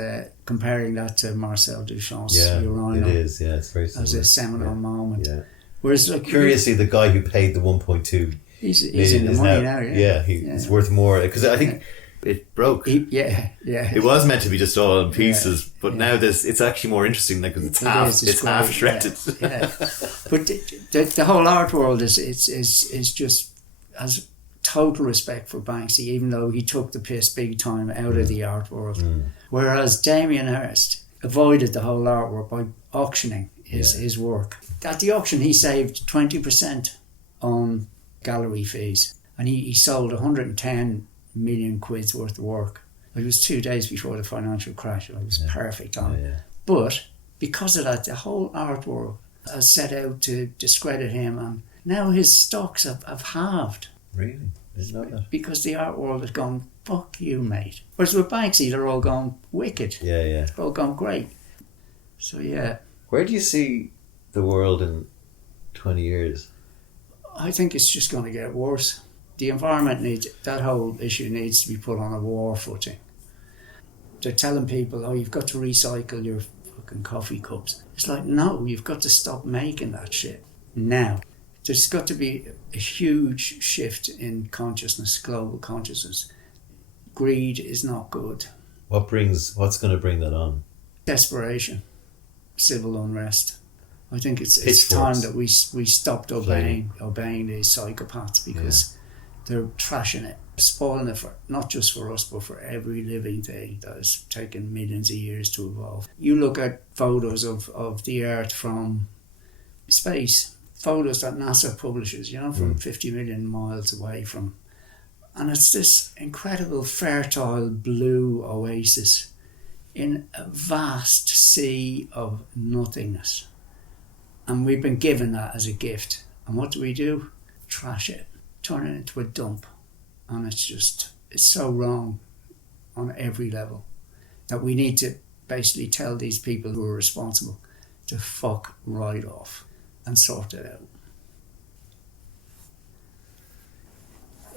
comparing that to Marcel Duchamp's Urano. It is, it's very similar. As a seminal moment. Yeah. Whereas, curiously, the guy who paid the 1.2 he's in the money now. He's worth more, because I think it broke. It was meant to be just all in pieces, but now it's actually more interesting because it's half shredded. But the whole art world is just has total respect for Banksy, even though he took the piss big time out of the art world. Whereas Damien Hirst avoided the whole art world by auctioning his work. At the auction, he saved 20% on gallery fees, and he sold 110 million quid's worth of work. It was 2 days before the financial crash. It was perfect on it. But because of that, the whole art world has set out to discredit him, and now his stocks have halved. Really? Didn't know that. Because the art world has gone, fuck you, mate. Whereas with Banksy, they're all gone wicked. They're all gone great. So yeah. Where do you see the world in 20 years? I think it's just going to get worse. The environment that whole issue needs to be put on a war footing. They're telling people, you've got to recycle your fucking coffee cups. It's like, no, you've got to stop making that shit now. There's got to be a huge shift in consciousness, global consciousness. Greed is not good. What's going to bring that on? Desperation, civil unrest. I think it's time that we stopped obeying these psychopaths, because they're trashing it, spoiling it for not just for us, but for every living thing that has taken millions of years to evolve. You look at photos of the Earth from space, photos that NASA publishes, from 50 million miles away from, and it's this incredible fertile blue oasis in a vast sea of nothingness. And we've been given that as a gift. And what do? Trash it. Turn it into a dump. And it's so wrong on every level that we need to basically tell these people who are responsible to fuck right off and sort it out.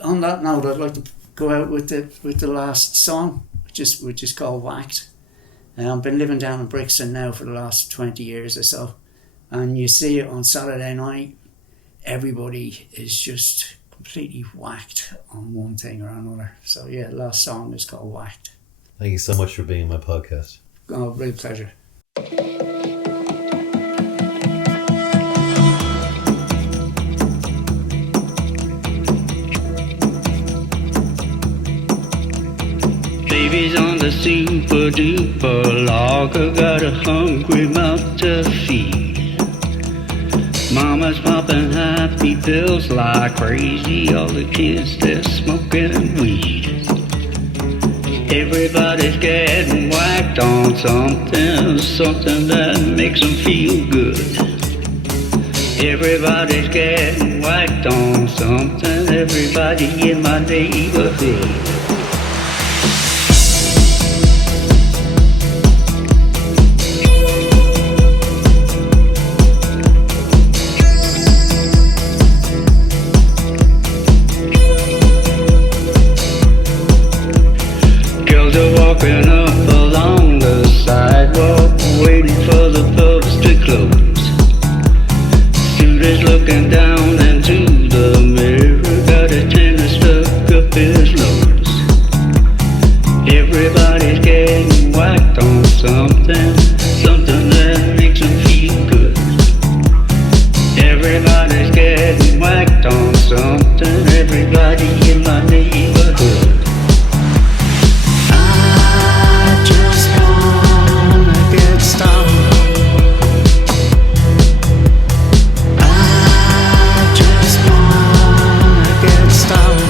On that note, I'd like to go out with the last song, which is called Whacked. I've been living down in Brixton now for the last 20 years or so. And you see it on Saturday night, everybody is just completely whacked on one thing or another. So yeah, the last song is called Whacked. Thank you so much for being on my podcast. Oh, real pleasure. Baby's on the super duper logger, got a hungry mouth to feed. Mama's popping happy pills like crazy. All the kids, they're smoking weed. Everybody's getting whacked on something that makes them feel good. Everybody's getting whacked on something, everybody in my neighborhood. Walking up along the sidewalk, waiting for the pubs to close. Students looking down into the mirror, got a tenner stuck up his nose. Everybody's getting whacked on something. Everybody in my neighborhood. I just wanna get stoned. I just wanna get stoned.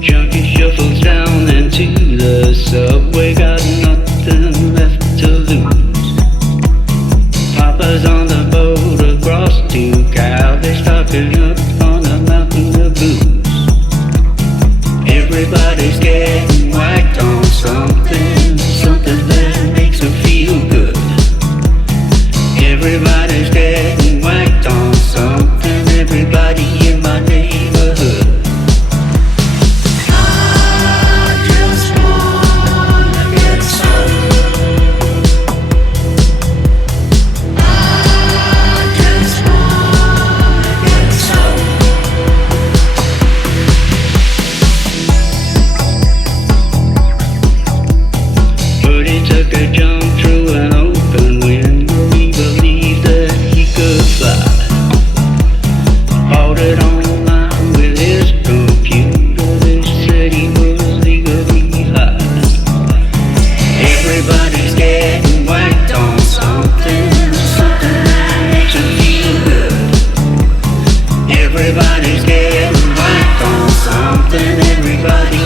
Junkie shuffles down into the subway, got nothing left to lose. Papa's on the boat across to Cal, they're stocking up on a mountain of booze. Everybody's getting whacked on something, something that makes them feel good. Everybody's getting whacked on something, everybody in my neighborhood. Took a jump through an open window. He believed that he could fly. Bought it online with his computer. They said he was legally high. Everybody's getting whacked on something, something that makes them feel good. Everybody's getting whacked on something. Everybody